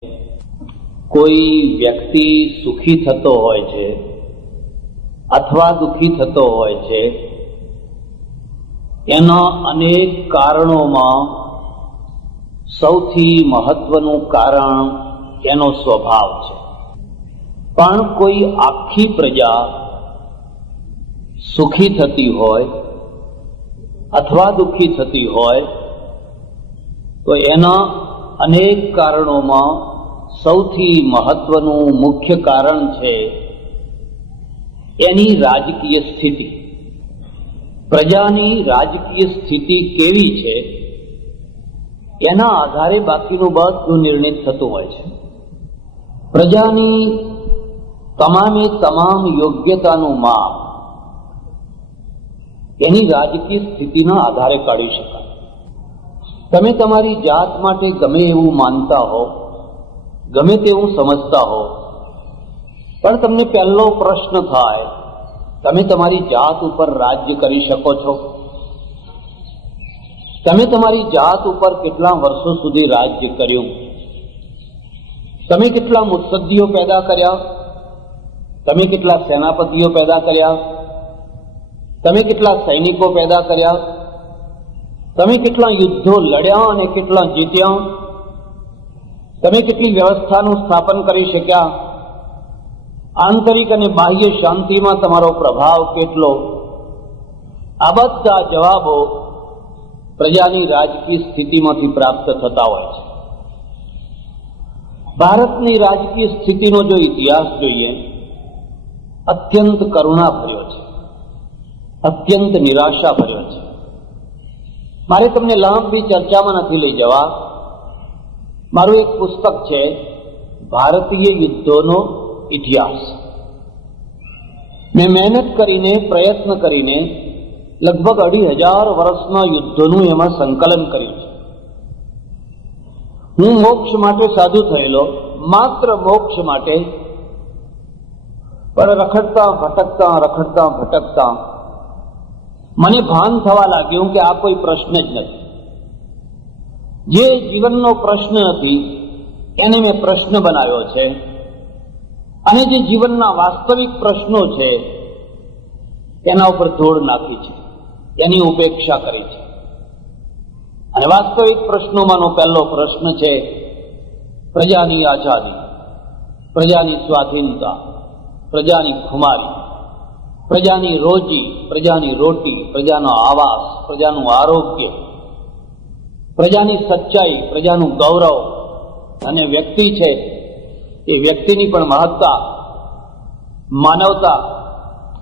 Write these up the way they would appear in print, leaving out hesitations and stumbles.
કોઈ વ્યક્તિ સુખી થતો હોય છે અથવા દુઃખી થતો હોય છે, એના અનેક કારણોમાં સૌથી મહત્વનું કારણ એનો સ્વભાવ છે. પણ કોઈ આખી પ્રજા સુખી થતી હોય અથવા દુઃખી થતી હોય તો એના અનેક કારણોમાં સૌથી મહત્વનું મુખ્ય કારણ છે એની રાજકીય સ્થિતિ. પ્રજાની રાજકીય સ્થિતિ કેવી છે એના આધારે બાકીનું બધું નિર્ણિત થતું હોય છે. પ્રજાની તમામે તમામ યોગ્યતાનું માપ એની રાજકીય સ્થિતિના આધારે કાઢી શકાય. તમે તમારી જાત માટે ગમે એવું માનતા હો, ગમે તેવું સમજતા હો, પણ તમને પહેલો પ્રશ્ન થાય, તમે તમારી જાત ઉપર રાજ્ય કરી શકો છો? તમે તમારી જાત ઉપર કેટલા વર્ષો સુધી રાજ્ય કર્યું? તમે કેટલા મુત્સદ્દીઓ પેદા કર્યા? તમે કેટલા સેનાપતિઓ પેદા કર્યા? તમે કેટલા સૈનિકો પેદા કર્યા? તમે કેટલા યુદ્ધો લડ્યા અને કેટલા જીત્યા? તમે કેટલી વ્યવસ્થાનું સ્થાપન કરી શક્યા? આંતરિક અને બાહ્ય શાંતિમાં તમારો પ્રભાવ કેટલો? આ બધા જવાબો પ્રજાની રાજકીય સ્થિતિમાંથી પ્રાપ્ત થતા હોય છે. ભારતની રાજકીય સ્થિતિનો જો ઇતિહાસ જોઈએ, અત્યંત કરુણા ભર્યો છે, અત્યંત નિરાશા ભર્યો છે. મારે તમને લાંબી ચર્ચામાં નથી લઈ જવા. મારું એક પુસ્તક છે ભારતીય યુદ્ધોનો ઇતિહાસ. મેં મહેનત કરીને, પ્રયત્ન કરીને લગભગ 2500 વર્ષના યુદ્ધોનું એમાં સંકલન કર્યું છે. હું મોક્ષ માટે સાધુ થયેલો, માત્ર મોક્ષ માટે, પણ રખડતા ભટકતા મને ભાન થવા લાગ્યું કે આ કોઈ પ્રશ્ન જ નથી. જે જીવનનો પ્રશ્ન નથી એને મેં પ્રશ્ન બનાવ્યો છે, અને જે જીવનના વાસ્તવિક પ્રશ્નો છે એના ઉપર ધૂળ નાખી છે, એની ઉપેક્ષા કરી છે. અને વાસ્તવિક પ્રશ્નોમાંનો પહેલો પ્રશ્ન છે પ્રજાની આઝાદી, પ્રજાની સ્વાધીનતા, પ્રજાની ખુમારી, પ્રજાની રોજી, પ્રજાની રોટી, પ્રજાનો આવાસ, પ્રજાનું આરોગ્ય, પ્રજાની સચ્ચાઈ, પ્રજાનું ગૌરવ, અને વ્યક્તિ છે એ વ્યક્તિની પણ મહત્તા, માનવતા.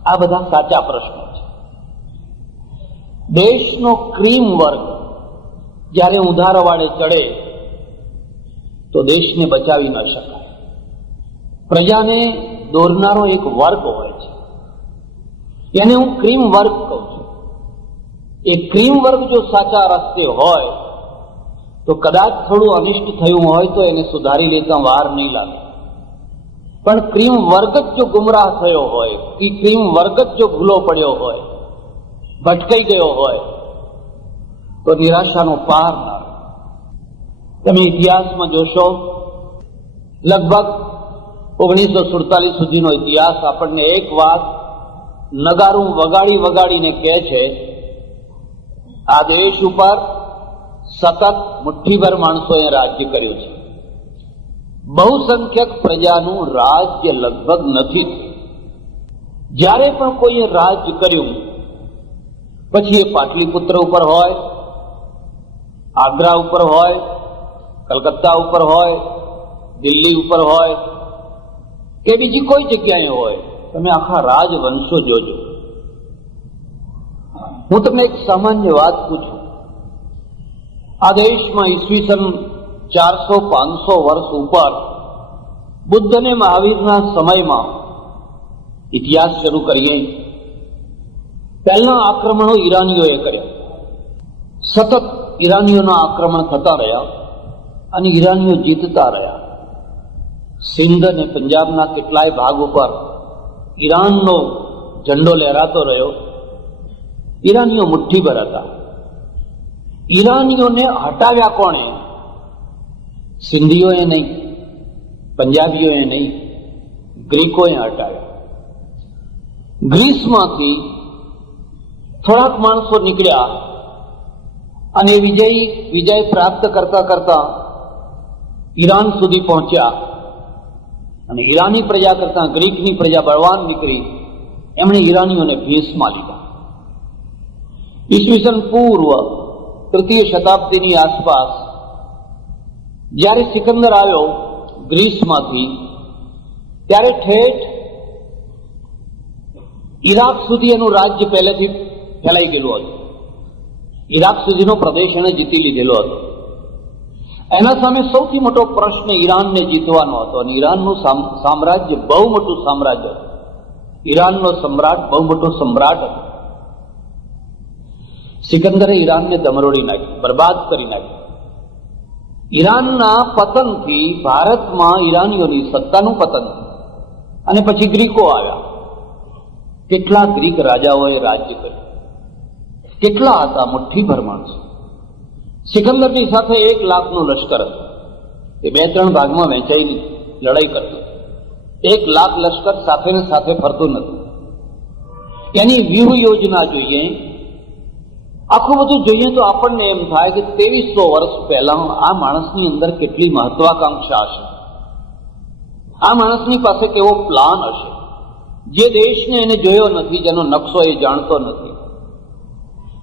આ બધા સાચા પ્રશ્નો છે. દેશનો ક્રીમ વર્ગ જ્યારે ઉધાર વાળે ચડે તો દેશને બચાવી ન શકાય. પ્રજાને દોરનારો એક વર્ગ હોય છે, એને હું ક્રીમ વર્ગ કહું છું. એ ક્રીમ વર્ગ જો સાચા રસ્તે હોય તો કદાચ થોડું અનિષ્ટ થયું હોય તો એને સુધારી લેતા વાર નહીં લાગે. પણ ક્રીમ વર્ગ જ જો ગુમરાહ થયો હોય, ક્રીમ વર્ગ જ જો ભૂલો પડ્યો હોય, ભટકાઈ ગયો હોય, તો નિરાશાનો પાર ના. તમે ઇતિહાસમાં જોશો, લગભગ 1947 સુધીનો ઇતિહાસ આપણને એક વાત નગારું વગાડીને કહે છે, આ દેશ ઉપર સતત મુઠ્ઠીભર માણસોએ રાજ્ય કર્યું છે. બહુસંખ્યક પ્રજાનું રાજ્ય લગભગ નથી થયું. જ્યારે પણ કોઈએ રાજ્ય કર્યું, પછી એ પાટલીપુત્ર ઉપર હોય, આગ્રા ઉપર હોય, કલકત્તા ઉપર હોય, દિલ્હી ઉપર હોય, કે બીજી કોઈ જગ્યાએ હોય, તમે આખા રાજવંશો જોજો. હું તમને એક સામાન્ય વાત પૂછું. આ દેશમાં ઈસવીસન 400-500 વર્ષ ઉપર બુદ્ધ અને મહાવીરના સમયમાં ઇતિહાસ શરૂ કરીએ. પહેલા આક્રમણો ઈરાનીઓએ કર્યા. સતત ઈરાનીઓના આક્રમણ થતા રહ્યા અને ઈરાનીઓ જીતતા રહ્યા. સિંધ અને પંજાબના કેટલાય ભાગ ઉપર ઈરાનનો ઝંડો લહેરાતો રહ્યો. ઈરાનીઓ મુઠ્ઠીભર હતા. ઈરાનીઓને હટાવ્યા કોણે? સિંધીઓએ નહીં, પંજાબીઓએ નહીં, ગ્રીકોએ હટાવ્યા. ગ્રીસમાંથી થોડાક માણસો નીકળ્યા અને વિજય પ્રાપ્ત કરતા કરતા ઈરાન સુધી પહોંચ્યા. અને ઈરાની પ્રજા કરતા ગ્રીકની પ્રજા બળવાન નીકળી. એમણે ઈરાનીઓને ભેંસમાં લીધા. ઈસવીસન પૂર્વ 3ય શતાબ્દીની આસપાસ જ્યારે સિકંદર આવ્યો ગ્રીસમાંથી, ત્યારે ઠેઠ ઈરાક સુધી એનું રાજ્ય પહેલેથી ફેલાઈ ગયેલું હતું. ઈરાક સુધીનો પ્રદેશ એને જીતી લીધેલો હતો. એના સામે સૌથી મોટો પ્રશ્ન ઈરાનને જીતવાનો હતો. અને ઈરાનનું સામ્રાજ્ય બહુ મોટું સામ્રાજ્ય હતું. ઈરાનનો સમ્રાટ બહુ મોટો સમ્રાટ હતો. સિકંદરે ઈરાનને દમરોડી નાખ્યું, બરબાદ કરી નાખ્યું. ઈરાનના પતનથી ભારતમાં ઈરાનીઓની સત્તાનું પતન, અને પછી ગ્રીકો આવ્યા. કેટલા ગ્રીક રાજાઓએ રાજ્ય કર્યું, કેટલા હતા, મુઠ્ઠીભર માણસો. સિકંદરની સાથે 1 લાખનું લશ્કર હતું. એ 2-3 ભાગમાં વહેંચાઈને લડાઈ કરતું. 1 લાખ લશ્કર સાથે ને સાથે ફરતું નથી. એની વ્યૂહ યોજના જોઈએ, આખું બધું જોઈએ તો આપણને એમ થાય કે 2300 વર્ષ પહેલા આ માણસની અંદર કેટલી મહત્વાકાંક્ષા હશે, આ માણસની પાસે કેવો પ્લાન હશે, જે દેશને એને જોયો નથી, જેનો નકશો એ જાણતો નથી,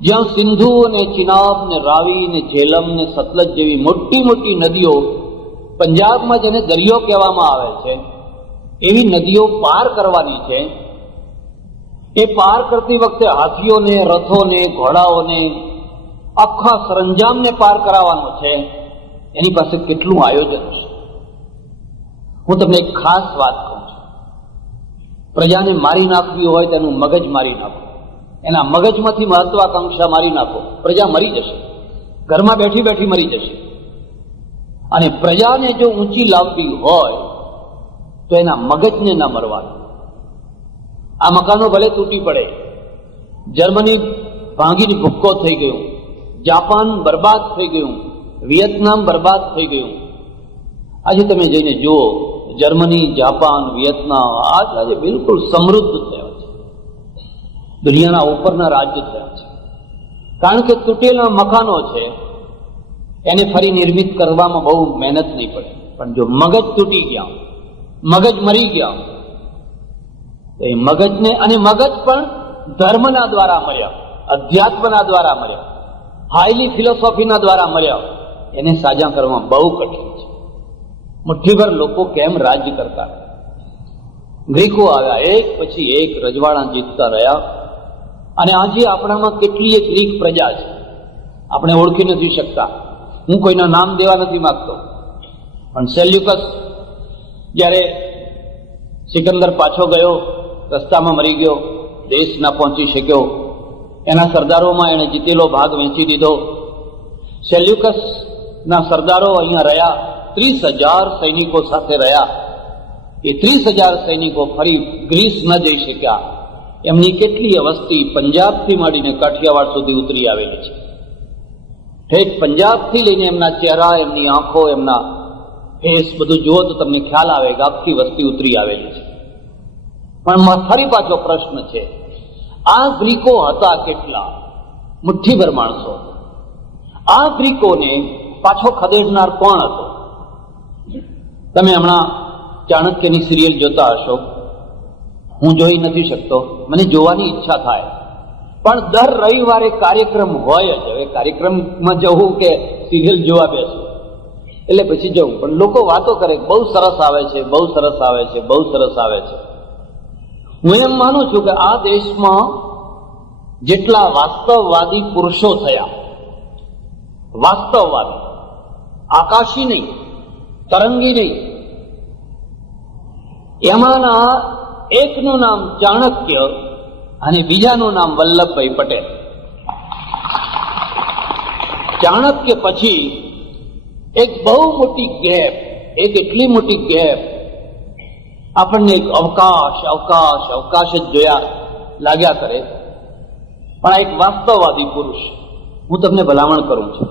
જ્યાં સિંધુ ને ચિનાબ ને રાવી ને ઝેલમ ને સતલજ જેવી મોટી મોટી નદીઓ, પંજાબમાં જેને દરિયો કહેવામાં આવે છે, એવી નદીઓ પાર કરવાની છે. એ પાર કરતી વખતે હાથીઓને, રથોને, ઘોડાઓને, આખા સરંજામને પાર કરાવવાનો છે. એની પાસે કેટલું આયોજન છે. હું તમને એક ખાસ વાત કહું છું. પ્રજાને મારી નાખવી હોય તેનું મગજ મારી નાખો, એના મગજમાંથી મહત્વાકાંક્ષા મારી નાખો, પ્રજા મરી જશે, ઘરમાં બેઠી બેઠી મરી જશે. અને પ્રજાને જો ઊંચી લાવવી હોય તો એના મગજને ના મરવાનું. આ મકાનો ભલે તૂટી પડે, જર્મની ભાંગીને ભૂક્કો થઈ ગયું, જાપાન બરબાદ થઈ ગયું, વિયેતનામ બરબાદ થઈ ગયું. આજે તમે જઈને જુઓ, જર્મની, જાપાન, વિયેતનામ આજે બિલકુલ સમૃદ્ધ થયા છે, દુનિયાના ઉપરના રાજ્ય થયા છે. કારણ કે તૂટેલા મકાનો છે, એને ફરી નિર્મિત કરવામાં બહુ મહેનત નહીં પડે. પણ જો મગજ તૂટી ગયા, મગજ મરી ગયા, એ મગજને, અને મગજ પણ ધર્મના દ્વારા મર્યા, અધ્યાત્મના દ્વારા મર્યા, હાઈલી ફિલોસોફીના દ્વારા મર્યા, એને સાજા કરવામાં બહુ કઠિન છે. મુઠ્ઠીભર લોકો કેમ રાજ્ય કરતા? ગ્રીકો આવ્યા, એક પછી એક રજવાડા જીતતા રહ્યા. અને આજે આપણામાં કેટલીય ગ્રીક પ્રજા છે, આપણે ઓળખી નથી શકતા. હું કોઈના નામ દેવા નથી માંગતો, પણ સેલ્યુકસ જ્યારે સિકંદર પાછો ગયો, રસ્તામાં મરી ગયો, દેશ ના પહોંચી શક્યો, એના સરદારોમાં એણે જીતેલો ભાગ વેચી દીધો. સેલ્યુકસ ના સરદારો અહીંયા રહ્યા, 30,000 સૈનિકો સાથે રહ્યા. એ 30,000 સૈનિકો ફરી ગ્રીસ ન જઈ શક્યા. એમની કેટલી વસ્તી પંજાબથી માંડીને કાઠિયાવાડ સુધી ઉતરી આવેલી છે. ઠેઠ પંજાબથી લઈને એમના ચહેરા, એમની આંખો, એમના ફેસ બધું જુઓ તો તમને ખ્યાલ આવે કે આખી વસ્તી ઉતરી આવેલી છે. પણ ફરી પાછો પ્રશ્ન છે, આ ગ્રીકો હતા કેટલા? મુઠ્ઠીભર માણસો. આ ગ્રીકોને પાછો ખદેડનાર કોણ હતો? તમે હમણાં ચાણક્યની સિરિયલ જોતા હશો, હું જોઈ નથી શકતો, મને જોવાની ઈચ્છા થાય, પણ દર રવિવારે કાર્યક્રમ હોય જ. હવે કાર્યક્રમમાં જવું કે સિરિયલ જોવા બેસવું, એટલે પછી જવું. પણ લોકો વાતો કરે, બહુ સરસ આવે છે, બહુ સરસ આવે છે, બહુ સરસ આવે છે. હું એમ માનું છું કે આ દેશમાં જેટલા વાસ્તવવાદી પુરુષો થયા, વાસ્તવવાદી, આકાશી નહીં, તરંગી નહીં, એમાંના એકનું નામ ચાણક્ય અને બીજાનું નામ વલ્લભભાઈ પટેલ. ચાણક્ય પછી એક બહુ મોટી ગેપ, એક એટલી મોટી ગેપ, આપણને એક અવકાશ અવકાશ અવકાશ જ જોયા લાગ્યા કરે. પણ આ એક વાસ્તવવાદી પુરુષ, હું તમને ભલામણ કરું છું,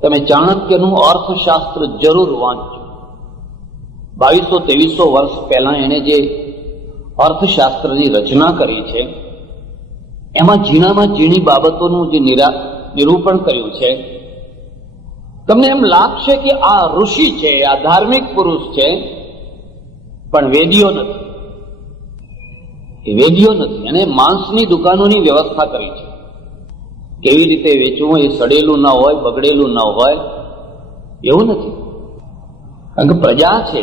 તમે ચાણક્યનું અર્થશાસ્ત્ર જરૂર વાંચજો. 2200-2300 વર્ષ પહેલા એણે જે અર્થશાસ્ત્રની રચના કરી છે, એમાં ઝીણામાં ઝીણી બાબતોનું જે નિરૂપણ કર્યું છે, તમને એમ લાગશે કે આ ઋષિ છે, આ ધાર્મિક પુરુષ છે, પણ વેદીઓ નથી. એ વેદીઓ નથી. એને માંસની દુકાનોની વ્યવસ્થા કરી છે. કેવી રીતે વેચવું, એ સડેલું ન હોય, બગડેલું ન હોય, એવું નથી. કારણ કે પ્રજા છે,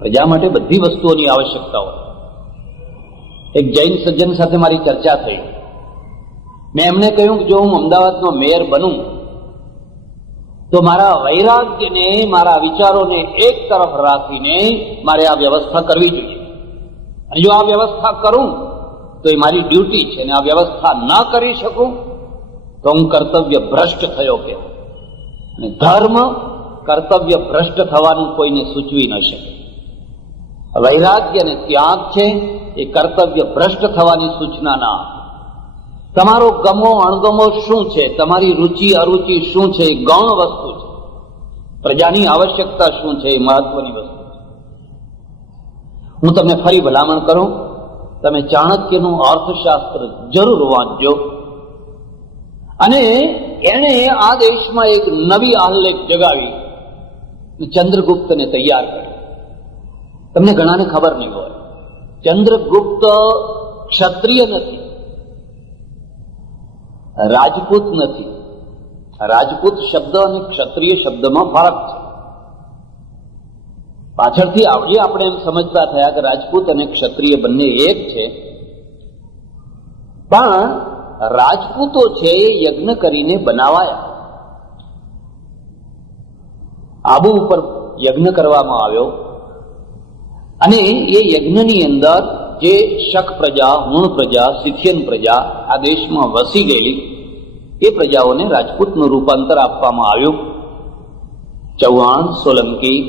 પ્રજા માટે બધી વસ્તુઓની આવશ્યકતા હોય. એક જૈન સજ્જન સાથે મારી ચર્ચા થઈ. મેં એમને કહ્યું કે જો હું અમદાવાદનો મેયર બનું તો મારા વૈરાગ્યને, મારા વિચારોને એક તરફ રાખીને મારે આ વ્યવસ્થા કરવી જોઈએ. અને જો આ વ્યવસ્થા કરું તો એ મારી ડ્યુટી છે, અને આ વ્યવસ્થા ન કરી શકું તો હું કર્તવ્ય ભ્રષ્ટ થયો કે. અને ધર્મ કર્તવ્ય ભ્રષ્ટ થવાનું કોઈને સૂચવી ન શકે. વૈરાગ્ય અને ત્યાગ છે એ કર્તવ્ય ભ્રષ્ટ થવાની સૂચના ના. તમારો ગમો અણગમો શું છે, તમારી રુચિ અરુચિ શું છે, એ ગૌણ વસ્તુ છે. પ્રજાની આવશ્યકતા શું છે, એ મહત્વની વસ્તુ છે. હું તમને ફરી ભલામણ કરું, તમે ચાણક્યનું અર્થશાસ્ત્ર જરૂર વાંચજો. અને એણે આ દેશમાં એક નવી આહ્લેખ જગાવી, ચંદ્રગુપ્તને તૈયાર કર્યો. તમને ઘણાને ખબર નહીં હોય, ચંદ્રગુપ્ત ક્ષત્રિય નથી, રાજપૂત નથી. રાજપૂત શબ્દ અને ક્ષત્રિય શબ્દમાં ફરક છે. પાછળથી આવડી આપણે એમ સમજતા થયા કે રાજપૂત અને ક્ષત્રિય બંને એક છે. પણ રાજપૂતો છે એ યજ્ઞ કરીને બનાવાયા. આબુ ઉપર યજ્ઞ કરવામાં આવ્યો, અને એ યજ્ઞની અંદર જે શક પ્રજા, હુણ પ્રજા, સિથિયન પ્રજા આ દેશમાં વસી ગયેલી, એ પ્રજાઓને રાજપૂતનું રૂપાંતર આપવામાં આવ્યું. ચૌહાણ, સોલંકી,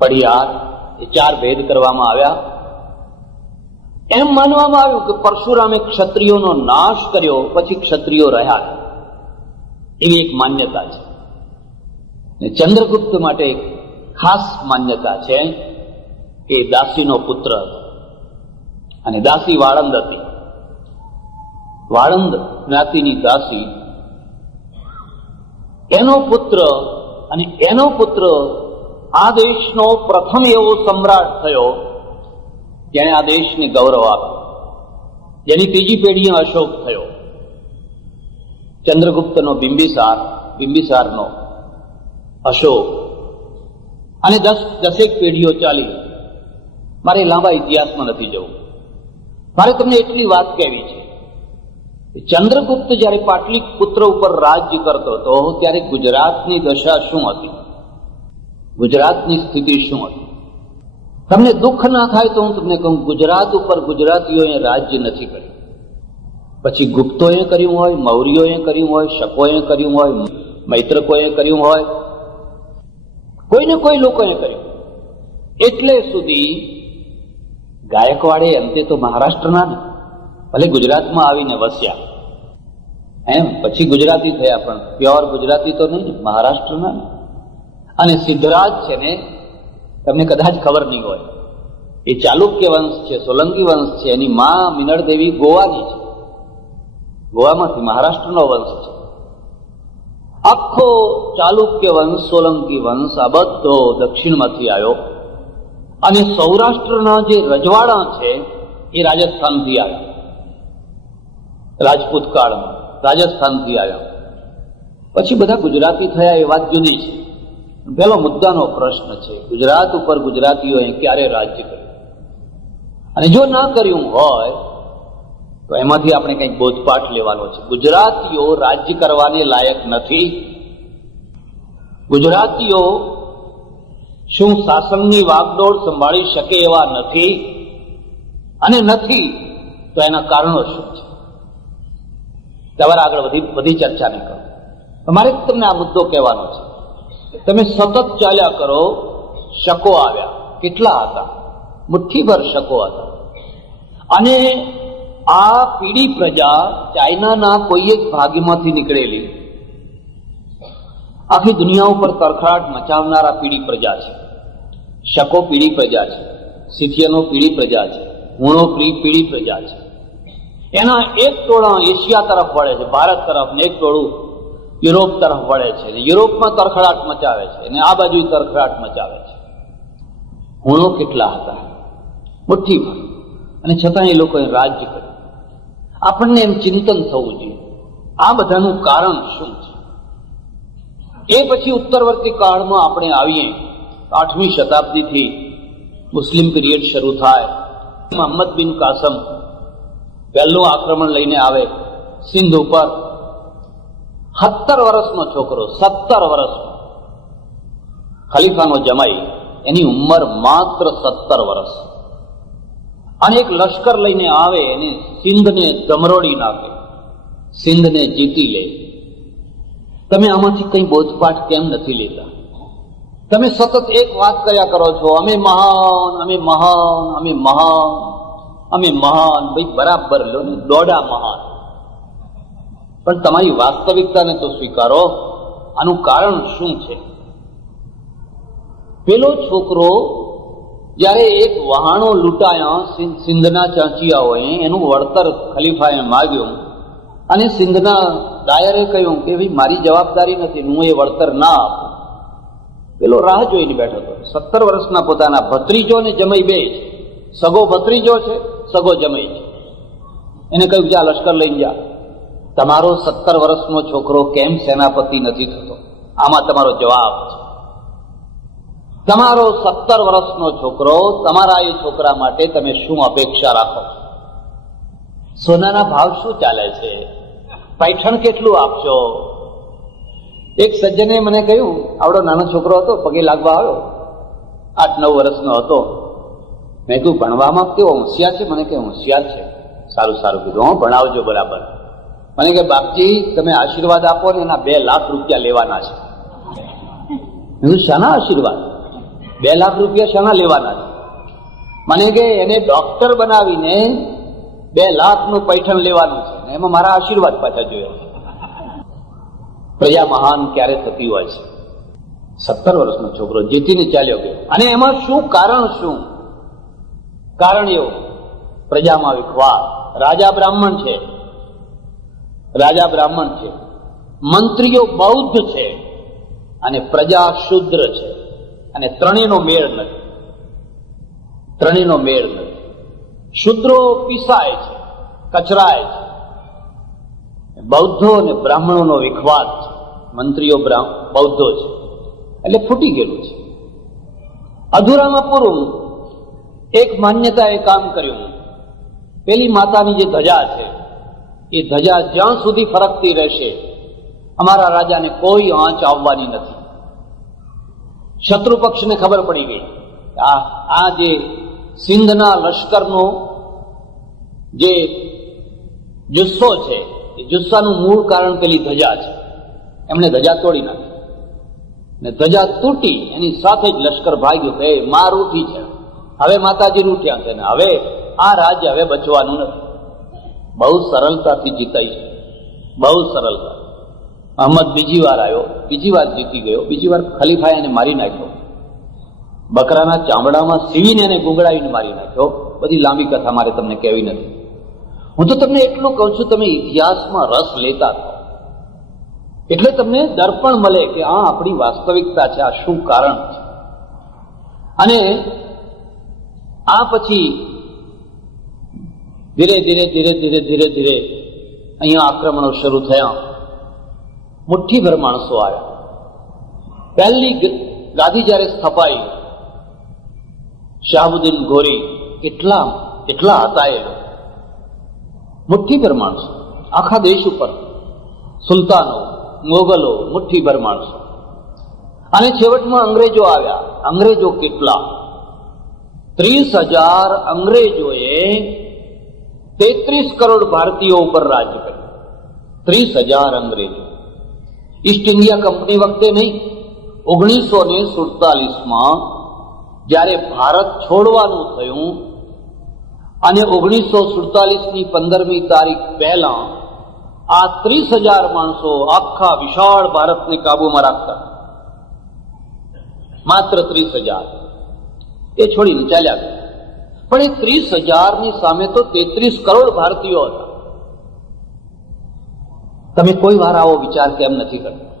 પડિયાર, એ 4 ભેદ કરવામાં આવ્યા. એમ માનવામાં આવ્યું કે પરશુરામે ક્ષત્રિયોનો નાશ કર્યો, પછી ક્ષત્રિયો રહ્યા, એવી એક માન્યતા છે. ચંદ્રગુપ્ત માટે એક ખાસ માન્યતા છે કે દાસીનો પુત્ર હતો, અને દાસી વાળંદ હતી. વાળંદ જ્ઞાતિની દાસી, એનો પુત્ર, અને એનો પુત્ર આ દેશનો પ્રથમ એવો સમ્રાટ થયો જેણે આ દેશને ગૌરવ આપ્યું, જેની ત્રીજી પેઢીએ અશોક થયો. ચંદ્રગુપ્તનો બિંબિસાર, બિંબિસારનો અશોક, અને 10 પેઢીઓ ચાલી. મારે લાંબા ઇતિહાસમાં નથી જવું. મારે તમને એટલી વાત કહેવી છે, ચંદ્રગુપ્ત જયારે પાટલીપુત્ર ઉપર રાજ્ય કરતો હતો ત્યારે ગુજરાતની દશા શું હતી, ગુજરાતની સ્થિતિ શું હતી? તમને દુઃખ ના થાય તો હું તમને કહું, ગુજરાત ઉપર ગુજરાતીઓએ રાજ્ય નથી કર્યું. પછી ગુપ્તોએ કર્યું હોય, મૌર્યોએ કર્યું હોય, શકોએ કર્યું હોય, મૈત્રકોએ કર્યું હોય, કોઈને કોઈ લોકોએ કર્યું. એટલે સુધી ગાયકવાડે અંતે તો મહારાષ્ટ્રના ને, ભલે ગુજરાતમાં આવીને વસ્યા, એમ પછી ગુજરાતી થયા, પણ પ્યોર ગુજરાતી તો નહીં, મહારાષ્ટ્રના. અને સિદ્ધરાજ છે ને, તમને કદાચ ખબર નહીં હોય, એ ચાલુક્ય વંશ છે, સોલંકી વંશ છે. એની માં મિનળ દેવી ગોવાની છે, ગોવામાંથી મહારાષ્ટ્રનો વંશ છે. આખો ચાલુક્ય વંશ, સોલંકી વંશ આ બધો દક્ષિણમાંથી આવ્યો. અને સૌરાષ્ટ્રના જે રજવાડા છે એ રાજસ્થાનથી આવ્યા. રાજપૂત કાળમાં રાજસ્થાનથી આવ્યા. પછી બધા ગુજરાતી થયા, એ વાત જુદી છે. પેલો મુદ્દાનો પ્રશ્ન છે, ગુજરાત ઉપર ગુજરાતીઓએ ક્યારે રાજ્ય કર્યું? અને જો ના કર્યું હોય તો એમાંથી આપણે કંઈક બોધપાઠ લેવાનો છે. ગુજરાતીઓ રાજ્ય કરવાને લાયક નથી. ગુજરાતીઓ શું શાસનની વાગડોળ સંભાળી શકે એવા નથી? અને નથી તો એના કારણો શું છે? તમારે આગળ બધી ચર્ચા નહીં કરો. તમારે તમને આ મુદ્દો કહેવાનો છે. તમે સતત ચાલ્યા કરો, શકો આવ્યા. કેટલા હતા? મુઠ્ઠીભર શકો હતા. અને આ પીડી પ્રજા ચાઇનાના કોઈ એક ભાગમાંથી નીકળેલી, આખી દુનિયા ઉપર તરખાટ મચાવનારા પીડી પ્રજા છે. શકો પીડી પ્રજા છે, સિથિયનો પીડી પ્રજા છે, હુણો પીડી પ્રજા છે. એના એક ટોળા એશિયા તરફ વળે છે, ભારત તરફ, ને એક ટોળું યુરોપ તરફ વળે છે. યુરોપમાં તરખડાટ મચાવે છે અને આ બાજુ તરખડાટ મચાવે છે. હુણો કેટલા હતા, મુઠ્ઠીભર, અને છતાં એ લોકોએ રાજ્ય કર્યું. આપણને એમ ચિંતન થવું જોઈએ, આ બધાનું કારણ શું છે? એ પછી ઉત્તરવર્તી કાળમાં આપણે આવીએ, 8મી શતાબ્દીથી મુસ્લિમ પીરિયડ શરૂ થાય. મોહમ્મદ બિન કાસમ પહેલું આક્રમણ લઈને આવે સિંધ ઉપર. 17 વર્ષનો છોકરો, 17 વર્ષનો ખલીફાનો જમાઈ, એની ઉંમર માત્ર 17 વર્ષ, અને એક લશ્કર લઈને આવે અને સિંધને ધમરોડી નાખે, સિંધને જીતી લે. તમે આમાંથી કંઈ બોધપાઠ કેમ નથી લેતા? તમે સતત એક વાત કર્યા કરો છો, અમે મહાન, અમે મહાન, અમે મહાન, અમે મહાન. ભાઈ બરાબર લો ને, દોડા મહાન, પણ તમારી વાસ્તવિકતાને તો સ્વીકારો. આનું કારણ શું છે? પેલો છોકરો જ્યારે એક વહાણો લૂંટાયા સિંધના ચાંચિયાઓએ, એનું વળતર ખલીફાએ માગ્યું, અને સિંધના દાયરે કહ્યું કે ભાઈ મારી જવાબદારી નથી, હું એ વળતર ના આપું. પેલો રાહ જોઈને બેઠો હતો. 17 વર્ષના પોતાના ભત્રીજો ને જમાઈ બે છે, સગો ભત્રીજો છે, સગો જમાઈ છે. એને કહ્યું જા લશ્કર લઈને જા. તમારો 17 વર્ષનો છોકરો કેમ સેનાપતિ નથી થતો? આમાં તમારો જવાબ છે. તમારો 17 વર્ષનો છોકરો, તમારા એ છોકરા માટે તમે શું અપેક્ષા રાખો છો? સોનાના ભાવ શું ચાલે છે? પૈઠણ કેટલું આપશો? એક સજ્જને મને કહ્યું, આવડો નાનો છોકરો હતો, પગે લાગવા આવ્યો, 8-9 વર્ષનો હતો. મેં કહ્યું ભણવામાં કેવો હોશિયાર છે? મને કે હોશિયાર છે. સારું સારું કીધું, હું ભણાવજો બરાબર. મને કે બાપજી તમે આશીર્વાદ આપો ને, એના 2 લાખ રૂપિયા લેવાના છે. મેં કીધું શાના આશીર્વાદ? 2 લાખ રૂપિયા શાના લેવાના છે? મને કે એને ડોક્ટર બનાવીને 2 લાખનું પૈઠણ લેવાનું છે, એમાં મારા આશીર્વાદ પાછા જોયા. પ્રજા મહાન ક્યારે થતી હોય છે? 17 વર્ષનો છોકરો જીતીને ચાલ્યો ગયો. અને એમાં શું કારણ? શું કારણ? એવું પ્રજામાં વિખવાદ. રાજા બ્રાહ્મણ છે, રાજા બ્રાહ્મણ છે, મંત્રીઓ બૌદ્ધ છે, અને પ્રજા શુદ્ર છે, અને ત્રણેયનો મેળ નથી. ત્રણેયનો મેળ નથી. શુદ્રો પીસાય છે, કચરાય છે. બૌદ્ધો અને બ્રાહ્મણોનો વિખવાદ છે. મંત્રીઓ બૌદ્ધો છે, એટલે ફૂટી ગયેલું છે. અધૂરામાં પૂરું. એક માન્યતાએ કામ કર્યું. પેલી માતાની જે ધજા છે, એ ધજા જ્યાં સુધી ફરકતી રહેશે, અમારા રાજાને કોઈ આંચ આવવાની નથી. શત્રુ પક્ષને ખબર પડી ગઈ, આ જે સિંધના લશ્કરનો જે જુસ્સો છે, એ જુસ્સાનું મૂળ કારણ પેલી ધજા છે. એમણે ધજા તોડી નાખી, ને ધજા તૂટી, એની સાથે જ લશ્કર ભાગ્યું કે માર ઉઠી છે, હવે માતાજી ઉઠ્યા છે, ને હવે આ રાજ્ય હવે બચવાનું નથી. બહુ સરળતાથી જીતાઈ છે, બહુ સરળતા. અહમદ બીજી વાર આવ્યો, બીજી વાર જીતી ગયો. બીજી વાર ખલીફાએ એને મારી નાખ્યો, બકરાના ચામડામાં સીવીને એને ગુંગળાવીને મારી નાખ્યો. બધી લાંબી કથા મારે તમને કહેવી નથી. હું તો તમને એટલું કહું છું, તમે ઇતિહાસમાં રસ લેતા થાઓ, એટલે તમને દર્પણ મળે કે આ આપણી વાસ્તવિકતા છે, આ શું કારણ છે. અને આ પછી ધીરે ધીરે ધીરે ધીરે ધીરે ધીરે અહીંયા આક્રમણો શરૂ થયા. મુઠ્ઠીભર માણસો આવ્યા. પહેલી ગાદી જ્યારે સ્થપાઈ, શાહબુદ્દીન ગોરી એટલા હતા એ લોકો. મુઠ્ઠીભર માણસો આખા દેશ ઉપર, સુલતાનો, મોગલો, મુઠ્ઠીભર માણસો. અને છેવટમાં અંગ્રેજો આવ્યા. અંગ્રેજો કેટલા? 30,000 અંગ્રેજોએ 33 કરોડ ભારતીયો ઉપર રાજ કર્યું. 30,000 અંગ્રેજો. ઈસ્ટ ઇન્ડિયા કંપની વખતે નહીં, 1947માં જ્યારે ભારત છોડવાનું થયું, અને 1947ની 15મી તારીખ પહેલા આ 30,000 માણસો આખા વિશાળ ભારતને કાબુમાં રાખતા, માત્ર 30,000 એ છોડીને ચાલ્યા ગયા. પણ એ 30,000ની સામે તો 33 કરોડ ભારતીયો હતા. તમે કોઈ વાર આવો વિચાર કેમ નથી કરતા?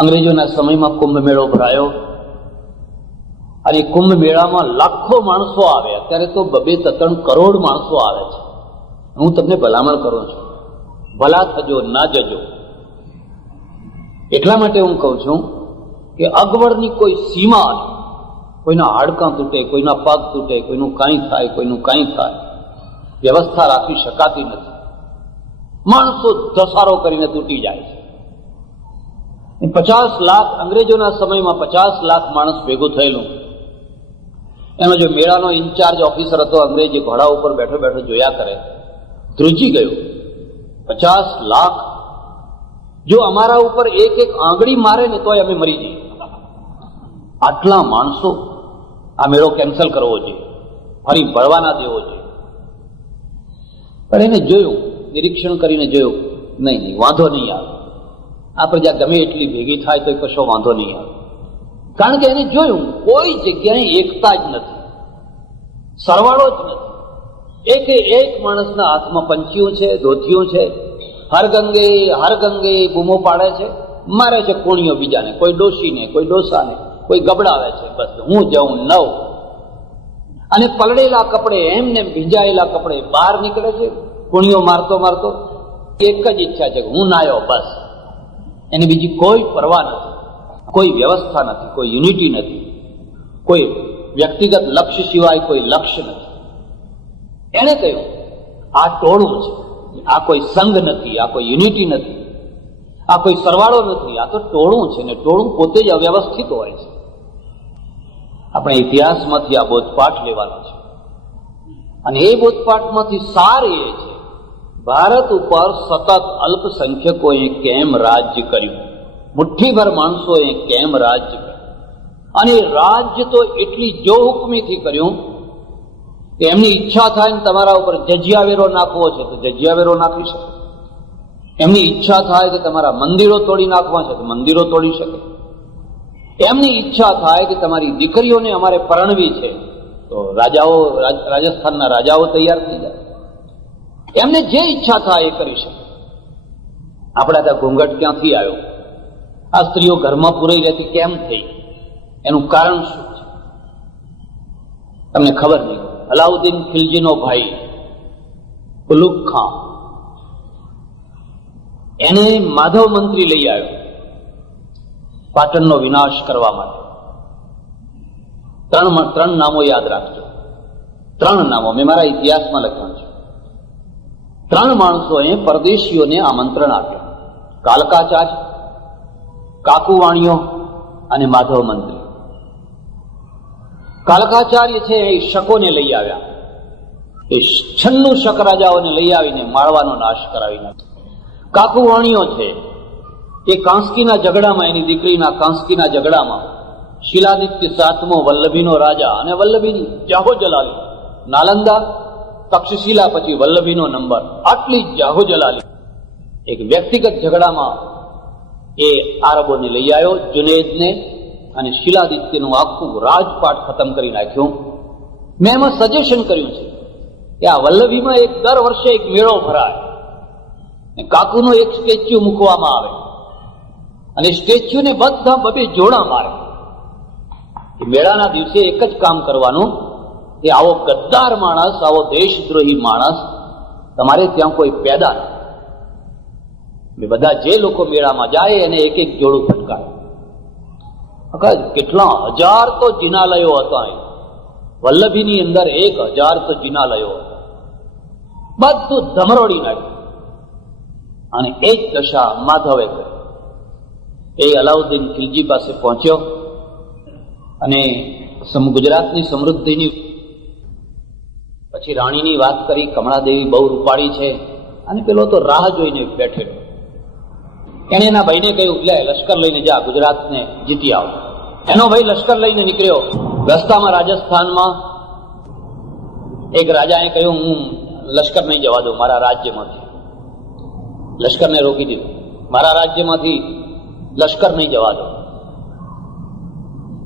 અંગ્રેજોના સમયમાં કુંભ મેળો ભરાયો અને કુંભ મેળામાં લાખો માણસો આવે. અત્યારે તો 2-3 કરોડ માણસો આવે છે. હું તમને ભલામણ કરું છું, ભલા થજો ના જજો. એટલા માટે હું કહું છું કે અગવડની કોઈ સીમા નથી. કોઈના હાડકાં તૂટે, કોઈના પગ તૂટે, કોઈનું કાંઈ થાય, કોઈનું કાંઈ થાય, વ્યવસ્થા રાખી શકાતી નથી. માણસો ધસારો કરીને તૂટી જાય છે. 50 લાખ, અંગ્રેજોના સમયમાં 50 લાખ માણસ ભેગું થયેલું. એનો જો મેળાનો ઇન્ચાર્જ ઓફિસર હતો અંગ્રેજ, ઘોડા ઉપર બેઠો બેઠો જોયા કરે, ધ્રુજી ગયો. 50 લાખ જો અમારા ઉપર એક એક આંગળી મારે ને તોય અમે મરી જઈએ. આટલા માણસો, આ મેળો કેન્સલ કરવો જોઈએ, ફરી ભરવા ના દેવો જોઈએ. પણ એને જોયું, નિરીક્ષણ કરીને જોયું, નહીં વાંધો નહીં આવે, આ પ્રજા ગમે એટલી ભેગી થાય તો કશો વાંધો નહીં આવે. કારણ કે એને જોયું કોઈ જગ્યાએ એકતા જ નથી, સરવાળો જ નથી. એક માણસના હાથમાં પંચીઓ છે, ધોતિયું છે, હર ગંગે બૂમો પાડે છે, મારે છે કોણીઓ બીજાને, કોઈ ડોશીને, કોઈ ડોસાને, કોઈ ગબડાવે છે. બસ હું જાઉં નવ. અને પલળેલા કપડે, એમને ભીંજાયેલા કપડે બહાર નીકળે છે, કોણીઓ મારતો મારતો. એક જ ઈચ્છા છે કે હું નાયો, બસ. એની બીજી કોઈ પરવા નથી, કોઈ વ્યવસ્થા નથી, કોઈ યુનિટી નથી, કોઈ વ્યક્તિગત લક્ષ્ય સિવાય કોઈ લક્ષ્ય નથી. એને કહ્યું આ ટોળું છે, આ કોઈ સંઘ નથી, આ કોઈ યુનિટી નથી, આ કોઈ સરવાળો નથી, આ તો ટોળું છે. ને ટોળું પોતે જ અવ્યવસ્થિત હોય છે. આપણે ઇતિહાસમાંથી આ બોધપાઠ લેવાનો છે. અને એ બોધપાઠમાંથી સાર એ છે, ભારત ઉપર સતત અલ્પસંખ્યકોએ કેમ રાજ્ય કર્યું, મુઠ્ઠીભર માણસોએ કેમ રાજ્ય કર્યું. અને રાજ્ય તો એટલી જો હુકમીથી કર્યું કે એમની ઈચ્છા થાય ને તમારા ઉપર જજિયાવેરો નાખવો છે તો જજિયાવેરો નાખી શકે. એમની ઈચ્છા થાય કે તમારા મંદિરો તોડી નાખવા છે તો મંદિરો તોડી શકે. એમની ઈચ્છા થાય કે તમારી દીકરીઓને અમારે પરણવી છે તો રાજાઓ, રાજસ્થાનના રાજાઓ તૈયાર થઈ જાય. એમને જે ઈચ્છા થાય એ કરી શકે. આપણા ત્યાં ઘૂંઘટ ક્યાંથી આવ્યો? આ સ્ત્રીઓ ઘરમાં પૂરાઈ રહેતી કેમ થઈ? એનું કારણ શું છે તમને ખબર નહીં. અલાઉદ્દીન ખિલજીનો ભાઈ ઉલુગ ખાન, એને માધવ મંત્રી લઈ આવ્યો પાટણનો વિનાશ કરવા માટે. ત્રણ નામો યાદ રાખજો, 3 નામો મેં મારા ઇતિહાસમાં લખ્યા છે. 3 માણસોએ પરદેશીઓને આમંત્રણ આપ્યું, કાલકાચાર્ય, કાકુવાણીઓ અને માધવ મંત્રી. કાલકાચાર્ય છે એ શકોને લઈ આવ્યા, એ 96 શક રાજાઓને લઈ આવીને માળવાનો નાશ કરાવી નાખ્યો. કાકુવાણીઓ છે એ કાંસ્કીના ઝઘડામાં, એની દીકરીના કાંસ્કીના ઝઘડામાં શિલાદિત્ય 7મો વલ્લભીનો રાજા અને વલ્લભીની જાહો જલાલી, નાલંદા, તક્ષશિલા પછી વલ્લભીનો નંબર, આટલી જાહો જલાલી એક વ્યક્તિગત ઝઘડામાં એ આરબોને લઈ આવ્યો, જુનેદને અને શિલાદિત્યનું આખું રાજપાટ ખતમ કરી નાખ્યું. મેં એમાં સજેશન કર્યું છે કે આ વલ્લભીમાં દર વર્ષે એક મેળો ભરાય, કાકુનો એક સ્ટેચ્યુ મૂકવામાં આવે અને સ્ટેચ્યુને બધા 2 જોડા મારે. એ મેળાના દિવસે એક જ કામ કરવાનું કે આવો ગદ્દાર માણસ, આવો દેશદ્રોહી માણસ તમારે ત્યાં કોઈ પેદા નહીં. બધા જે લોકો મેળામાં જાય એને એક એક જોડું ફટકારે. કેટલા હજાર તો જિનાલયો હતા. વલ્લભીની અંદર 1000 તો જિનાલયો હતા. બધું ધમરોડી નાખ્યું. અને એ જ દશા માધવે કરી. એ અલાઉદ્દીન ખિલજી પાસે પહોંચ્યો અને ગુજરાતની સમૃદ્ધિની પછી રાણીની વાત કરી. કમળાદેવી બહુ રૂપાળી છે અને પેલો તો રાહ જોઈને બેઠેલો. એને એના ભાઈને કહ્યું, લે લશ્કર લઈને જા, ગુજરાતને જીતી આવ. એનો ભાઈ લશ્કર લઈને નીકળ્યો. રસ્તામાં રાજસ્થાનમાં એક રાજાએ કહ્યું, હું લશ્કર નહીં જવા દઉં મારા રાજ્યમાંથી. લશ્કરને રોકી દીધું. મારા રાજ્યમાંથી લશ્કર નહીં જવા દો.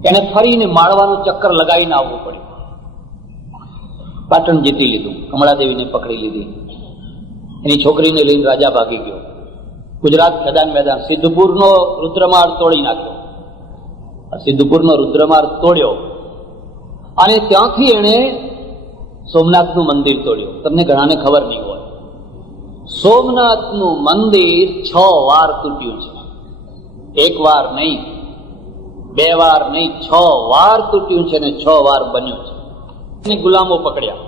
એને ફરીને માળવાનું ચક્કર લગાવીને આવવું પડ્યું. પાટણ જીતી લીધું, કમળાદેવીને પકડી લીધી, એની છોકરીને લઈને રાજા ભાગી ગયો. ગુજરાત ખેદાન મેદાન, સિદ્ધપુરનો રુદ્રમાર્ગ તોડી નાખ્યો. સિદ્ધપુરનો રુદ્રમાર્ગ તોડ્યો અને ત્યાંથી એણે સોમનાથનું મંદિર તોડ્યું. તમને ઘણાને ખબર નહીં હોય, સોમનાથનું મંદિર 6 વાર તૂટ્યું છે. 1 વાર નહીં, 2 વાર નહીં, 6 વાર તૂટ્યું છે ને 6 વાર બન્યું છે. ગુલામો પકડ્યા.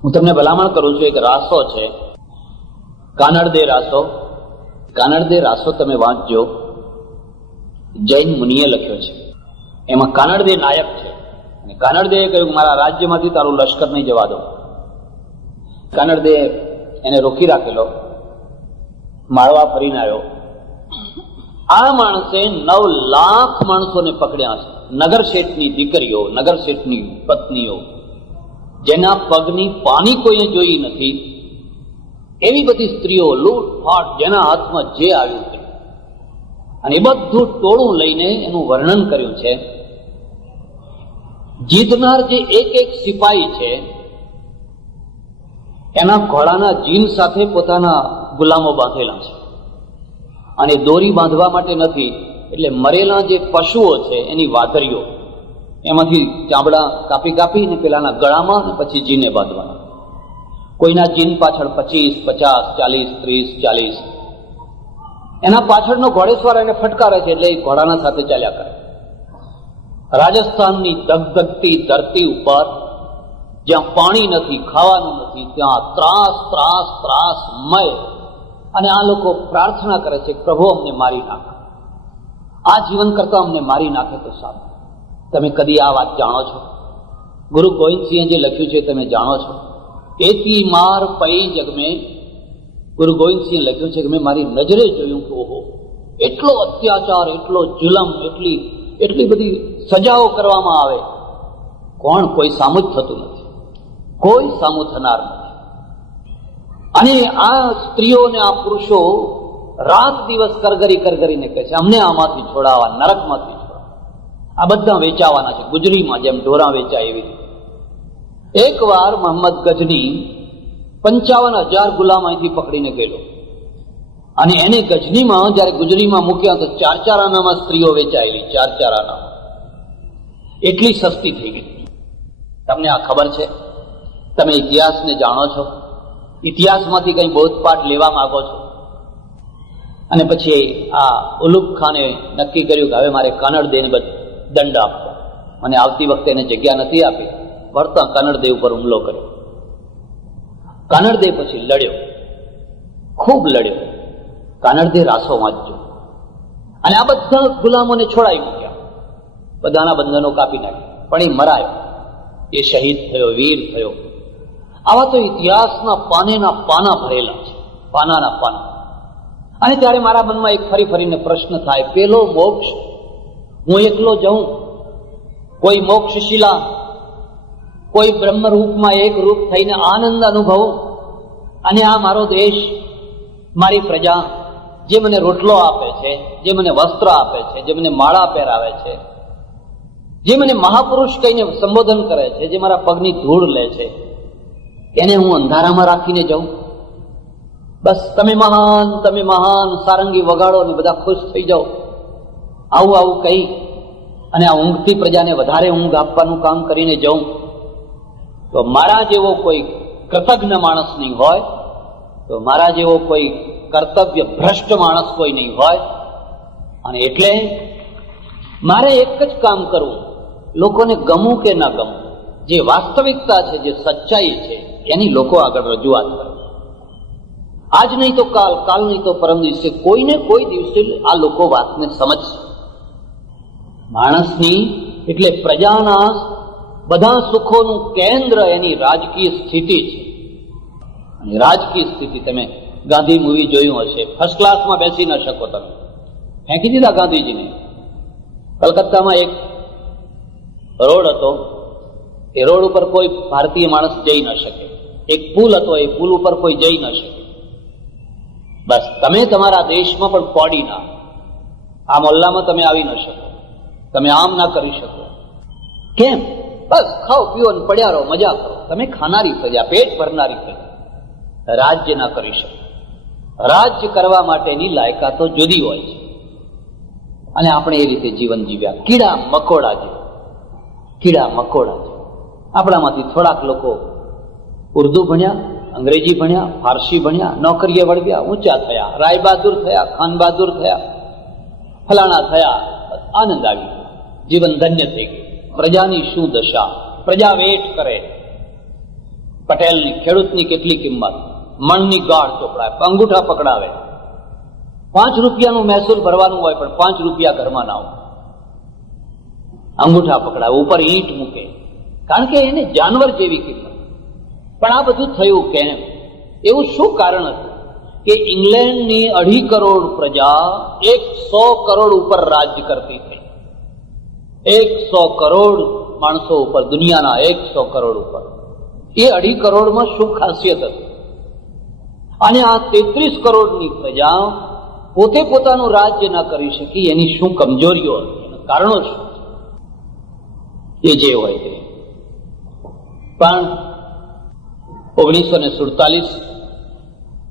હું તમને ભલામણ કરું છું, એક રાસો છે, કાનડદે રાસો. કાનડદે રાસો તમે વાંચજો, જૈન મુનિએ લખ્યો છે. એમાં કાનડદે નાયક છે અને કાનડદેએ કહ્યું કે મારા રાજ્યમાંથી તારું લશ્કર નહીં જવા દો. કાનડદે એને રોકી રાખેલો, માળવા ફરીને આવ્યો. આ માણસે 9 લાખ માણસોને પકડ્યા છે. નગર શેઠની દીકરીઓ, નગર શેઠની પત્નીઓ, જેના પગની પાની કોઈએ જોઈ નથી, એવી બધી સ્ત્રીઓ, લૂંટફાટ, જેના હાથમાં જે આવ્યું છે, અને એ બધું ટોળું લઈને એનું વર્ણન કર્યું છે. જીતનાર જે એક સિપાહી છે, એના ઘોડાના જીન સાથે પોતાના ગુલામો બાંધેલા છે, અને દોરી બાંધવા માટે નથી, એટલે મરેલા જે પશુઓ છે એની વાધરીઓ, એમાંથી ચામડા કાપી કાપીને પેલાના ગળામાં અને પછી જીને બાંધવાના. કોઈના જીન પાછળ 25, 50, 40, 30, 40. એના પાછળનો ઘોડેસવાર એને ફટકારે છે, એટલે એ ઘોડાના સાથે ચાલ્યા કરે. રાજસ્થાનની ધગધગતી ધરતી ઉપર, જ્યાં પાણી નથી, ખાવાનું નથી, ત્યાં ત્રાસ ત્રાસ ત્રાસમય. અને આ લોકો પ્રાર્થના કરે છે, પ્રભુ અમને મારી નાખ, આ જીવન કરતા અમને મારી નાખે તો સારું. તમે કદી આ વાત જાણો છો? ગુરુ ગોવિંદસિંહે જે લખ્યું છે તમે જાણો છો? એથી માર પઈ જગ મેં, ગુરુ ગોવિંદસિંહે લખ્યું છે કે મેં મારી નજરે જોયું કે ઓહો, એટલો અત્યાચાર, એટલો જુલમ, એટલી બધી સજાઓ કરવામાં આવે. કોણ? કોઈ સામું જ થતું નથી, કોઈ સામું થનાર નથી. અને આ સ્ત્રીઓ ને આ પુરુષો રાત દિવસ કરગરીને કહે છે, અમને આમાંથી છોડાવવા, નરકમાંથી છોડાવવા. આ બધા વેચાવાના છે, ગુજરીમાં જેમ ઢોરા વેચાય એવી રીતે. એક વાર મોહમ્મદ ગજની 55,000 ગુલામ અહીંથી પકડીને ગયેલો, અને એને ગજનીમાં જયારે ગુજરીમાં મૂક્યા તો 4 આનામાં સ્ત્રીઓ વેચાયેલી. 4 આના એટલી સસ્તી થઈ ગઈ. તમને આ ખબર છે? તમે ઇતિહાસને જાણો છો? ઇતિહાસમાંથી કઈ બોધપાઠ લેવા માંગો છો? અને પછી આ ઉલુગ ખાને નક્કી કર્યું કે હવે મારે કાનડદેને દંડ આપવો, અને આવતી વખતે એને જગ્યા નથી આપી, વળતા કાનડદે ઉપર હુમલો કર્યો. કાનડદે પછી લડ્યો, ખૂબ લડ્યો. કાનડદે રાસો વાંચજો. અને આ બધા ગુલામોને છોડાવી મૂક્યા, બધાના બંધનો કાપી નાખ્યા, પણ એ મરાયો, એ શહીદ થયો, વીર થયો. આવા તો ઇતિહાસના પાનેના પાના ભરેલા છે, પાનાના પાના. અને ત્યારે મારા મનમાં એક ફરીને પ્રશ્ન થાય, પેલો મોક્ષ હું એકલો જઉં, કોઈ મોક્ષશિલા, કોઈ બ્રહ્મરૂપમાં એક રૂપ થઈને આનંદ અનુભવું, અને આ મારો દેશ, મારી પ્રજા જે મને રોટલો આપે છે, જે મને વસ્ત્ર આપે છે, જે મને માળા પહેરાવે છે, જે મને મહાપુરુષ કહીને સંબોધન કરે છે, જે મારા પગની ધૂળ લે છે, એને હું અંધારામાં રાખીને જાઉં? બસ તમે મહાન સારંગી વગાડો ને બધા ખુશ થઈ જાઓ, આવું કહી અને આ ઊંઘતી પ્રજાને વધારે ઊંઘ આપવાનું કામ કરીને જાઉં, તો મારા જેવો કોઈ કૃતજ્ઞ માણસ નહીં હોય, તો મારા જેવો કોઈ કર્તવ્ય ભ્રષ્ટ માણસ કોઈ નહીં હોય. અને એટલે મારે એક જ કામ કરવું, લોકોને ગમવું કે ના ગમવું, જે વાસ્તવિકતા છે, જે સચ્ચાઈ છે, એની લોકો આગળ રજૂઆત કરે. આજ નહીં તો કાલ નહીં તો પરમ દિવસે, કોઈને કોઈ દિવસે આ લોકો વાતને સમજશે. માણસની એટલે પ્રજાના બધા સુખોનું કેન્દ્ર એની રાજકીય સ્થિતિ છે. અને રાજકીય સ્થિતિ, તમે ગાંધી મૂવી જોયું હશે, ફર્સ્ટ ક્લાસમાં બેસી ન શકો, તમે ફેંકી દીધા ગાંધીજીને. કલકત્તામાં એક રોડ હતો, એ રોડ ઉપર કોઈ ભારતીય માણસ જઈ ન શકે. એક પુલ હતો, એ પુલ ઉપર કોઈ જઈ ન શકે. બસ તમે તમારા દેશમાં પણ પડી ના, આ મોહલ્લામાં તમે આવી ન શકો, તમે આમ ના કરી શકો. કેમ? બસ ખાઓ પીઓ ને પડ્યા રહો, મજા કરો. તમે ખાનારી પ્રજા, પેટ ભરનારી પ્રજા, રાજ્ય ના કરી શકો. રાજ્ય કરવા માટેની લાયકાતો જુદી હોય છે, અને આપણે એ રીતે જીવન જીવ્યા, કીડા મકોડા છે, કીડા મકોડા છે. આપણામાંથી થોડાક લોકો ઉર્દુ ભણ્યા, અંગ્રેજી ભણ્યા, ફારસી ભણ્યા, નોકરીએ વળગ્યા, ઊંચા થયા, રાય બહાદુર થયા, ખાન બહાદુર થયા, ફલાણા થયા, આનંદ આવી ગયો, જીવન ધન્ય થઈ ગયું. પ્રજાની શું દશા! પ્રજા વેઠ કરે. પટેલની, ખેડૂતની કેટલી કિંમત! મણની ગાઢ ચોપડાય, અંગૂઠા પકડાવે. 5 રૂપિયાનું મહેસૂલ ભરવાનું હોય, પણ 5 રૂપિયા ઘરમાં ના હોય. અંગૂઠા પકડાવે, ઉપર ઈંટ મૂકે, કારણ કે એને જાનવર જેવી કિંમત. પણ આ બધું થયું કેમ? એવું શું કારણ હતું કે ઇંગ્લેન્ડની 2.5 કરોડ પ્રજા 100 કરોડ ઉપર રાજ્ય કરતી થઈ? 100 કરોડ માણસો ઉપર, દુનિયાના 100 કરોડ ઉપર. એ 2.5 કરોડમાં શું ખાસિયત હતી? અને આ 33 કરોડની પ્રજા પોતે પોતાનું રાજ્ય ના કરી શકી, એની શું કમજોરીઓ હતી, એના કારણો શું? એ જે હોય તે. પણ 1947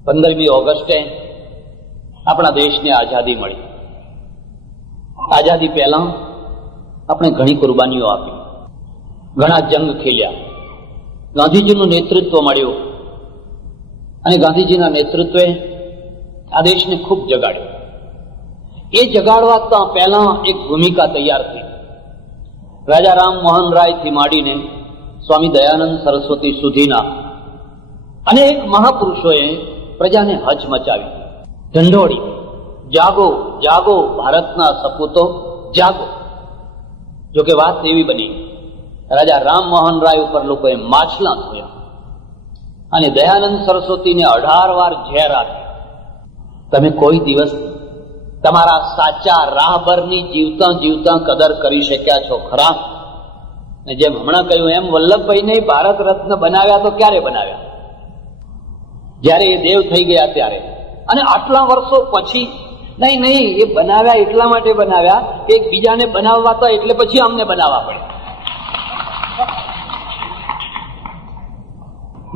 15મી ઓગસ્ટે આપણા દેશને આઝાદી મળી. આઝાદી પહેલા આપણે ઘણી કુરબાનીઓ આપી, ઘણા જંગ ખેલ્યા, ગાંધીજીનું નેતૃત્વ મળ્યું, અને ગાંધીજીના નેતૃત્વે આ દેશને ખૂબ જગાડ્યો. એ જગાડવા પહેલા એક ભૂમિકા તૈયાર થઈ. રાજા રામ મોહન રાયથી માંડીને સ્વામી દયાનંદ સરસ્વતી સુધીના અનેક મહાપુરુષોએ પ્રજાને હચમચાવી, ઢંઢોળી, જાગો જાગો ભારતના સપૂતો જાગો. જોકે વાત એવી બની, રાજા રામ મોહન રાય ઉપર લોકોએ માછલા થયા, અને દયાનંદ સરસ્વતીને 18 વાર ઝેર આપ્યું. તમે કોઈ દિવસ તમારા સાચા રાહબરની જીવતા જીવતા કદર કરી શક્યા છો ખરા? ને જેમ હમણાં કહ્યું એમ, વલ્લભભાઈને ભારત રત્ન બનાવ્યા તો ક્યારે બનાવ્યા? જ્યારે એ દેવ થઈ ગયા ત્યારે. અને આટલા વર્ષો પછી નહીં, એ બનાવ્યા એટલા માટે બનાવ્યા કે બીજાને બનાવવા હતા, એટલે પછી અમને બનાવવા પડે.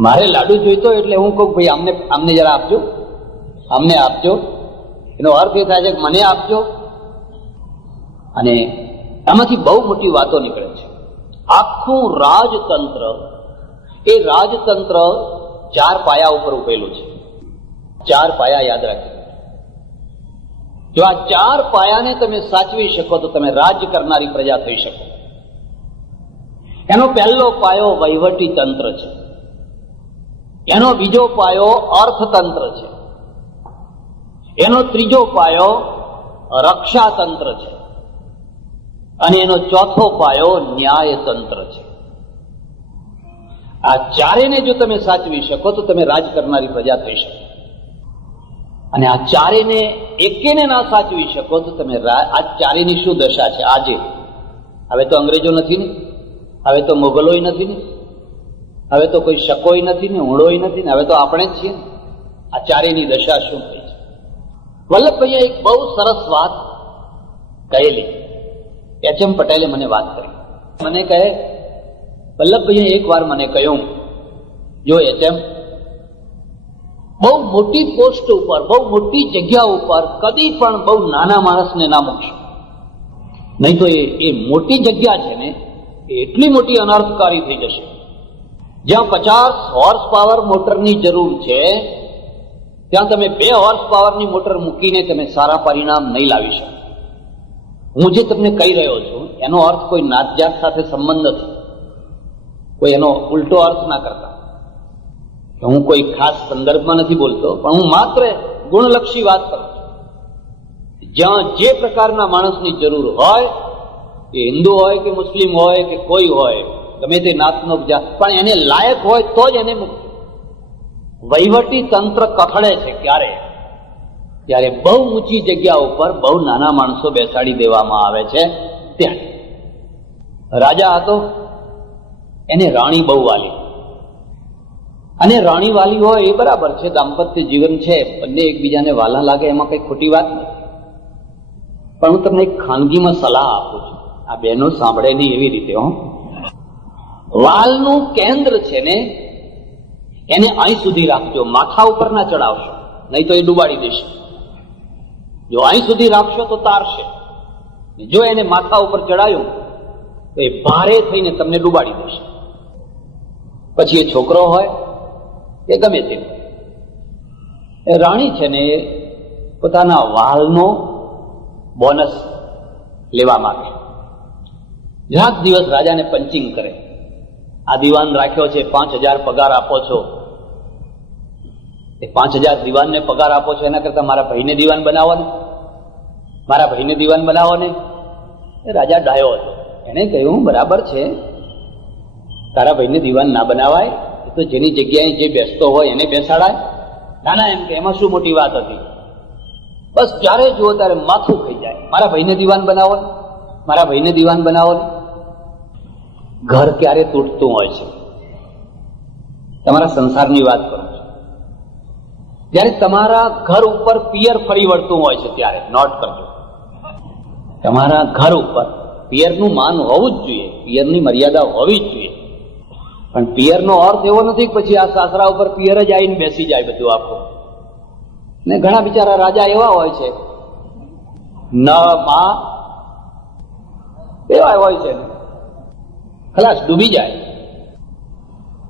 મારે લાડુ જોઈતો એટલે હું કહું, ભાઈ અમને જરા આપજો, અમને આપજો. એનો અર્થ એ થાય છે કે મને આપજો. અને આમાંથી બહુ મોટી વાતો નીકળે છે. આખું રાજતંત્ર, એ રાજતંત્ર 4 પાયા ઉપર ઉભેલું છે. 4 પાયા યાદ રાખજો. જો આ 4 પાયાને તમે સાચવી શકો તો તમે રાજ્ય કરનારી પ્રજા થઈ શકો. એનો પહેલો પાયો વહીવટી તંત્ર છે, એનો બીજો પાયો અર્થતંત્ર છે, એનો ત્રીજો પાયો રક્ષાતંત્ર છે, અને એનો ચોથો પાયો ન્યાયતંત્ર છે. આ ચારેને જો તમે સાચવી શકો તો તમે રાજ કરનારી પ્રજા થઈ શકો. અને આ ચારેને એકેને ના સાચવી શકો તો તમે આ ચારેની શું દશા છે આજે? હવે તો અંગ્રેજો નથી ને, હવે તો મુગલોય નથી ને, હવે તો કોઈ શકોય નથી ને, હુંડોય નથી ને, હવે તો આપણે જ છીએ ને. આ ચારેની દશા શું થઈ છે? વલ્લભભાઈએ એક બહુ સરસ વાત કહેલી. એચ.એમ. પટેલે મને વાત કરી. મને કહે, વલ્લભભાઈએ એક વાર મને કહ્યું, જો એચ.એમ., બહુ મોટી પોસ્ટ ઉપર, બહુ મોટી જગ્યા ઉપર કદી પણ બહુ નાના માણસને ના મૂકશો, નહીં તો એ મોટી જગ્યા છે ને, એ એટલી મોટી અનર્થકારી થઈ જશે. જ્યાં 50 હોર્સ પાવર મોટરની જરૂર છે, ત્યાં તમે 2 હોર્સ પાવરની મોટર મૂકીને તમે સારા પરિણામ નહીં લાવી શકો. હું જે તમને કહી રહ્યો છું એનો અર્થ કોઈ નાતજાત સાથે સંબંધ નથી, કોઈ એનો ઉલટો અર્થ ના કરતા. હું કોઈ ખાસ સંદર્ભમાં નથી બોલતો, પણ હું માત્ર ગુણલક્ષી વાત કરું છું. જ્યાં જે પ્રકારના માણસની જરૂર હોય, કે હિન્દુ હોય કે મુસ્લિમ હોય કે કોઈ હોય, ગમે તે નાતનો પણ એને લાયક હોય તો જ એને મૂકજો. વહીવટી તંત્ર કથળે છે ક્યારે? ત્યારે બહુ ઊંચી જગ્યા ઉપર બહુ નાના માણસો બેસાડી દેવામાં આવે છે. ત્યાં રાજા હતો, એને રાણી બહુ વાલી. અને રાણી વાલી હોય એ બરાબર છે, દાંપત્ય જીવન છે, બંને એકબીજાને વાલા લાગે, એમાં કઈ ખોટી વાત નથી. પણ હું તમને એક ખાનગીમાં સલાહ આપું છું, આ બહેનો સાંભળે નહીં એવી રીતે. વાલનું કેન્દ્ર છે ને એને અહીં સુધી રાખજો, માથા ઉપર ના ચડાવશો, નહીં તો એ ડુબાડી દેશે. જો અહીં સુધી રાખશો તો તારશે, જો એને માથા ઉપર ચડાયું તો એ ભારે થઈને તમને ડુબાડી દેશે. પછી એ છોકરો હોય એ ગમે તે, એ રાણી છે ને એ પોતાના વાલનો બોનસ લેવા માંગે. રાત દિવસ રાજાને પંચિંગ કરે, આ દીવાન રાખ્યો છે, 5,000 પગાર આપો છો, એ 5,000 દીવાનને પગાર આપો છો, એના કરતા મારા ભાઈને દીવાન બનાવો ને, મારા ભાઈને દીવાન બનાવો ને. એ રાજા ડાયો હતો, એને કહ્યું બરાબર છે, તારા ભાઈને દીવાન ના બનાવાય, એ તો જેની જગ્યાએ જે બેસતો હોય એને બેસાડાય. નાના એમ કે એમાં શું મોટી વાત હતી, બસ જ્યારે જુઓ ત્યારે માથું ખાઈ જાય, મારા ભાઈને દીવાન બનાવો ને, મારા ભાઈને દીવાન બનાવો ને. ઘર ક્યારે તૂટતું હોય છે, તમારા સંસારની વાત કરું છું, જ્યારે તમારા ઘર ઉપર પિયર ફરી વળતું હોય છે ત્યારે નોટ કરજો. તમારા ઘર ઉપર પિયરનું માન હોવું જ જોઈએ, પિયરની મર્યાદા હોવી જ જોઈએ. પણ પિયરનો અર્થ એવો નથી કે પછી આ સાસરા ઉપર પિયર જ આવીને બેસી જાય બધું આખું. ને ઘણા બિચારા રાજા એવા હોય છે, ન માં એવા હોય છે, ખલાસ ડૂબી જાય.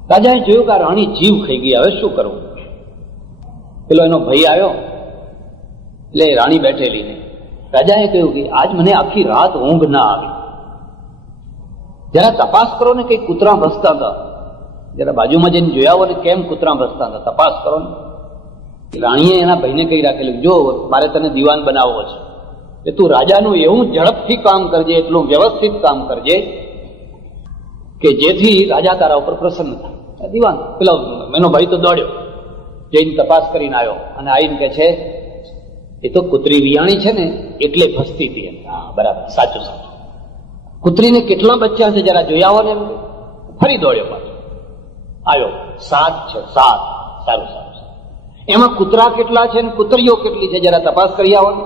રાજાએ જોયું કે આ રાણી જીવ ખાઈ ગઈ, હવે શું કરવું? પેલો એનો ભાઈ આવ્યો, એટલે રાણી બેઠેલી ને રાજાએ કહ્યું કે આજ મને આખી રાત ઊંઘ ના આવી, જરા તપાસ કરો ને, કઈ કૂતરા ભસતા હતા, જરા બાજુમાં જઈને જોયા હોય ને કેમ કૂતરા ભસતા હતા, તપાસ કરો ને. રાણીએ એના ભાઈને કહી રાખેલું, જો મારે તને દીવાન બનાવવો છે, કે તું રાજાનું એવું ઝડપથી કામ કરજે, એટલું વ્યવસ્થિત કામ કરજે કે જેથી રાજા તારા ઉપર પ્રસન્ન થાય. દીવાન પેલો એનો ભાઈ તો દોડ્યો, જઈને તપાસ કરીને આવ્યો, અને આવીને કે છે એ તો કૂતરી વિયાણી છે ને એટલે ભસતી હતી. હા બરાબર, સાચું સાચું. કૂતરીને કેટલા બચ્ચા છે જરા જોયા હો ને. એમ ફરી દોડ્યો, પાછો આવ્યો, 7 છે, 7. સારું સારું. એમાં કૂતરા કેટલા છે ને કૂતરીઓ કેટલી છે જરા તપાસ કરી આવો ને.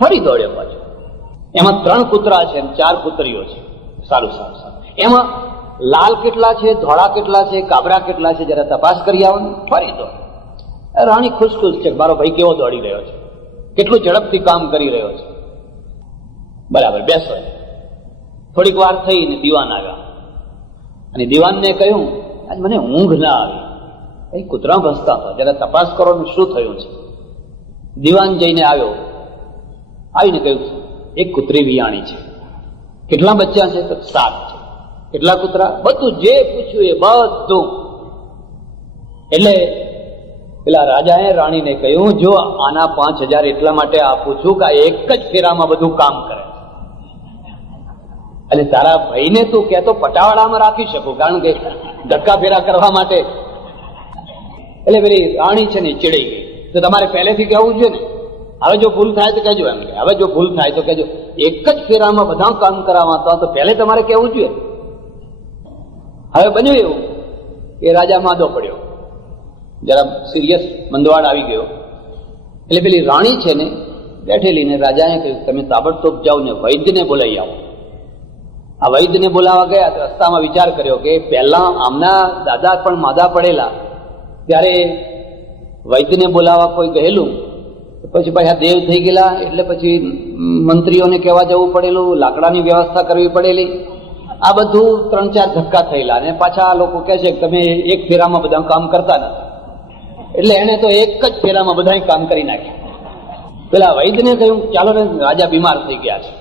ફરી દોડ્યો પાછો, એમાં 3 કૂતરા છે ને 4 કૂતરીઓ છે. સારું સારું સારું. એમાં લાલ કેટલા છે, ધોળા કેટલા છે, કાબરા કેટલા છે જરા તપાસ કરી આવો ને. ફરી દોડ. રાણી ખુશ ખુશ છે, મારો ભાઈ કેવો દોડી રહ્યો છે, કેટલું ઝડપથી કામ કરી રહ્યો છે. બરાબર, બેસો. થોડીક વાર થઈને દીવાન આવ્યા, અને દીવાનને કહ્યું આજ મને ઊંઘ ના આવી, કઈ કૂતરા ભસતા હતા, જરા તપાસ કરો ને શું થયું છે. દીવાન જઈને આવ્યો, આવીને કહ્યું એક કૂતરી વિયાણી છે. કેટલા બચ્ચા છે? તો 7 છે. કેટલા કૂતરા? બધું જે પૂછ્યું એ બધું. એટલે પેલા રાજાએ રાણીને કહ્યું, જો આના 5,000 એટલા માટે આપું છું કે એક જ ફેરામાં બધું કામ કરે, અને તારા ભાઈને તું કહેતો પટાવાળામાં રાખી શકું, કારણ કે ધક્કા ફેરા કરવા માટે. એટલે પેલી રાણી છે ને ચીડાઈ ગઈ. તો તમારે પહેલેથી કહેવું જોઈએ ને, હવે જો ભૂલ થાય તો કહેજો, એમ કે હવે જો ભૂલ થાય તો કહેજો, એક જ ફેરામાં બધા કામ કરાવવા તો પહેલે તમારે કહેવું જોઈએ. હવે બન્યું એવું કે રાજા માંદો પડ્યો, જરા સિરિયસ મંદવાડ આવી ગયો. એટલે પેલી રાણી છે ને બેઠેલી ને રાજાએ કહ્યું તમે તાબડતોબ જાઓ ને વૈદ્યને બોલાવી આવો. આ વૈદ્યને બોલાવવા ગયા તો રસ્તામાં વિચાર કર્યો કે પહેલા આમના દાદા પણ માદા પડેલા, ત્યારે વૈદ્યને બોલાવવા કોઈ ગયેલું, પછી પાછા દેવ થઈ ગયેલા, એટલે પછી મંત્રીઓને કહેવા જવું પડેલું, લાકડાની વ્યવસ્થા કરવી પડેલી. આ બધું 3-4 ધક્કા થયેલા, અને પાછા લોકો કહે છે કે તમે એક ફેરામાં બધા કામ કરતા નથી. એટલે એને તો એક જ ફેરામાં બધા કામ કરી નાખ્યા. પેલા વૈદ્યને કહ્યું ચાલો ને, રાજા બીમાર થઈ ગયા છે.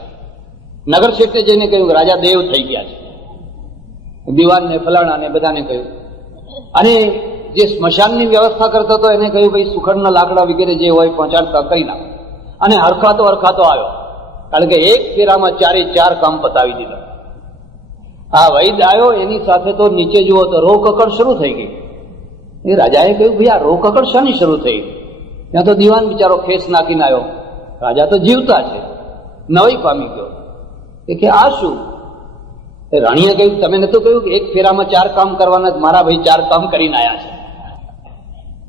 નગર શેઠે જઈને કહ્યું કે રાજા દેવ થઈ ગયા છે. દીવાનને ફલાણાને બધાને કહ્યું. અને જે સ્મશાનની વ્યવસ્થા કરતો હતો એને કહ્યું ભાઈ સુખડના લાકડા વગેરે જે હોય પહોંચાડતા કરી નાખો. અને હરખાતો આવ્યો, કારણ કે એક ફેરામાં 4 કામ પતાવી દીધા. આ વૈદ્ય આવ્યો, એની સાથે તો નીચે જુઓ તો રો કકડ શરૂ થઈ ગઈ. એ રાજાએ કહ્યું ભાઈ આ રો કકડ શાની શરૂ થઈ? ત્યાં તો દીવાન બિચારો ખેસ નાખીને આવ્યો. રાજા તો જીવતા છે, નવાઈ પામી ગયો કે આ શું? રાણીએ કહ્યું, તમે નતું કહ્યું કે એક ફેરામાં 4 કામ કરવાના? મારા ભાઈ 4 કામ કરીને આવ્યા છે.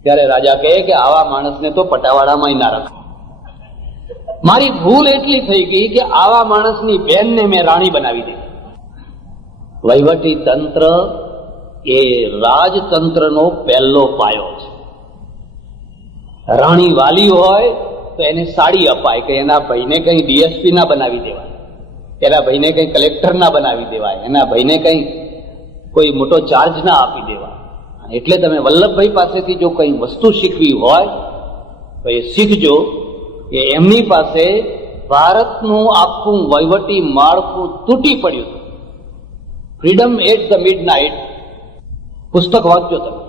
ત્યારે રાજા કહે કે આવા માણસને તો પટાવાળામાં ના રાખો. મારી ભૂલ એટલી થઈ ગઈ કે આવા માણસની બેનને મેં રાણી બનાવી દીધી. વહીવટી તંત્ર એ રાજતંત્રનો પહેલો પાયો છે. રાણી વાલી હોય તો એને સાડી અપાય કે એના ભાઈને કઈ ડીએસપી ના બનાવી દેવાય, એના ભાઈને કઈ કલેક્ટર ના બનાવી દેવાય, એના ભાઈને કઈ કોઈ મોટો ચાર્જ ના આપી દેવાય. એટલે તમે વલ્લભભાઈ પાસેથી જો કઈ વસ્તુ શીખવી હોય તો એ શીખજો કે એમની પાસે ભારતનું આખું વહીવટી માળખું તૂટી પડ્યું હતું. ફ્રીડમ એટ ધ મિડનાઇટ પુસ્તક વાંચજો તમે,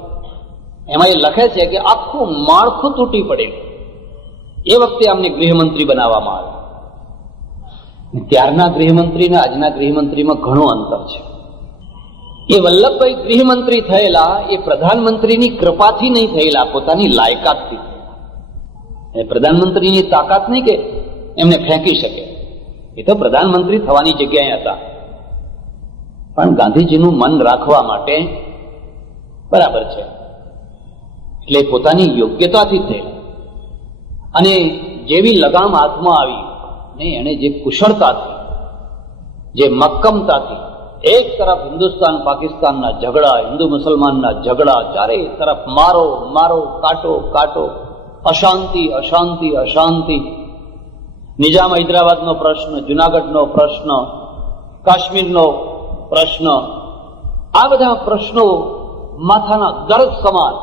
એમાં એ લખે છે કે આખું માળખું તૂટી પડેલું. એ વખતે અમને ગૃહમંત્રી બનાવવામાં આવ્યા. ત્યારના ગૃહમંત્રી ને આજના ગૃહમંત્રીમાં ઘણું અંતર છે. એ વલ્લભભાઈ ગૃહમંત્રી થયેલા એ પ્રધાનમંત્રીની કૃપાથી નહીં થયેલા, પોતાની લાયકાતથી. પ્રધાનમંત્રીની તાકાત નહીં કે એમને ફેંકી શકે, એ તો પ્રધાનમંત્રી થવાની જગ્યાએ હતા. પણ ગાંધીજીનું મન રાખવા માટે બરાબર છે એટલે પોતાની યોગ્યતાથી જ થયેલા. અને જેવી લગામ હાથમાં આવી ને એને જે કુશળતાથી, જે મક્કમતાથી, એક તરફ હિન્દુસ્તાન પાકિસ્તાનના ઝઘડા, હિન્દુ મુસલમાનના ઝઘડા, ચારે તરફ મારો મારો, કાટો કાટો, અશાંતિ અશાંતિ અશાંતિ, નિજામ હૈદરાબાદનો પ્રશ્ન, જુનાગઢનો પ્રશ્ન, કાશ્મીરનો પ્રશ્ન, આ બધા પ્રશ્નો માથાના ગરજ સમાન.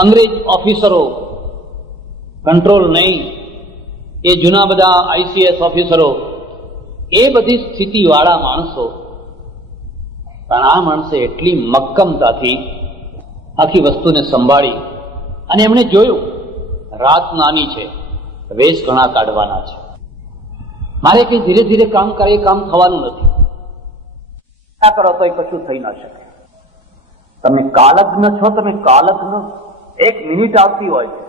અંગ્રેજ ઓફિસરો કંટ્રોલ નહીં, એ જૂના બધા આઈસીએસ ઓફિસરો, એ બધી સ્થિતિવાળા માણસો. પણ આ માણસે એટલી મક્કમતાથી આખી વસ્તુને સંભાળી અને એમણે જોયું રાત નાની છે, વેશ ઘણા કાઢવાના છે, મારે કઈ ધીરે ધીરે કામ કરે એ કામ થવાનું નથી, આ કરો તો એ કશું થઈ ના શકે. તમે કાલજ્ઞ છો, તમે કાલજ્ઞ. 1 મિનિટ આવતી હોય છે,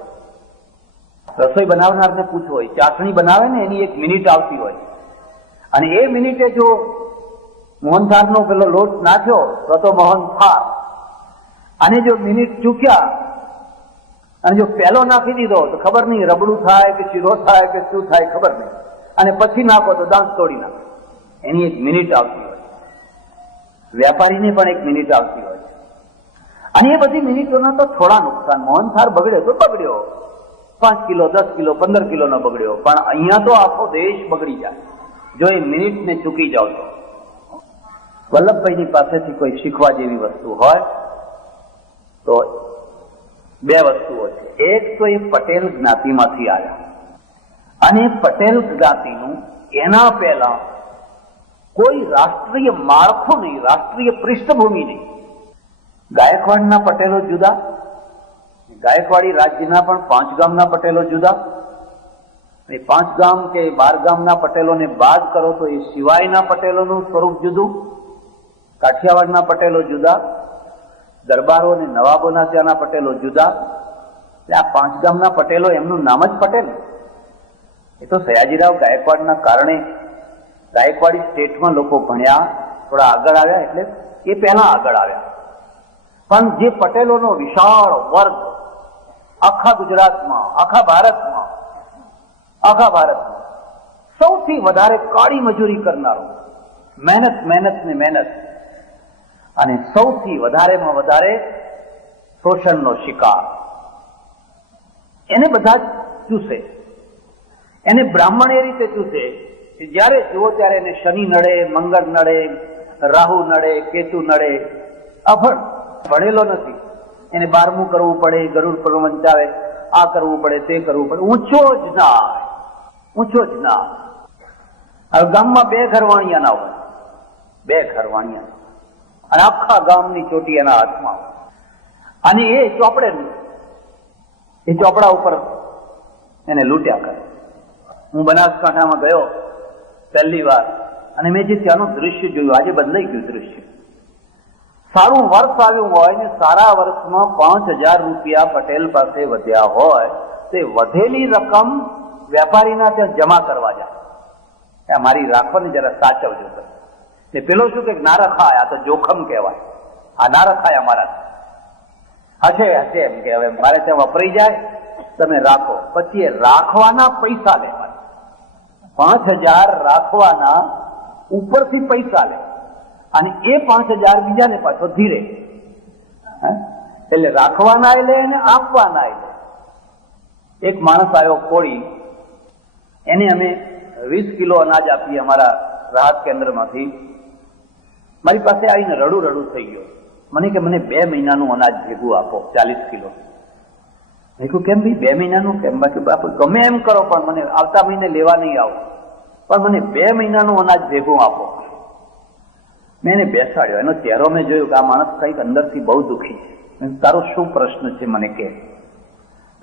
રસોઈ બનાવનારને પૂછવું હોય, ચાસણી બનાવે ને એની 1 મિનિટ આવતી હોય, અને એ મિનિટે જો મોહનથાળનો પેલો લોટ નાખ્યો તો મોહનથાળ, અને જો મિનિટ ચૂક્યા અને જો પેલો નાખી દીધો તો ખબર નહીં રબડું થાય કે શીરો થાય કે શું થાય ખબર નહીં, અને પછી નાખો તો દાંત તોડી નાખે. એની 1 મિનિટ આવતી હોય. વેપારીને પણ 1 મિનિટ આવતી હોય. અને એ બધી મિનિટોના તો થોડા નુકસાન. મોહનથાળ બગડ્યો તો બગડ્યો, 5 કિલો 10 કિલો 15 કિલોનો બગડ્યો, પણ અહીંયા તો આખો દેશ બગડી જાય જો એ મિનિટને ચૂકી જાવ તો. વલ્લભભાઈની પાસેથી કોઈ શીખવા જેવી વસ્તુ હોય તો 2 વસ્તુઓ છે. એક તો એ પટેલ જ્ઞાતિમાંથી આવ્યા, અને પટેલ જ્ઞાતિનું એના પહેલા કોઈ રાષ્ટ્રીય માળખું નહીં, રાષ્ટ્રીય પૃષ્ઠભૂમિ નહીં. ગાયકવાડના પટેલો જુદા, ગાયકવાડી રાજ્યના પણ 5 ગામના પટેલો જુદા. એ 5 ગામ કે 12 ગામના પટેલોને બાદ કરો તો એ સિવાયના પટેલોનું સ્વરૂપ જુદું. કાઠિયાવાડના પટેલો જુદા, દરબારો અને નવાબોના ત્યાંના પટેલો જુદા. એટલે આ 5 ગામના પટેલો એમનું નામ જ પટેલ. એ તો સયાજીરાવ ગાયકવાડના કારણે ગાયકવાડી સ્ટેટમાં લોકો ભણ્યા, થોડા આગળ આવ્યા, એટલે એ પહેલા આગળ આવ્યા. પણ જે પટેલોનો વિશાળ વર્ગ આખા ગુજરાતમાં, આખા ભારતમાં સૌથી વધારે કાળી મજૂરી કરનારો, મહેનત મહેનત ને મહેનત, અને સૌથી વધારેમાં વધારે શોષણનો શિકાર, એને બધા જ ચૂસે. એને બ્રાહ્મણ એ રીતે ચૂસે કે જ્યારે જુઓ ત્યારે એને શનિ નડે, મંગળ નડે, રાહુ નડે, કેતુ નડે. અભણ, ભણેલો નથી, એને 12મું કરવું પડે, ગરુડ પર વંચાવે, આ કરવું પડે, તે કરવું પડે, ઊંચો જ ના આવે, ઊંચો જ ના આવે. હવે ગામમાં 2 ઘરવાણિયા ના હોય, 2 ઘરવાણિયા, અને આખા ગામની ચોટી એના હાથમાં હોય, અને એ ચોપડા ઉપર એને લૂંટ્યા કરે. હું બનાસકાંઠામાં ગયો પહેલી વાર, અને મેં જે ત્યાંનું દૃશ્ય જોયું, આજે બદલાઈ ગયું દૃશ્ય. સારું વર્ષ આવ્યું હોય ને સારા વર્ષમાં 5000 રૂપિયા પટેલ પાસે વધ્યા હોય તો એ વધેલી રકમ વેપારીના ત્યાં જમા કરવા જાય. મારી રાખો ને જરા સાચવજો. ને પેલો શું કે ના રખાય, આ તો જોખમ કહેવાય, આ ના રખાય અમારા હશે હશે એમ કે હવે મારે ત્યાં વપરાઈ જાય, તમે રાખો. પછી એ રાખવાના પૈસા લેવાય, 5,000 રાખવાના ઉપરથી પૈસા લે, અને એ 5,000 બીજાને પાછો ધીરે. એટલે રાખવાના લે અને આપવાના લે. એક માણસ આવ્યો કોળી, એને અમે 20 કિલો અનાજ આપીએ અમારા રાહત કેન્દ્રમાંથી. મારી પાસે આવીને રડું રડું થઈ ગયો. મને કે મને 2 મહિનાનું અનાજ ભેગું આપો, 40 કિલો. મેં કહ્યું કેમ ભાઈ 2 મહિનાનું કેમ? બાકી બાપુ ગમે એમ કરો પણ મને આવતા મહિને લેવા નહીં આવું, પણ મને 2 મહિનાનું અનાજ ભેગું આપો. મેં એને બેસાડ્યો, એનો ચહેરો મેં જોયો કે આ માણસ કંઈક અંદરથી બહુ દુઃખી છે. તારો શું પ્રશ્ન છે મને કે?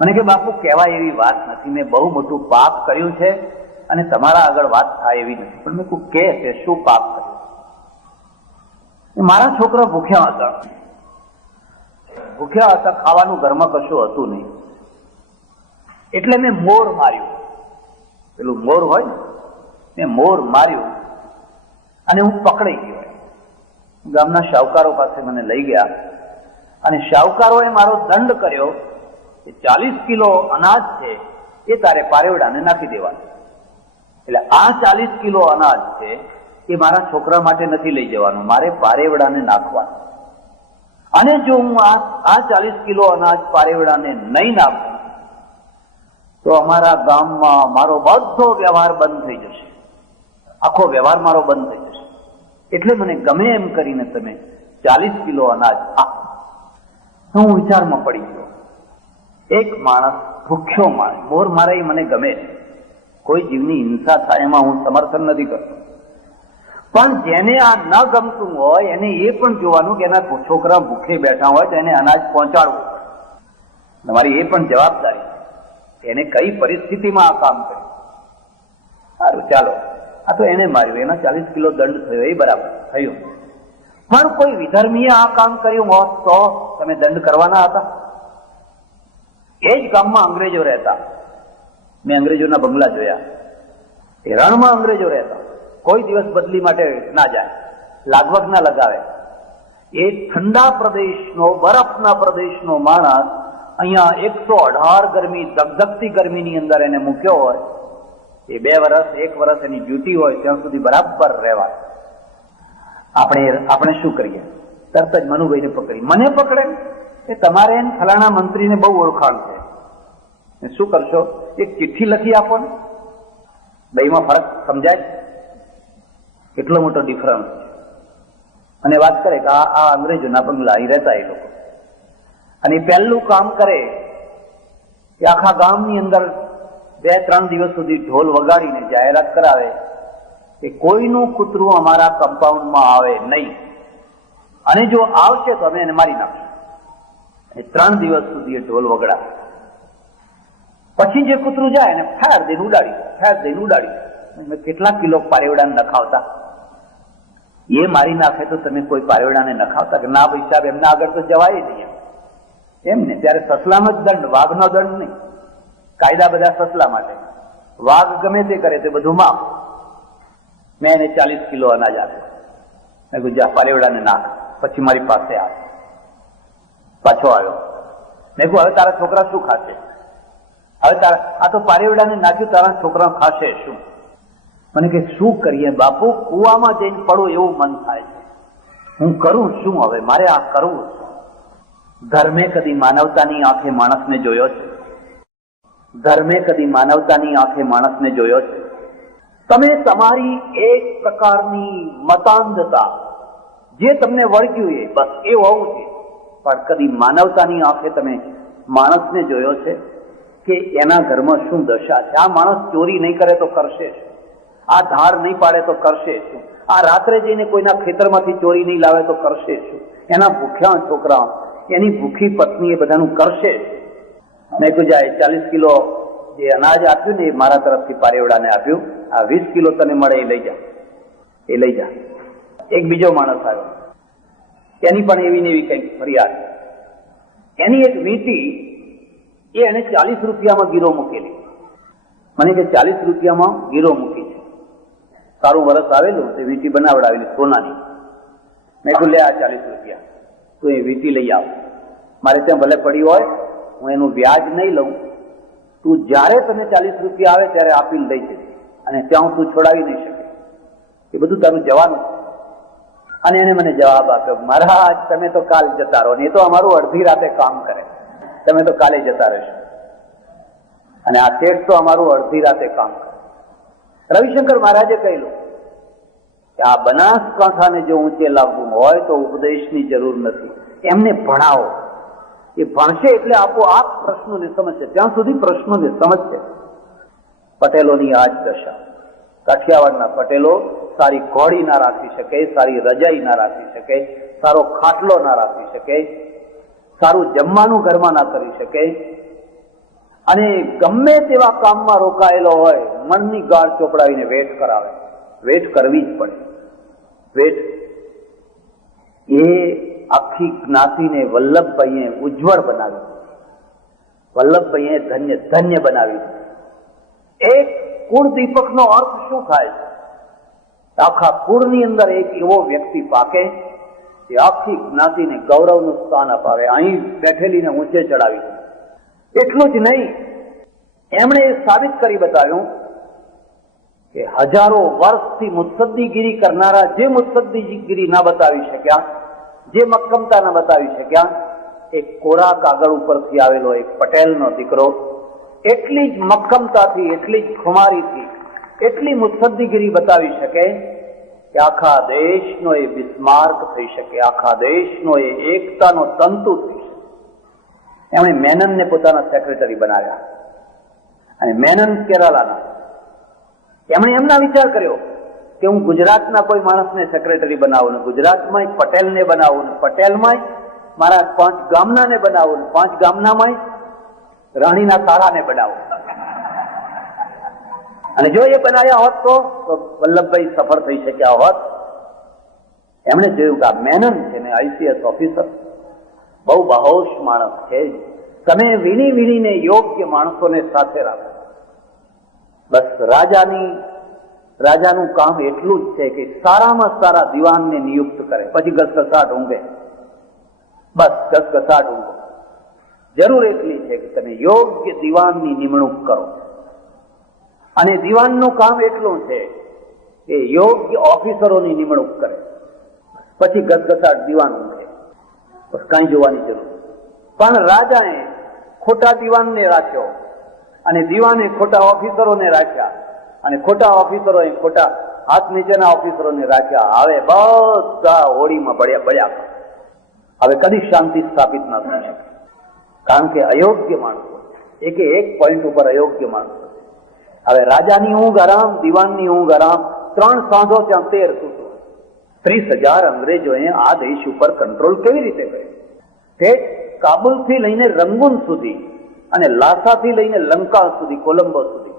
મને કે બાપુ કહેવાય એવી વાત નથી, મેં બહુ મોટું પાપ કર્યું છે અને તમારા આગળ વાત થાય એવી નથી. પણ મેં કહું કે છે શું પાપ કર્યું? મારા છોકરા ભૂખ્યા હતા, ખાવાનું ઘરમાં કશું હતું નહીં, એટલે મેં મોર માર્યું. પેલું મોર હોય ને, મેં મોર માર્યું અને હું પકડાઈ ગયો. ગામના શાહુકારો પાસે મને લઈ ગયા અને શાહુકારોએ મારો દંડ કર્યો કે 40 કિલો અનાજ છે એ તારે પારેવડાને નાખી દેવાનું. એટલે આ 40 કિલો અનાજ છે એ મારા છોકરા માટે નથી લઈ જવાનું, મારે પારેવડાને નાખવાનું. અને જો હું આ 40 કિલો અનાજ પારેવડાને નહીં નાખું તો અમારા ગામમાં મારો બધો વ્યવહાર બંધ થઈ જશે, આખો વ્યવહાર મારો બંધ થઈ જશે. એટલે મને ગમે એમ કરીને તમે 40 કિલો અનાજ આપો. હું વિચારમાં પડી ગયો. એક માણસ, ભૂખ્યો માણસ, મોર મારે એ મને ગમે, કોઈ જીવની હિંસા થાય એમાં હું સમર્થન નથી કરતો, પણ જેને આ ન ગમતું હોય એને એ પણ જોવાનું કે એના છોકરા ભૂખે બેઠા હોય તો એને અનાજ પહોંચાડવું પડે. તમારી એ પણ જવાબદારી છે એને કઈ પરિસ્થિતિમાં આ કામ કર્યું. સારું ચાલો, આ તો એને માર્યું, એના 40 કિલો દંડ થયો એ બરાબર થયું. પણ કોઈ વિધર્મીએ આ કામ કર્યું હોત તો તમે દંડ કરવાના હતા? એ જ ગામમાં અંગ્રેજો રહેતા, મેં અંગ્રેજોના બંગલા જોયા, એ રણમાં અંગ્રેજો રહેતા, કોઈ દિવસ બદલી માટે ના જાય, લાગવગ ના લગાવે. એ ઠંડા પ્રદેશનો, બરફના પ્રદેશનો માણસ અહીંયા 118 ગરમી, ધગધગતી ગરમીની અંદર એને મૂક્યો હોય, એ 2 વર્ષ 1 વર્ષ એની ડ્યુટી હોય ત્યાં સુધી બરાબર રહેવાય. આપણે શું કરીએ? તરત જ મનુભાઈને પકડી, મને પકડે એ તમારે ફલાણા મંત્રીને બહુ ઓળખાણ છે, શું કરશો? એક ચિઠ્ઠી લખી આપો ને. બેમાં ફરક સમજાય? કેટલો મોટો ડિફરન્સ છે. અને વાત કરે કે આ અંગ્રેજોના બંગલા અહીં રહેતા એ લોકો, અને પહેલું કામ કરે કે આખા ગામની અંદર 2-3 દિવસ સુધી ઢોલ વગાડીને જાહેરાત કરાવે કે કોઈનું કૂતરું અમારા કમ્પાઉન્ડમાં આવે નહીં, અને જો આવશે તો અમે એને મારી નાખશું. એ 3 દિવસ સુધી એ ઢોલ વગડાવે. પછી જે કૂતરું જાય એને ફેર દઈને ઉડાડી. કેટલા કિલો પારેવડાને નખાવતા? એ મારી નાખે તો તમે કોઈ પારેવડાને નખાવતા? કે ના ભાઈ સાહેબ, એમના આગળ તો જવાય નહીં એમ ને. ત્યારે સસલાનો જ દંડ, વાઘનો દંડ નહીં. કાયદા બધા સસલા માટે, વાઘ ગમે તે કરે તે બધું માફ. મેં એને 40 કિલો અનાજ આપ્યો. મેં કીધું જા પારેવડાને નાખ. પછી મારી પાસે પાછો આવ્યો. મેં કહ્યું હવે તારા છોકરા શું ખાશે? હવે આ તો પારેવડાને નાખ્યું, તારા છોકરા ખાશે શું? મને કે શું કરીએ બાપુ, કુવામાં જઈને પડું એવું મન થાય છે, હું કરું શું હવે? મારે આ કરવું છે. ધર્મે કદી માનવતાની આંખે માણસને જોયો છે? ધર્મે કદી માનવતાની આંખે માણસને જોયો છે? તમે તમારી એક પ્રકારની મતાંધતા, જે તમને વળગ્યું એ બસ એ હોવું છે, પણ કદી માનવતાની આંખે તમે માણસને જોયો છે કે એના ઘરમાં શું દશા છે? આ માણસ ચોરી નહીં કરે તો કરશે શું? આ ધાર નહીં પાડે તો કરશે શું? આ રાત્રે જઈને કોઈના ખેતરમાંથી ચોરી નહીં લાવે તો કરશે શું? એના ભૂખ્યા છોકરા, એની ભૂખી પત્ની, એ બધાનું કરશે શું? મેં કહ્યું જાય 40 કિલો જે અનાજ આપ્યું ને એ મારા તરફથી પારેવડાને આપ્યું, આ 20 કિલો તને મળે એ લઈ જા. એક બીજો માણસ આવ્યો, એની પણ એવી ને એવી કંઈક ફરિયાદ. એની એક વીંટી એને 40 રૂપિયામાં ગીરો મૂકેલી. મને કે 40 રૂપિયામાં ગીરો મૂકી છે. સારું વરસ આવેલું તે વીંટી બનાવડાવેલી સોનાની. મેં કીધું લે આ 40 રૂપિયા, તું એ વીંટી લઈ આવ. મારે ત્યાં ભલે પડી હોય, હું એનું વ્યાજ નહીં લઉં. તું જ્યારે તને 40 રૂપિયા આવે ત્યારે આપીને લઈ જજે, અને ત્યાં તું છોડાવી નહીં શકે. એ બધું તારું જવાનું. અને એને મને જવાબ આપ્યો, મહારાજ તમે તો કાલ જતા રહો, ને એ તો અમારું અડધી રાતે કામ કરે, તમે તો કાલે જતા રહેશો. અને આ શેઠ તો અમારું અડધી રાતે કામ કરે. રવિશંકર મહારાજે કહેલું કે આ બનાસકાંઠાને જો ઊંચે લાવવું હોય તો ઉપદેશની જરૂર નથી, એમને ભણાવો. એ ભણશે એટલે આપોઆપ પ્રશ્નોને સમજશે. ત્યાં સુધી પ્રશ્નોને સમજશે. પટેલોની આ જ દશા. કાઠિયાવાડના પટેલો સારી ઘોડી ના રાખી શકે, સારી રજાઈ ના રાખી શકે, સારો ખાટલો ના રાખી શકે, સારું જમવાનું ઘરમાં ના કરી શકે, અને ગમે તેવા કામમાં રોકાયેલો હોય મનની ગાળ ચોપડાવીને વેઠ કરાવે. વેઠ કરવી જ પડે. વેઠ એ આખી જ્ઞાતિને વલ્લભભાઈએ ઉજ્જવળ બનાવી, વલ્લભભાઈએ ધન્ય ધન્ય બનાવી. એક કુળ દીપકનો અર્થ શું થાય છે? આખા કુળની અંદર એક એવો વ્યક્તિ પાકે કે આખી જ્ઞાતિને ગૌરવનું સ્થાન અપાવે, અહીં બેઠેલીને ઊંચે ચડાવી. એટલું જ નહીં, એમણે એ સાબિત કરી બતાવ્યું કે હજારો વર્ષથી મુત્સદ્દીગીરી કરનારા જે મુત્સદ્દીગીરી ના બતાવી શક્યા, જે મક્કમતા ના બતાવી શક્યા, એક કોરા કાગળ ઉપરથી આવેલો એક પટેલનો દીકરો એટલી જ મક્કમતાથી, એટલી જ ખુમારીથી, એટલી મુત્સદ્દીગીરી બતાવી શકે કે આખા દેશનો એ બિસ્માર્ક થઈ શકે, આખા દેશનો એ એકતાનો તંતુ થઈ શકે. એમણે મેનનને પોતાના સેક્રેટરી બનાવ્યા, અને મેનન કેરાલાના. એમણે એમના વિચાર કર્યો કે હું ગુજરાતના કોઈ માણસને સેક્રેટરી બનાવું, ને ગુજરાતમાં પટેલને બનાવું, ને પટેલમાં મારા 5 ગામનાને બનાવું, ને 5 ગામનામાં રાણીના તારાને બનાવું. અને જો એ બનાવ્યા હોત તો વલ્લભભાઈ સફળ થઈ શક્યા હોત. એમણે જોયું કે આ મેનન છે ને ICS ઓફિસર બહુ બાહોશ માણસ છે, તમે વીણી વીણીને યોગ્ય માણસોને સાથે રાખો. બસ રાજાનું કામ એટલું જ છે કે સારામાં સારા દિવાનને નિયુક્ત કરે, પછી ઘસઘસાટ ઊંઘે. બસ ઘસઘસાટ ઊંઘો. જરૂર એટલી છે કે તમે યોગ્ય દિવાનની નિમણૂક કરો. અને દિવાનનું કામ એટલું છે કે યોગ્ય ઓફિસરોની નિમણૂક કરે, પછી ઘસઘસાટ દિવાન ઊંઘે. બસ કાંઈ જોવાની જરૂર. પણ રાજાએ ખોટા દિવાનને રાખ્યો, અને દિવાને ખોટા ઓફિસરોને રાખ્યા, અને ખોટા ઓફિસરોએ ખોટા હાથ નીચેના ઓફિસરોને રાખ્યા. હવે બધા હોળીમાં બળ્યા. હવે કદી શાંતિ સ્થાપિત ન થઈ શકે, કારણ કે અયોગ્ય માણસો, એકે એક પોઈન્ટ ઉપર અયોગ્ય માણસો. હવે રાજાની ઊંઘ આરામ, દિવાનની ઊંઘ આરામ, 3 સાંધો ત્યાં 13 સૂતો. 30,000 અંગ્રેજોએ આ દેશ ઉપર કંટ્રોલ કેવી રીતે કર્યો? તે કાબુલથી લઈને રંગૂન સુધી, અને લાસાથી લઈને લંકા સુધી, કોલંબો સુધી,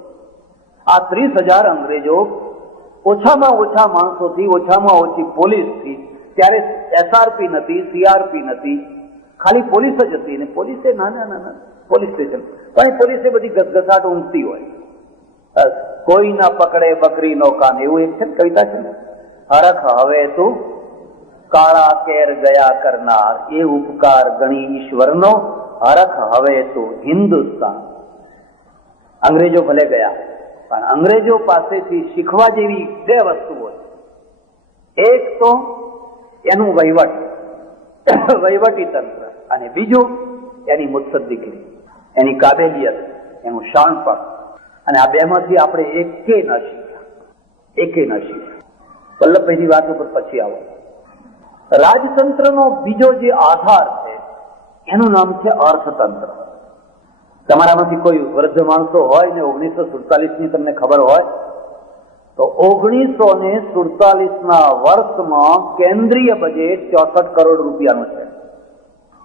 આ 30,000 અંગ્રેજો ઓછામાં ઓછા માણસોથી, ઓછામાં ઓછી પોલીસથી, ત્યારે SRP નથી, CRP નથી, ખાલી પોલીસ જ હતી. અને પોલીસે નાના પોલીસ સ્ટેશન, પણ પોલીસે બધી ઘસઘસાટ ઊંઘતી હોય. કોઈ ના પકડે બકરી નો કાન, એવું એક છે ને કવિતા છે ને, હરખ હવે તું કાળા કેર ગયા કરનાર, એ ઉપકાર ગણી ઈશ્વરનો, હરખ હવે તું હિન્દુસ્તાન. અંગ્રેજો ભલે ગયા, પણ અંગ્રેજો પાસેથી શીખવા જેવી 2 વસ્તુઓ છે. એક તો એનું વહીવટી તંત્ર, અને બીજું એની મુત્સદ્દીગીરી, એની કાબેલિયત, એનું શાણપણ. અને આ 2 માંથી આપણે એકે ન શીખ્યા. વલ્લભભાઈની વાત ઉપર પછી આવો. રાજતંત્રનો બીજો જે આધાર છે એનું નામ છે અર્થતંત્ર. તમારામાંથી કોઈ વૃદ્ધ માણસો હોય ને 1947ની તમને ખબર હોય તો 1947ના વર્ષમાં કેન્દ્રીય બજેટ 64 કરોડ રૂપિયાનું છે.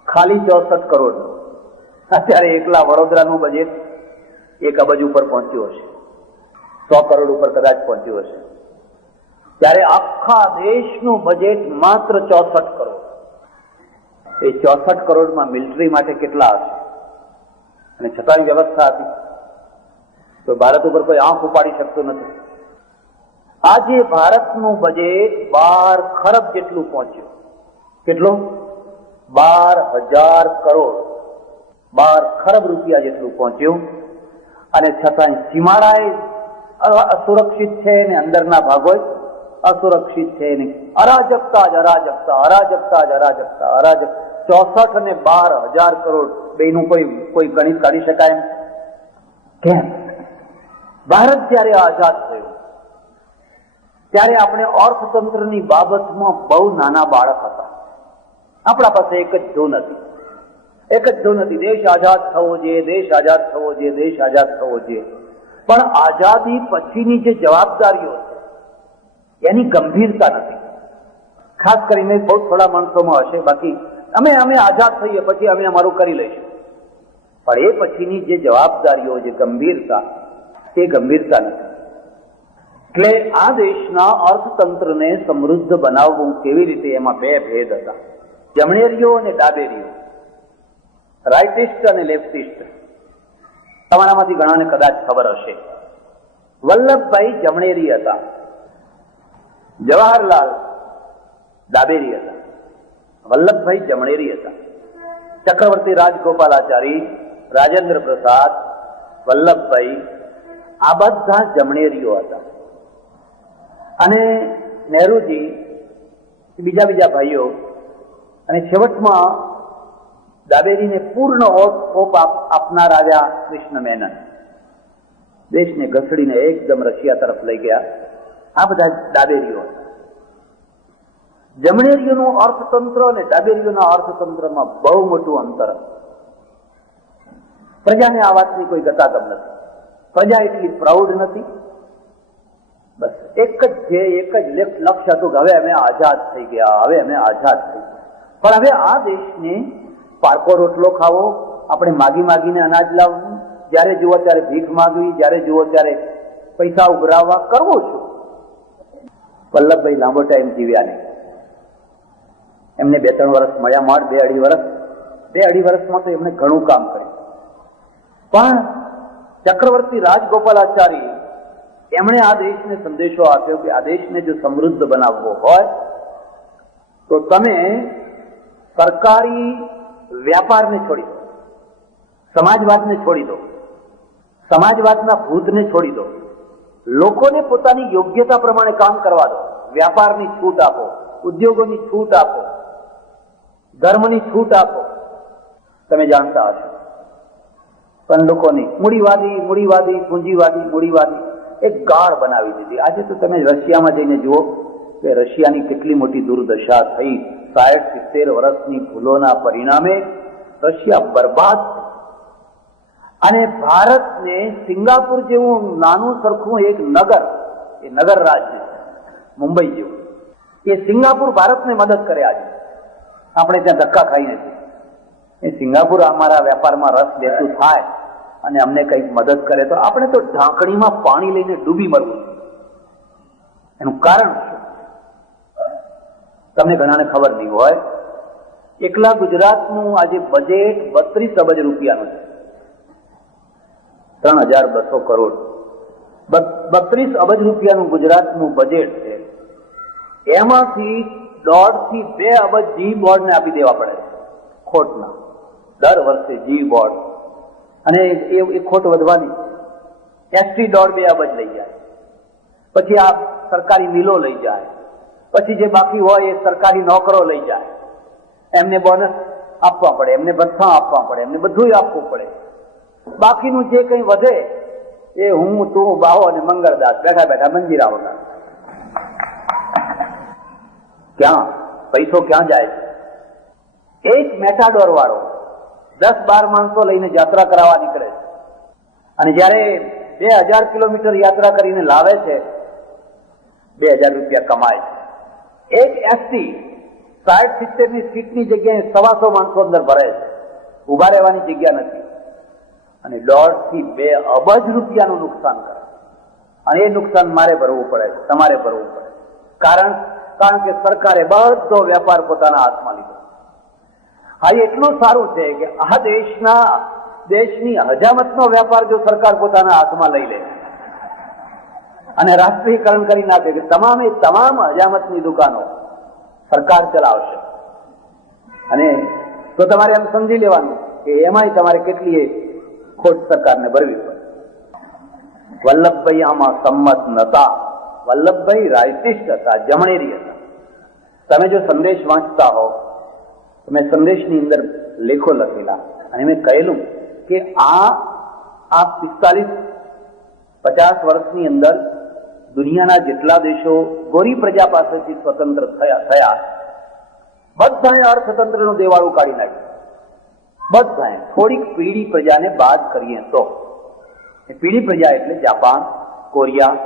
ખાલી 64 કરોડ. અત્યારે એકલા વડોદરાનું બજેટ 1 અબજ ઉપર પહોંચ્યું હશે, 100 કરોડ ઉપર કદાચ પહોંચ્યું હશે. ત્યારે આખા દેશનું બજેટ માત્ર 64 કરોડ. એ 64 કરોડમાં મિલિટરી માટે કેટલા હશે? અને છતાંય વ્યવસ્થા હતી તો ભારત ઉપર કોઈ આંખ ઉપાડી શકતું નથી. આજે ભારતનું બજેટ 12 ખરબ જેટલું પહોંચ્યું. કેટલું? 12,000 કરોડ, 12 ખરબ રૂપિયા જેટલું પહોંચ્યું. અને છતાં સીમાડાએ અસુરક્ષિત છે ને અંદરના ભાગો અસુરક્ષિત છે નહીં. અરાજકતા જ અરાજકતા, અરાજકતા જ અરાજકતા, અરાજક. 64 અને 12,000 કરોડ બેનું કોઈ ગણિત કાઢી શકાય એમ? કેમ? ભારત જ્યારે આઝાદ થયું ત્યારે આપણે અર્થતંત્રની બાબતમાં બહુ નાના બાળક હતા. આપણા પાસે એક જ ધૂન હતી, એક જ ધૂન હતી, દેશ આઝાદ થવો જોઈએ, દેશ આઝાદ થવો જોઈએ, દેશ આઝાદ થવો જોઈએ. પણ આઝાદી પછીની જે જવાબદારીઓ છે એની ગંભીરતા નથી. ખાસ કરીને બહુ થોડા માણસોમાં હશે, બાકી અમે આઝાદ થઈએ પછી અમે અમારું કરી લઈશું. પણ એ પછીની જે જવાબદારીઓ, જે ગંભીરતા, એ ગંભીરતા નથી. એટલે આ દેશના અર્થતંત્રને સમૃદ્ધ બનાવવું કેવી રીતે, એમાં બે ભેદ હતા, જમણેરીઓ અને ડાબેરીઓ, રાઇટિસ્ટ અને લેફ્ટિસ્ટ. તમારામાંથી ઘણાને કદાચ ખબર હશે. વલ્લભભાઈ જમણેરી હતા, જવાહરલાલ ડાબેરી હતા. વલ્લભભાઈ જમણેરી હતા. ચક્રવર્તી રાજગોપાલાચારી, રાજેન્દ્ર પ્રસાદ, વલ્લભભાઈ, આ બધા જમણેરીઓ હતા. અને નહેરુજી, બીજા ભાઈઓ, અને છેવટમાં ડાબેરીને પૂર્ણ ઓપ આપનાર આવ્યા કૃષ્ણ મેનન. દેશને ઘસડીને એકદમ રશિયા તરફ લઈ ગયા. આ બધા ડાબેરીઓ હતા. જમણેરીઓનું અર્થતંત્ર અને ડાબેરીઓના અર્થતંત્રમાં બહુ મોટું અંતર હતું. પ્રજાને આ વાતની કોઈ ગતાગમ નથી. પ્રજા એટલી પ્રાઉડ નથી. બસ એક જ લક્ષ્ય હતું કે હવે અમે આઝાદ થઈ ગયા, હવે અમે આઝાદ થઈ ગયા. પણ હવે આ દેશને પારકો રોટલો ખાવો, આપણે માગીને અનાજ લાવવું, જ્યારે જુઓ ત્યારે ભીખ માગવી, જ્યારે જુઓ ત્યારે પૈસા ઉઘરાવવા, કરવું શું? વલ્લભભાઈ લાંબો ટાઈમ જીવ્યા નહીં. એમને 2-3 વર્ષ મળ્યા, માળ 2-2.5 વર્ષ. 2-2.5 વર્ષમાં તો એમને ઘણું કામ કર્યું. પણ ચક્રવર્તી રાજગોપાલાચારી, એમણે આ દેશને સંદેશો આપ્યો કે આ દેશને જો સમૃદ્ધ બનાવવો હોય તો તમે સરકારી વ્યાપારને છોડી દો, સમાજવાદને છોડી દો, સમાજવાદના ભૂતને છોડી દો, લોકોને પોતાની યોગ્યતા પ્રમાણે કામ કરવા દો, વ્યાપારની છૂટ આપો, ઉદ્યોગોની છૂટ આપો, ધર્મની છૂટ આપો. તમે જાણતા હશો, પણ લોકોની મૂડીવાદી, પૂંજીવાદી એક ગાળ બનાવી દીધી. આજે તો તમે રશિયામાં જઈને જુઓ કે રશિયાની કેટલી મોટી દુર્દશા થઈ. 60-70 વર્ષની ભૂલોના પરિણામે રશિયા બરબાદ. અને ભારતને સિંગાપુર જેવું નાનું સરખું એક નગર, એ નગર રાજ્ય મુંબઈ જેવું, એ સિંગાપુર ભારતને મદદ કરે. આજે આપણે ત્યાં ધક્કા ખાઈ નથી. એ સિંગાપુર અમારા વેપારમાં રસ લેતું થાય અને અમને કંઈક મદદ કરે તો આપણે તો ઢાંકણીમાં પાણી લઈને ડૂબી મરવું. એનું કારણ શું? તમને ઘણાને ખબર નહીં હોય. એકલા ગુજરાતનું આજે બજેટ 32 અબજ રૂપિયાનું છે. 3,200 કરોડ. 32 અબજ રૂપિયાનું ગુજરાતનું બજેટ છે. એમાંથી 1.5 થી 2 અબજ જી બોર્ડને આપી દેવા પડે ખોટના, દર વર્ષે જી બોર્ડ. અને એ ખોટ વધવાની. એસટી 1.5-2 અબજ લઈ જાય, પછી આ સરકારી મિલો લઈ જાય, પછી જે બાકી હોય એ સરકારી નોકરો લઈ જાય. એમને બોનસ આપવા પડે, એમને ભથ્થા આપવા પડે, એમને બધું આપવું પડે. બાકીનું જે કંઈ વધે એ હું, તું, બાહો અને મંગળદાસ બેઠા મંજીરા વગર. ક્યાં પૈસો ક્યાં જાય છે? એક મેટાડોર વાળો 10-12 માણસો લઈને યાત્રા કરાવવા નીકળે છે, અને જયારે 2000 કિલોમીટર યાત્રા કરીને લાવે છે 2000 રૂપિયા કમાય છે. એક એસટી 60-70 ની સીટની જગ્યાએ 125 માણસો અંદર ભરે છે, ઉભા રહેવાની જગ્યા નથી, અને 1.5 થી 2 અબજ રૂપિયાનું નુકસાન કરે. અને એ નુકસાન મારે ભરવું પડે, તમારે ભરવું પડે. કારણ કે સરકારે બધો વેપાર પોતાના હાથમાં લીધો. હા, એટલું સારું છે કે આ દેશની હજામતનો વેપાર જો સરકાર પોતાના હાથમાં લઈ લે અને રાષ્ટ્રીયકરણ કરી નાખે કે તમામ હજામતની દુકાનો સરકાર ચલાવશે. અને તો તમારે એમ સમજી લેવાનું કે એમાંય તમારે કેટલી ખોટ સરકારને ભરવી પડે. વલ્લભભાઈ આમાં સંમત નતા. વલ્લભભાઈ રાઇટિસ્ટ હતા, જમણેરી હતા. તમે જો સંદેશ વાંચતા હો, મેં સંદેશની અંદર લેખો લખેલા અને મેં કહેલું કે આ 45-50 વર્ષની અંદર દુનિયાના જેટલા દેશો ગોરી પ્રજા પાસેથી સ્વતંત્ર થયા બધાએ અર્થતંત્રનું દેવાળું કાઢી નાખ્યું. બધાએ થોડીક પીળી પ્રજાને બાદ કરીએ તો. પીળી પ્રજા એટલે જાપાન, કોરિયા,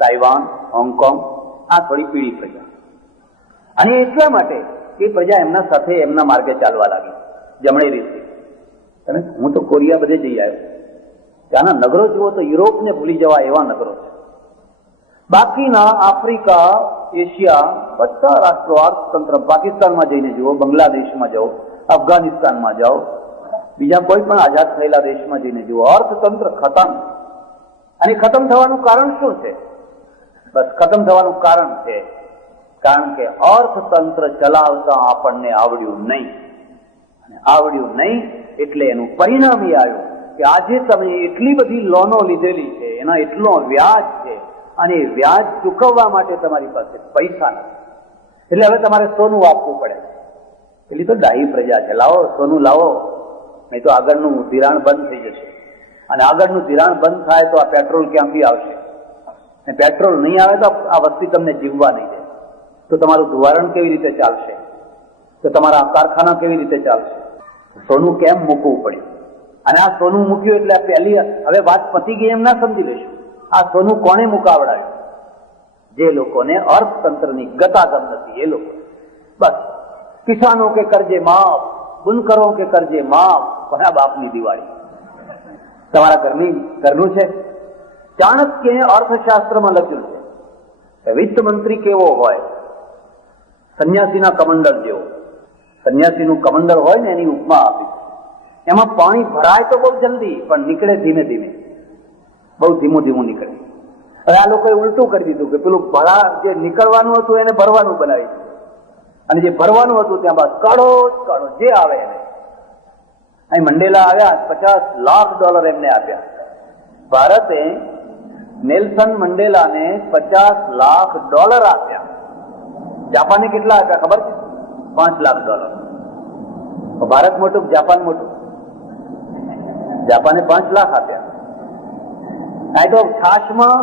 તાઇવાન, હોંગકોંગ, આ થોડી પીળી પ્રજા. અને એટલા માટે એ પ્રજા એમના સાથે એમના માર્ગે ચાલવા લાગી જમણી રીતે. હું તો કોરિયા બધે જઈ આવ્યો, ત્યાંના નગરો જુઓ તો યુરોપને ભૂલી જવા એવા નગરો છે. બાકીના આફ્રિકા, એશિયા બધા રાષ્ટ્રો અર્થતંત્ર, પાકિસ્તાનમાં જઈને જુઓ, બાંગ્લાદેશમાં જાઓ, અફઘાનિસ્તાનમાં જાઓ, બીજા કોઈ પણ આઝાદ થયેલા દેશમાં જઈને જુઓ, અર્થતંત્ર ખતમ. અને ખતમ થવાનું કારણ શું છે? બસ ખતમ થવાનું કારણ છે કારણ કે અર્થતંત્ર ચલાવતા આપણને આવડ્યું નહીં. અને આવડ્યું નહીં એટલે એનું પરિણામ એ આવ્યું કે આજે તમે એટલી બધી લોનો લીધેલી છે, એના એટલો વ્યાજ છે, અને વ્યાજ ચૂકવવા માટે તમારી પાસે પૈસા નથી. એટલે હવે તમારે સોનું આપવું પડે. પેલી તો ડાહી પ્રજા છે, લાવો સોનું લાવો, નહીં તો આગળનું ધિરાણ બંધ થઈ જશે. અને આગળનું ધિરાણ બંધ થાય તો આ પેટ્રોલ ક્યાંથી આવશે? અને પેટ્રોલ નહીં આવે તો આ વસ્તી તમને જીવવા નહીં દે. તો તમારું ધોવારણ કેવી રીતે ચાલશે? તો તમારા કારખાના કેવી રીતે ચાલશે? સોનું કેમ મૂકવું પડ્યું? અને આ સોનું મૂક્યું એટલે પહેલી હવે વાત પતી ગઈ એમ ના સમજી લેશું. આ સોનું કોને મુકાવડાયું? જે લોકોને અર્થતંત્રની ગતાગમ નથી એ લોકો. બસ કિસાનો કે કર્જે માફ, બુનકરો કે કર્જે માફ, કોના બાપની દિવાળી? તમારા ઘરનું છે. ચાણક્યએ અર્થશાસ્ત્રમાં લખ્યું છે કે વિત્ત મંત્રી કેવો હોય? સંન્યાસીના કમંડળ જેવો. સંન્યાસીનું કમંડળ હોય ને એની ઉપમા આપી. એમાં પાણી ભરાય તો બહુ જલ્દી, પણ નીકળે ધીમે ધીમે, બહુ ધીમું ધીમું નીકળે. હવે આ લોકોએ ઉલટું કરી દીધું કે પેલું જે નીકળવાનું હતું એને ભરવાનું બનાવી દીધું, અને જે ભરવાનું હતું ત્યાં બસ કાઢો જે આવે એને. અહીં મંડેલા આવ્યા, $50 લાખ એમને આપ્યા. ભારતે નેલ્સન મંડેલાને $50 લાખ આપ્યા. જાપાને કેટલા આપ્યા ખબર છે? $5 લાખ. ભારત મોટું, જાપાન મોટું? જાપાને 5 લાખ આપ્યા. કાંઈ તો છાશમાં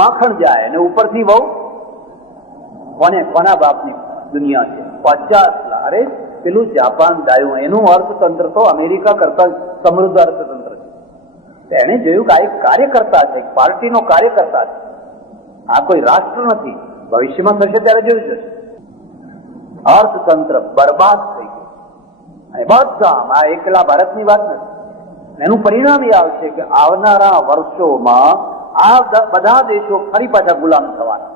માખણ જાય અને ઉપરથી બહુ કોના બાપની દુનિયા છે? 50 લાખ. અરે પેલું જાપાન ડાયું, એનું અર્થતંત્ર તો અમેરિકા કરતા સમૃદ્ધ અર્થતંત્ર છે. એને જોયું કે આ એક કાર્યકર્તા છે, એક પાર્ટીનો કાર્યકર્તા છે, આ કોઈ રાષ્ટ્ર નથી. ભવિષ્યમાં થશે ત્યારે જોયું જશે. અર્થતંત્ર બરબાદ થઈ ગયું. અને બધા આ એકલા ભારતની વાત નથી. એનું પરિણામ એ આવશે કે આવનારા વર્ષોમાં આ બધા દેશો ફરી પાછા ગુલામ થવાના.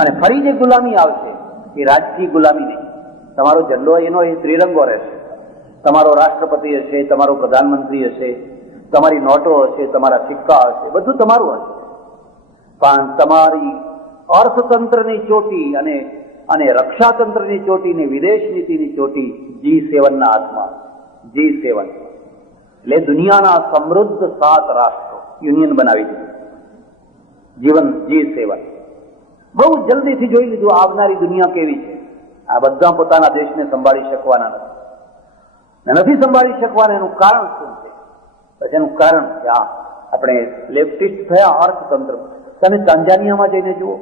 અને ફરી જે ગુલામી આવશે એ રાજકીય ગુલામી નહીં. તમારો ઝંડો એનો એ ત્રિરંગો રહેશે. તમારો રાષ્ટ્રપતિ હશે, તમારો પ્રધાનમંત્રી હશે, તમારી નોટો હશે, તમારા સિક્કા હશે, બધું તમારું હશે. પણ તમારી અર્થતંત્રની ચોટી અને રક્ષાતંત્રની ચોટી ને વિદેશ નીતિની ચોટી G7 ના હાથમાં. G7 એટલે દુનિયાના સમૃદ્ધ 7 રાષ્ટ્રો યુનિયન બનાવી દીધું. G7 બહુ જલ્દીથી જોઈ લીધું આવનારી દુનિયા કેવી છે. આ બધા પોતાના દેશને સંભાળી શકવાના નથી સંભાળી શકવાના. એનું કારણ શું છે? પછી એનું કારણ કે આપણે લેફ્ટિસ્ટ થયા અર્થતંત્ર. તમે તાંજાનિયામાં જઈને જુઓ,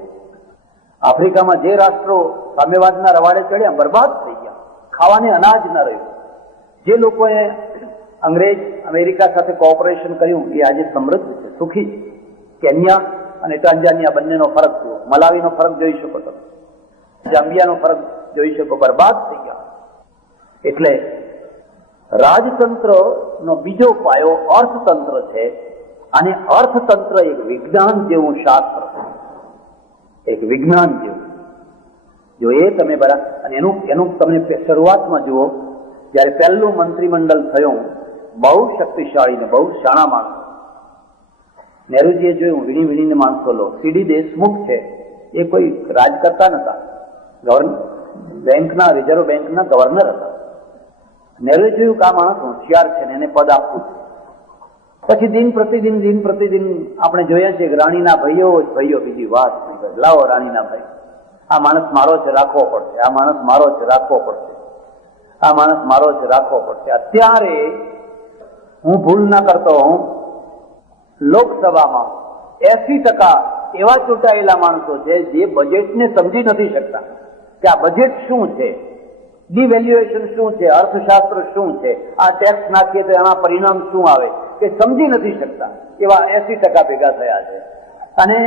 આફ્રિકામાં જે રાષ્ટ્રો સામ્યવાદના રવાડે ચડ્યા બરબાદ થઈ ગયા, ખાવાને અનાજ ન રહ્યું. જે લોકોએ અંગ્રેજ અમેરિકા સાથે કોઓપરેશન કર્યું એ આજે સમૃદ્ધ છે, સુખી છે. કેન્યા અને ટાંજાનિયા બંનેનો ફરક જુઓ, મલાવીનો ફરક જોઈ શકો તમે, જામ્બિયાનો ફરક જોઈ શકો, બરબાદ થઈ ગયા. એટલે રાજતંત્રનો બીજો પાયો અર્થતંત્ર છે. અને અર્થતંત્ર એક વિજ્ઞાન જેવું શાસ્ત્ર છે, એક વિજ્ઞાન જેવું. જો એ તમે બરાબર, અને એનું તમને શરૂઆતમાં જુઓ, જયારે પહેલું મંત્રીમંડળ થયું, બહુ શક્તિશાળી ને બહુ શાણા માણસ, નહેરુજીએ જોયું વીણી વીણીને માણસો લો. સીડી દેશમુખ છે એ કોઈ રાજ કરતા નતા, બેંકના રિઝર્વ બેંકના ગવર્નર હતા. નહેરુએ જોયું કે આ માણસ હોશિયાર છે ને એને પદ આપવું છે. પછી દિન પ્રતિદિન આપણે જોયા છીએ કે રાણીના ભાઈઓ જ ભાઈઓ, બીજી વાત નહીં કરે. લાવો રાણીના ભાઈ, આ માણસ મારો છે રાખવો પડશે, આ માણસ મારો છે રાખવો પડશે, આ માણસ મારો છે રાખવો પડશે. અત્યારે હું ભૂલ ના કરતો હું લોકસભામાં 80% એવા ચૂંટાયેલા માણસો છે જે બજેટને સમજી નથી શકતા કે આ બજેટ શું છે, ડિવેલ્યુએશન શું છે, અર્થશાસ્ત્ર શું છે, આ ટેક્સ નાખીએ તો એના પરિણામ શું આવે કે સમજી નથી શકતા. એવા 80% ભેગા થયા છે. અને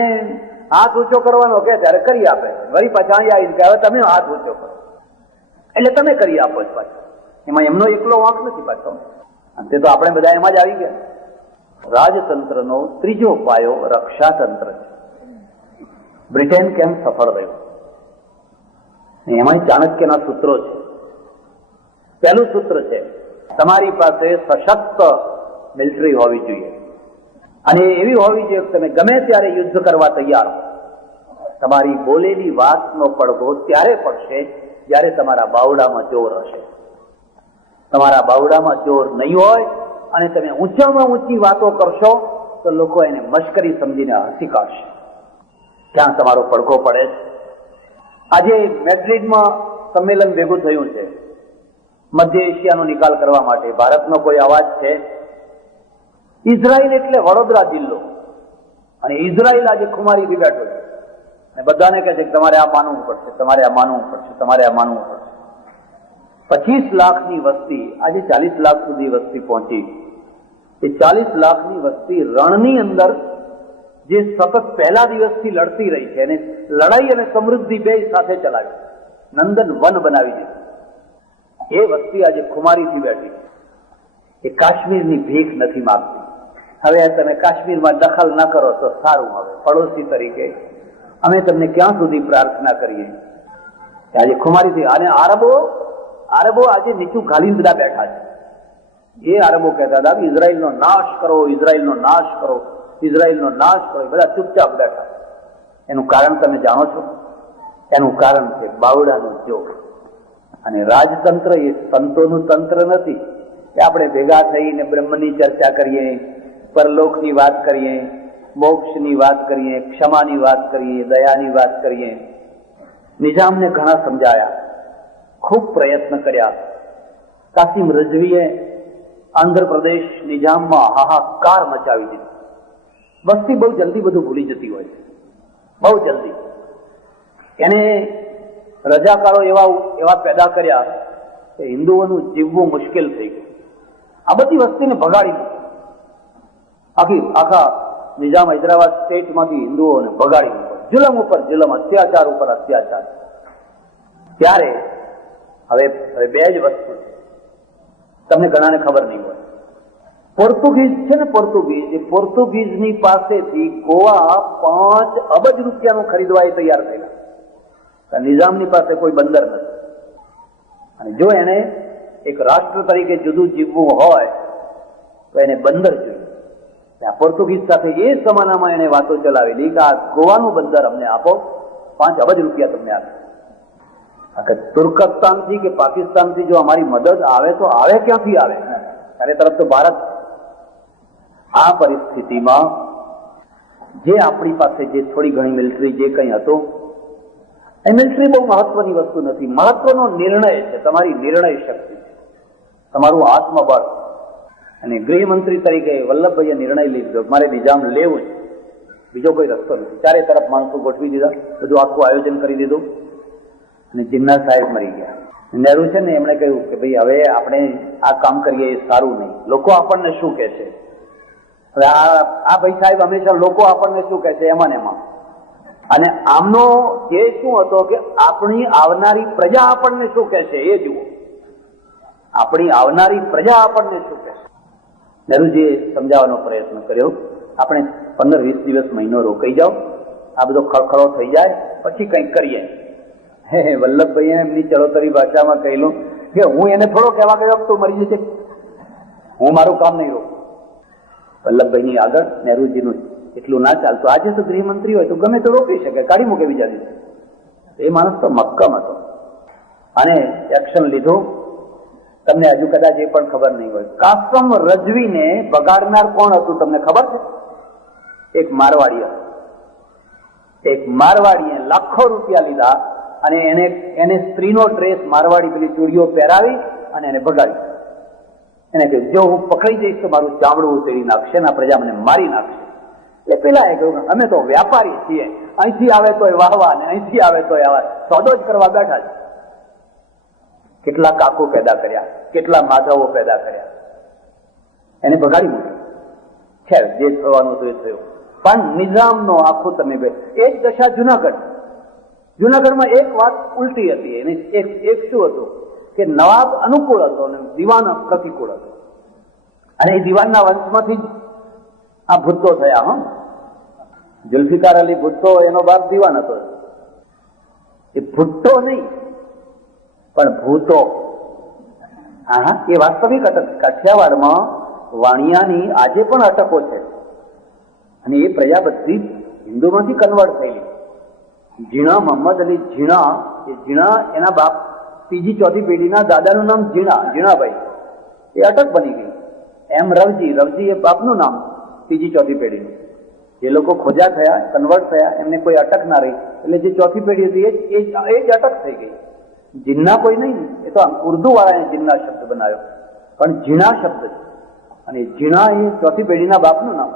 હાથ ઊંચો કરવાનો કે ત્યારે કરી આપે, વળી પાછા અહીંયા આવીને કે હવે તમે હાથ ઊંચો કરો એટલે તમે કરી આપો જ પાછો. એમાં એમનો એકલો વાંક નથી પાછો. અંતે તો આપણે બધા એમાં જ આવી ગયા. રાજતંત્રનો ત્રીજો પાયો રક્ષાતંત્ર છે. બ્રિટેન કેમ સફળ રહ્યું એમાં ચાણક્યના સૂત્રો છે. પહેલું સૂત્ર છે તમારી પાસે સશક્ત મિલિટરી હોવી જોઈએ, અને એવી હોવી જોઈએ કે તમે ગમે ત્યારે યુદ્ધ કરવા તૈયાર હો. તમારી બોલેલી વાતનો પડઘો ત્યારે પડશે જ્યારે તમારા બાવડામાં જોર હશે. તમારા બાવડામાં જોર નહીં હોય અને તમે ઊંચામાં ઊંચી વાતો કરશો તો લોકો એને મશ્કરી સમજીને હસી કાઢશે. ક્યાં તમારો પડઘો પડે છે? આજે મેડ્રિડમાં સંમેલન ભેગું થયું છે મધ્ય એશિયાનો નિકાલ કરવા માટે. ભારતનો કોઈ અવાજ છે? ઇઝરાયલ એટલે વડોદરા જિલ્લો, અને ઇઝરાયલ આજે ખુમારીથી બેઠો છે અને બધાને કહે છે કે તમારે આ માનવું પડશે, તમારે આ માનવું પડશે, તમારે આ માનવું પડશે. 25 લાખની વસ્તી આજે 40 લાખ સુધી વસ્તી પહોંચી. એ 40 લાખની વસ્તી રણની અંદર જે સતત પહેલા દિવસથી લડતી રહી છે, અને લડાઈ અને સમૃદ્ધિ બે સાથે ચલાવી, નંદન વન બનાવી દીધું. એ વસ્તી આજે ખુમારીથી બેઠી છે. એ કાશ્મીરની ભીખ નથી માંગતી. હવે તમે કાશ્મીરમાં દખલ ન કરો તો સારું. હવે પડોશી તરીકે અમે તમને ક્યાં સુધી પ્રાર્થના કરીએ? આજે ખુમારીથી. અને આરબો આજે નીચું ઘાલીને બધા બેઠા છે. એ આરબો કહેતા હતા ઇઝરાયલનો નાશ કરો, ઇઝરાયલનો નાશ કરો, ઇઝરાયલનો નાશ કરો. બધા ચૂપચાપ બેઠા. એનું કારણ તમે જાણો છો? એનું કારણ છે બાવડાનું જોગ. અને રાજતંત્ર એ સંતોનું તંત્ર નથી કે આપણે ભેગા થઈને બ્રહ્મની ચર્ચા કરીએ, પરલોકની વાત કરીએ, મોક્ષની વાત કરીએ, ક્ષમાની વાત કરીએ, દયાની વાત કરીએ. નિઝામને ઘણા સમજાયા, ખૂબ પ્રયત્ન કર્યા. કાસિમ રઝવીએ આંધ્રપ્રદેશ નિઝામમાં હાહાકાર મચાવી દીધો. વસ્તી બહુ જલ્દી બધું ભૂલી જતી હોય છે, બહુ જલ્દી. એને રજાકારો એવા પેદા કર્યા કે હિન્દુઓનું જીવવું મુશ્કેલ થઈ ગયું. આ બધી વસ્તીને ભગાડી મૂકી. આખા નિઝામ હૈદરાબાદ સ્ટેટમાંથી હિન્દુઓને ભગાડી મૂક્યો. જુલમ ઉપર જુલમ, અત્યાચાર ઉપર અત્યાચાર. ત્યારે હવે બે જ વસ્તુ છે, તમને ઘણાને ખબર નહીં હોય. પોર્ટુગીઝ છે ને, પોર્ટુગીઝની પાસેથી ગોવા 5 અબજ રૂપિયાનું ખરીદવા એ તૈયાર થયેલા. નિઝામની પાસે કોઈ બંદર નથી, અને જો એને એક રાષ્ટ્ર તરીકે જુદું જીવવું હોય તો એને બંદર જોઈએ. પોર્ટુગીઝ સાથે એ જમાનામાં એને વાતો ચલાવેલી કે આ ગોવાનું બંદર અમને આપો, 5 અબજ રૂપિયા તમને આપે. તુર્કસ્તાનથી કે પાકિસ્તાનથી જો અમારી મદદ આવે તો આવે ક્યાંથી આવે? ત્યારે તરફ તો ભારત. આ પરિસ્થિતિમાં જે આપણી પાસે જે થોડી ઘણી મિલિટરી જે કંઈ હતું, એ મિલિટરી બહુ મહત્વની વસ્તુ નથી. મહત્વનો નિર્ણય છે, તમારી નિર્ણય શક્તિ, તમારું આત્મબળ. અને ગૃહમંત્રી તરીકે વલ્લભભાઈએ નિર્ણય લીધો મારે નિઝામ લેવું જ, બીજો કોઈ રસ્તો નથી. ચારે તરફ માણસો ગોઠવી દીધા, બધું આખું આયોજન કરી દીધું, અને જીન્ના સાહેબ મરી ગયા. નહેરુ છે ને એમણે કહ્યું કે ભાઈ હવે આપણે આ કામ કરીએ એ સારું નહીં. લોકો આપણને શું કહે છે? હવે આ ભાઈ સાહેબ હંમેશા લોકો આપણને શું કહે છે એમાં ને એમાં. અને આમનો જે શું હતો કે આપણી આવનારી પ્રજા આપણને શું કહે છે એ જુઓ. આપણી આવનારી પ્રજા આપણને શું કહે છે? નહેરુજીએ સમજાવવાનો પ્રયત્ન કર્યો, આપણે 15-20 દિવસ મહિનો રોકાઈ જાઓ, આ બધો ખળખળો થઈ જાય પછી કંઈક કરીએ. વલ્લભભાઈએ એમની ચરોતરી ભાષામાં કહેલું કે હું એને થોડો કહેવા ગયો તું મરી જશે, હું મારું કામ નહીં રોકું. વલ્લભભાઈની આગળ નહેરુજીનું એટલું ના ચાલતું. આજે તો ગૃહમંત્રી હોય તો ગમે તો રોકી શકે, કાઢી મૂકે બીજા દિવસે. એ માણસ તો મક્કમ હતો અને એક્શન લીધું. તમને હજુ કદાચ એ પણ ખબર નહીં હોય, કાસમ રજવીને બગાડનાર કોણ હતું તમને ખબર છે? એક મારવાડી હતો. એક મારવાડીએ લાખો રૂપિયા લીધા અને એને સ્ત્રીનો ડ્રેસ, મારવાડી પેલી ચૂડીઓ પહેરાવી અને એને બગાડી. એને કહ્યું, જો હું પકડી જઈશ તો મારું ચામડું ઉતરી નાખશે ને આ પ્રજા મને મારી નાખશે. એટલે પેલા એ કહ્યું, અમે તો વ્યાપારી છીએ, અહીંથી આવે તો વાહવા ને અહીંથી આવે તો આવા, સોદો જ કરવા બેઠા છે. કેટલા કાકુ પેદા કર્યા, કેટલા માધવો પેદા કર્યા, એને બગાડી મૂક્યું. ખેર, જે થવાનું હતું એ થયું. પણ નિઝામનો આખું તમે એ જ દશા જુનાગઢ. જુનાગઢમાં એક વાત ઉલટી હતી. એની એક શું હતું કે નવાબ અનુકૂળ હતો અને દિવાન પ્રતિકૂળ હતો. અને એ દિવાનના વંશમાંથી જ આ ભુટ્ટો થયા. હા, જુલ્ફિકાર અલી ભુટ્ટો, એનો બાપ દિવાન હતો. એ ભુટ્ટો નહીં પણ ભૂતો. હા, એ વાસ્તવિક અટક. કાઠિયાવાડમાં વાણિયાની આજે પણ અટકો છે અને એ પ્રજા બધી હિન્દુમાંથી કન્વર્ટ થયેલી. ઝીણા મોહમ્મદ અલી ઝીણા, એ ઝીણા એના બાપ ત્રીજી ચોથી પેઢીના દાદાનું નામ ઝીણાભાઈ, એ અટક બની ગઈ. એમ રવજી એ બાપનું નામ ત્રીજી ચોથી પેઢીનું. જે લોકો ખોજા થયા, કન્વર્ટ થયા, એમને કોઈ અટક ના રહી, એટલે જે ચોથી પેઢી હતી એ જ અટક થઈ ગઈ. જીન્ના કોઈ નહીં, એ તો ઉર્દુ વાળાએ જીન્ના શબ્દ બનાવ્યો, પણ ઝીણા શબ્દ છે. અને ઝીણા એ ચોથી પેઢીના બાપનું નામ.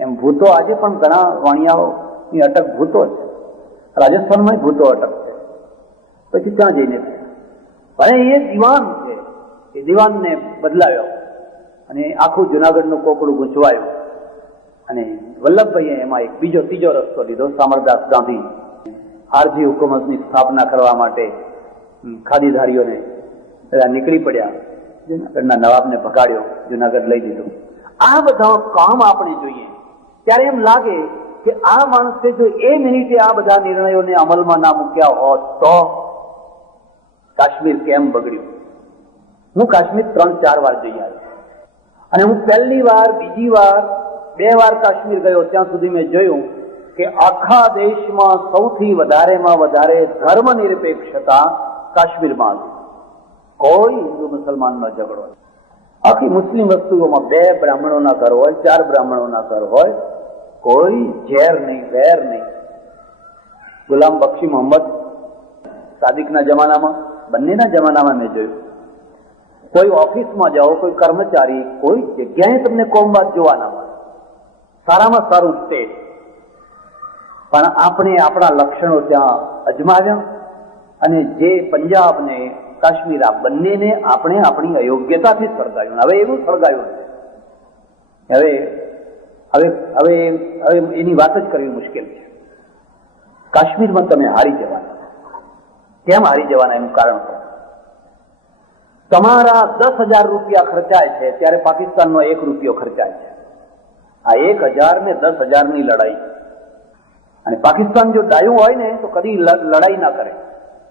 એમ ભૂતો આજે પણ ઘણા વાણિયાઓની અટક ભૂતો છે. રાજસ્થાનમાં ભૂતો અટક છે. પછી ત્યાં જઈને અને એ દિવાન છે, એ દિવાનને બદલાવ્યો અને આખું જુનાગઢનું કોકડું ગૂંચવાયું. અને વલ્લભભાઈએ એમાં એક ત્રીજો રસ્તો લીધો. સામરદાસ ગાંધી આરજી હુકુમતની સ્થાપના કરવા માટે ખાદીધારીઓને બધા નીકળી પડ્યા. જુનાગઢના નવાબને ભગાડ્યો, જુનાગઢ લઈ દીધું. આ બધા કામ આપણે જોઈએ ત્યારે એમ લાગે કે આ માણસે જો એ મિનિટે આ બધા નિર્ણયોને અમલમાં ના મૂક્યા હોત તો કાશ્મીર કેમ બગડ્યું. હું કાશ્મીર 3-4 વાર જઈ આવ્યો અને હું પહેલી વાર, બીજી વાર, 2 વાર કાશ્મીર ગયો. ત્યાં સુધી મેં જોયું કે આખા દેશમાં સૌથી વધારેમાં વધારે ધર્મ નિરપેક્ષતા કાશ્મીરમાં હતી. કોઈ હિન્દુ મુસલમાનનો ઝઘડો. આખી મુસ્લિમ વસ્તુઓમાં 2 બ્રાહ્મણોના ઘર હોય, 4 બ્રાહ્મણોના ઘર હોય, કોઈ ઝેર નહીં, વેર નહીં. ગુલામ બક્ષી મોહમ્મદ સાદિકના જમાનામાં, બંનેના જમાનામાં મેં જોયું. કોઈ ઓફિસમાં જાઓ, કોઈ કર્મચારી, કોઈ જગ્યાએ તમને કોમવાદ જોવા ના મળે. સારામાં સારું સ્ટેટ. પણ આપણે આપણા લક્ષણો ત્યાં અજમાવ્યા અને જે પંજાબ ને કાશ્મીર, આ બંનેને આપણે આપણી અયોગ્યતાથી સળગાવ્યું. હવે એવું સળગાવ્યું છે, હવે એની વાત જ કરવી મુશ્કેલ છે. કાશ્મીરમાં તમે હારી જવાના. કેમ હારી જવાના એનું કારણ છે, તમારા 10,000 રૂપિયા ખર્ચાય છે ત્યારે પાકિસ્તાનનો 1 રૂપિયો ખર્ચાય છે. આ 1,000 ને 10,000 ની લડાઈ. અને પાકિસ્તાન જો ડાયું હોય ને તો કદી લડાઈ ના કરે,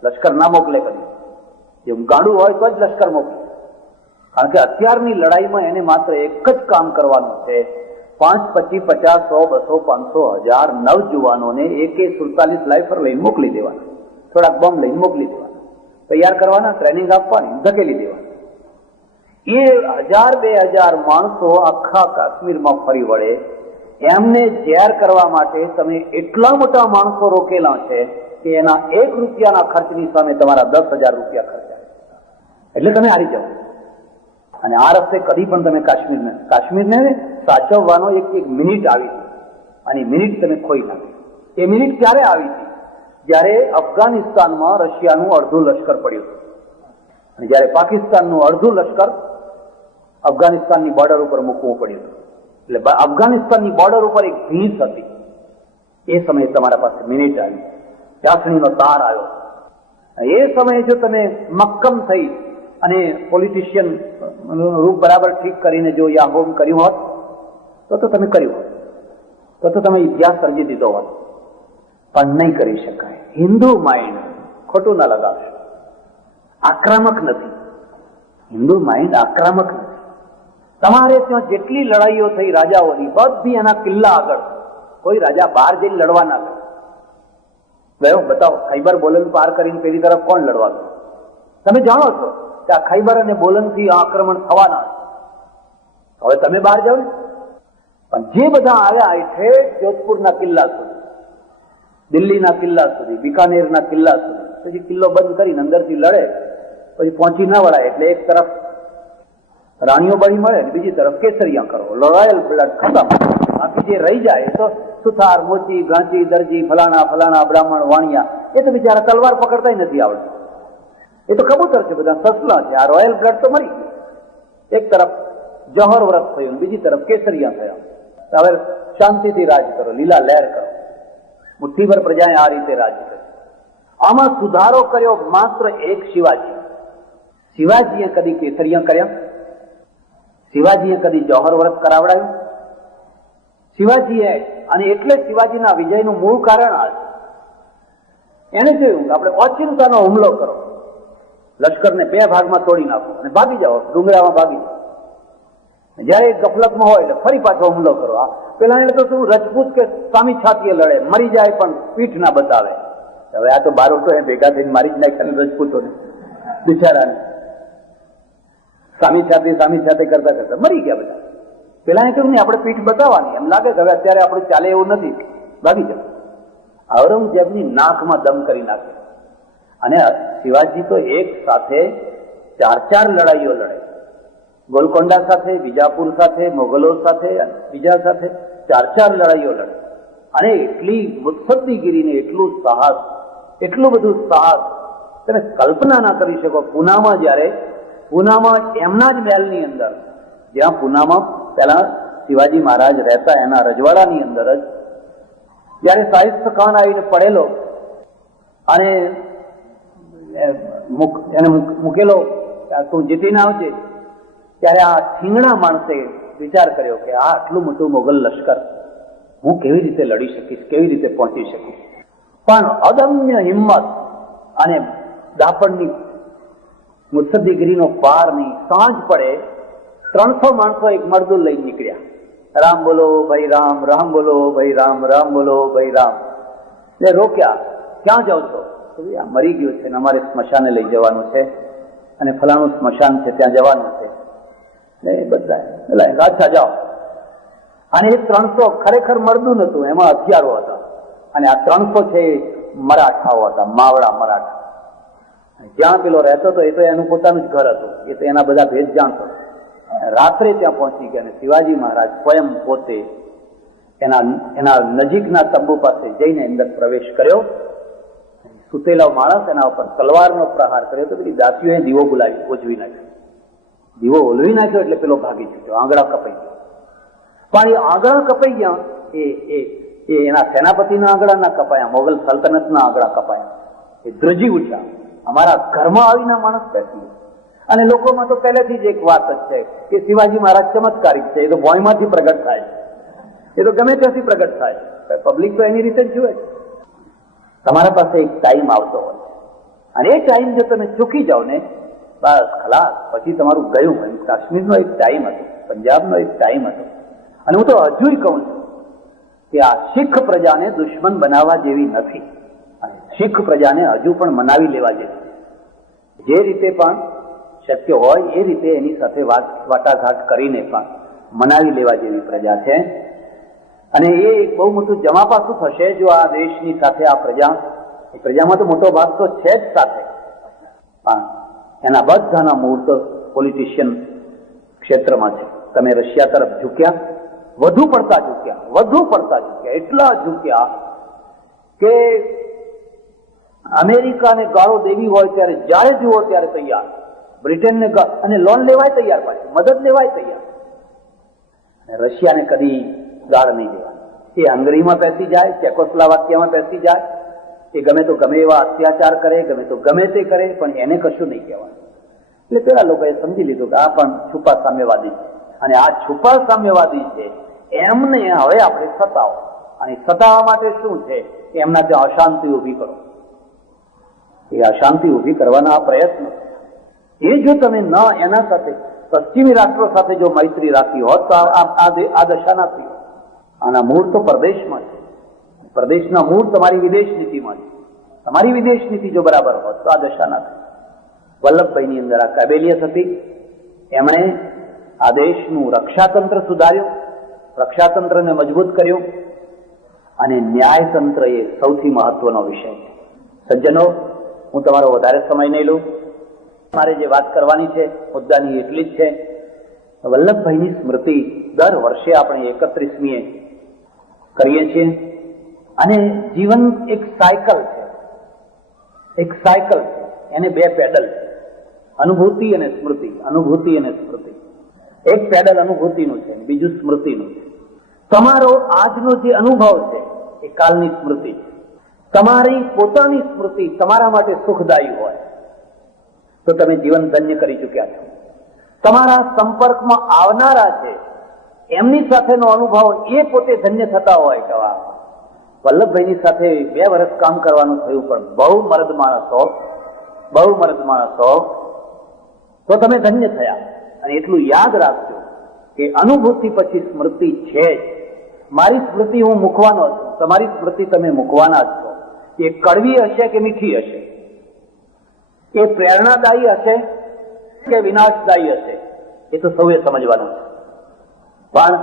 લશ્કર ના મોકલે કદી. જે ગાંડું હોય તો જ લશ્કર મોકલે. કારણ કે અત્યારની લડાઈમાં એને માત્ર એક જ કામ કરવાનું છે. 5, 25, 50, 100, 200, 500, 1000 નવજુવાનોને AK-47 લાઇફર લઈને મોકલી દેવાના, થોડાક બોમ્બ લઈને મોકલી દેવાના, તૈયાર કરવાના, ટ્રેનિંગ આપવાની, ધકેલી દેવાના. એ 1000-2000 માણસો આખા કાશ્મીરમાં ફરી વળે. એમને ઝેર કરવા માટે તમે એટલા મોટા માણસો રોકેલા છે કે એના 1 રૂપિયાના ખર્ચની સામે તમારા 10,000 રૂપિયા ખર્ચાય. એટલે તમે હારી જાઓ. અને આ રસ્તે કદી પણ તમે કાશ્મીરને સાચવવાનો એક મિનિટ આવી હતી અને મિનિટ તમે ખોઈ નાખી. એ મિનિટ ક્યારે આવી હતી? જ્યારે અફઘાનિસ્તાનમાં રશિયાનું અડધું લશ્કર પડ્યું હતું અને જ્યારે પાકિસ્તાનનું અડધું લશ્કર અફઘાનિસ્તાનની બોર્ડર ઉપર મૂકવું પડ્યું હતું. એટલે અફઘાનિસ્તાનની બોર્ડર ઉપર એક ભીંસ હતી. એ સમયે તમારા પાસે મિનિટ આવી, ચાસણીનો તાર આવ્યો. એ સમયે જો તમે મક્કમ થઈ અને પોલિટિશિયન રૂપ બરાબર ઠીક કરીને જો યાહોમ કર્યું હોત તો તમે કર્યું હોત, તો તમે ઇતિહાસ સર્જી દીધો હોત. પણ નહીં કરી શકાય. હિન્દુ માઇન્ડ, ખોટું ના લગાવશો, આક્રમક નથી. હિન્દુ માઇન્ડ આક્રમક નથી. તમારે ત્યાં જેટલી લડાઈઓ થઈ રાજાઓની, બધી એના કિલ્લા આગળ કોઈ રાજા બહાર જઈને લડવા ના ગયો. બતાવો, ખૈબર બોલન પાર કરીને પેલી તરફ કોણ લડવા ગયું? તમે જાણો છો કે આ ખૈબર અને બોલનથી આક્રમણ થવાના છે. હવે તમે બહાર જાઓ ને. પણ જે બધા આવ્યા એ ઠેઠ જોધપુરના કિલ્લા સુધી, દિલ્હીના કિલ્લા સુધી, બિકાનેરના કિલ્લા સુધી, પછી કિલ્લો બંધ કરીને અંદરથી લડે, પછી પહોંચી ના વળાય એટલે એક તરફ રાણીઓ બળી મળે ને બીજી તરફ કેસરિયા કરો, રોયલ બ્લડ ખતમ. બાકી જે રહી જાય તો સુથાર, મોચી, ગાંચી, દરજી, ફલાણા ફલાણા, બ્રાહ્મણ, વાણિયા, એ તો બિચારા તલવાર પકડતા નથી આવડતું. એ તો કબૂતર છે, બધા સસલા છે. આ રોયલ બ્લડ તો મરી ગયું. એક તરફ જહોર વ્રત થયું, બીજી તરફ કેસરિયા થયા. હવે શાંતિથી રાજ કરો, લીલા લહેર કરો. મુઠ્ઠીભર પ્રજાએ આ રીતે રાજ કર્યું. આમાં સુધારો કર્યો માત્ર એક શિવાજી. શિવાજીએ કદી કેસરિયા કર્યા? શિવાજીએ કદી જૌહર વ્રત કરાવડાયું? શિવાજીએ, અને એટલે શિવાજીના વિજયનું મૂળ કારણ આ છે. એને જોયું કે આપણે ઓચિંતાનો હુમલો કરો, લશ્કરને 2 ભાગમાં તોડી નાખો અને ભાગી જાઓ, ડુંગરામાં ભાગી જાઓ. જયારે ગફલતમાં હોય એટલે ફરી પાછો હુમલો કરો. પેલા એને તો શું રજપૂત કે સામી છાતીએ લડે, મરી જાય પણ પીઠ ના બતાવે. હવે આ તો બારોટો એ ભેગા થઈને મારી જ નાખ્યા રજપૂતોને, બિચારાને. સામી છાતી કરતા કરતા મરી ગયા બધા. પેલા એ કહ્યું નહીં, આપણે પીઠ બતાવવાની. એમ લાગે કે હવે અત્યારે આપણું ચાલે એવું નથી, ભાગી જાય. ઔરંગઝેબની નાકમાં દમ કરી નાખે. અને શિવાજી તો એક સાથે 4 લડાઈઓ લડે. ગોલકોંડા સાથે, બીજાપુર સાથે, મોગલો સાથે, બીજા સાથે 4 લડાઈઓ લડે. અને એટલી મુત્સદ્દીગીરીને એટલું સાહસ, એટલું બધું સાહસ તમે કલ્પના ના કરી શકો. પૂનામાં એમના જ મહેલની અંદર, જ્યાં પૂનામાં પહેલા શિવાજી મહારાજ રહેતા એના રજવાડાની અંદર જ જયારે શાહિસ્ત ખાન આવીને પડેલો અને એને મૂકેલો તું જીતીને આવજે, ત્યારે આ ઠીંગણા માણસે વિચાર કર્યો કે આ આટલું મોટું મોગલ લશ્કર હું કેવી રીતે લડી શકીશ, કેવી રીતે પહોંચી શકીશ. પણ અદમ્ય હિંમત અને દાપણની મુત્સદ્દીગીરીનો પાર નહીં. સાંજ પડે 300 માણસો એક મરદુલ લઈને નીકળ્યા. રામ બોલો ભાઈ રામ, રામ બોલો ભાઈ રામ, રામ બોલો ભાઈ રામ. એટલે રોક્યા, ક્યાં જાઓ છો? આ મરી ગયું છે ને અમારે સ્મશાને લઈ જવાનું છે અને ફલાણું સ્મશાન છે ત્યાં જવાનું છે. બધા અચ્છા જાઓ. અને એ 300 ખરેખર મરદું નતું, એમાં હથિયારો હતા. અને આ 300 છે મરાઠાઓ હતા, માવડા મરાઠા. જ્યાં પેલો રહેતો હતો એ તો એનું પોતાનું જ ઘર હતું, એ તો એના બધા ભેદ જાણતો. રાત્રે ત્યાં પહોંચી ગયા અને શિવાજી મહારાજ સ્વયં પોતે એના નજીકના તંબુ પાસે જઈને અંદર પ્રવેશ કર્યો. સુતેલો માણસ, એના ઉપર તલવારનો પ્રહાર કર્યો તો પેલી દાસીઓએ દીવો બોલાવી ઓલવી નાખ્યો. દીવો ઓલવી નાખ્યો એટલે પેલો ભાગી છૂટ્યો, આંગળા કપાઈ ગયા. પણ એ આંગળા કપાઈ ગયા એ એના સેનાપતિના આંગળા ના કપાયા, મોગલ સલ્તનતના આંગળા કપાયા. એ ધ્રુજી ઉઠ્યા, અમારા ઘરમાં આવીને માણસ બેસી. અને લોકોમાં તો પહેલેથી જ એક વાત જ છે કે શિવાજી મહારાજ ચમત્કારિક છે, એ તો ભોંયમાંથી પ્રગટ થાય છે, એ તો ગમે ત્યાંથી પ્રગટ થાય છે. પબ્લિક તો એની રીતે જ જુએ છે. તમારા પાસે એક ટાઈમ આવતો હોય અને એ ટાઈમ જો તમે ચૂકી જાઓ ને, બસ ખલાસ, પછી તમારું ગયું. એમ કાશ્મીરનો એક ટાઈમ હતો, પંજાબનો એક ટાઈમ હતો. અને હું તો હજુ કહું છું કે આ શીખ પ્રજાને દુશ્મન બનાવવા જેવી નથી. અને શીખ પ્રજાને હજુ પણ મનાવી લેવા જેવી, જે રીતે પણ શક્ય હોય એ રીતે એની સાથે વાટાઘાટ કરીને પણ મનાવી લેવા જેવી પ્રજા છે. અને એ એક બહુ મોટું જમાપાસું થશે જો આ દેશની સાથે આ પ્રજામાં તો મોટો ભાગ તો છે જ સાથે, પણ એના બધાના મૂળ તો પોલિટિશિયન ક્ષેત્રમાં છે. તમે રશિયા તરફ ઝૂક્યા, વધુ પડતા ઝૂક્યા, એટલા ઝૂક્યા કે અમેરિકાને ગાળો દેવી હોય ત્યારે જ્યારે જુઓ ત્યારે તૈયાર, બ્રિટનને અને લોન લેવાય તૈયાર, પાછી મદદ લેવાય તૈયાર. રશિયાને કદી ગાળ નહીં દેવાની. એ હંગરીમાં બેસી જાય, ચેકોસ્લોવાકિયામાં બેસી જાય, એ ગમે તો ગમે એવા અત્યાચાર કરે, ગમે તો ગમે તે કરે, પણ એને કશું નહીં કહેવાનું. એટલે પેલા લોકોએ સમજી લીધું કે આ પણ છુપા સામ્યવાદી છે, અને આ છુપા સામ્યવાદી છે એમને હવે આપણે સતાવો. અને સતાવવા માટે શું છે? એમના ત્યાં અશાંતિ ઊભી કરો. એ અશાંતિ ઊભી કરવાના આ પ્રયત્નો છે. એ જો તમે ન એના સાથે પશ્ચિમી રાષ્ટ્રો સાથે જો મૈત્રી રાખી હોત તો આ દશા ના થઈ. આના મૂળ તો પરદેશમાં છે. પ્રદેશના મૂળ તમારી વિદેશ નીતિમાં છે. તમારી વિદેશ નીતિ જો બરાબર હોત તો આ દશા ના થાય. વલ્લભભાઈની અંદર આ કાબેલિયત હતી. એમણે આ દેશનું રક્ષાતંત્ર સુધાર્યું, રક્ષાતંત્રને મજબૂત કર્યું, અને ન્યાયતંત્ર એ સૌથી મહત્વનો વિષય છે. સજ્જનો, હું તમારો વધારે સમય નહીં લઉં. મારે જે વાત કરવાની છે મુદ્દાની એટલી જ છે. વલ્લભભાઈની સ્મૃતિ દર વર્ષે આપણે 31મીએ કરીએ છીએ, અને જીવન એક સાયકલ છે. એક સાયકલ છે, એને બે પેડલ છે, અનુભૂતિ અને સ્મૃતિ. અનુભૂતિ અને સ્મૃતિ. એક પેડલ અનુભૂતિનું છે, બીજું સ્મૃતિનું છે. તમારો આજનો જે અનુભવ છે એ કાલની સ્મૃતિ છે. તમારી પોતાની સ્મૃતિ તમારા માટે સુખદાયી હોય તો તમે જીવન ધન્ય કરી ચૂક્યા છો. તમારા સંપર્કમાં આવનારા છે એમની સાથેનો અનુભવ એ પોતે ધન્ય થતા હોય કે વાહ, વલ્લભભાઈની સાથે 2 વર્ષ કામ કરવાનું થયું, પણ બહુ મર્દ માણસ હો તો તમે ધન્ય થયા. અને એટલું યાદ રાખજો કે અનુભૂતિ પછી સ્મૃતિ છે જ. મારી સ્મૃતિ હું મૂકવાનો છું, તમારી સ્મૃતિ તમે મૂકવાના જ છો. એ કડવી હશે કે મીઠી હશે, એ પ્રેરણાદાયી હશે કે વિનાશદાયી હશે, એ તો સૌએ સમજવાનું છે. પણ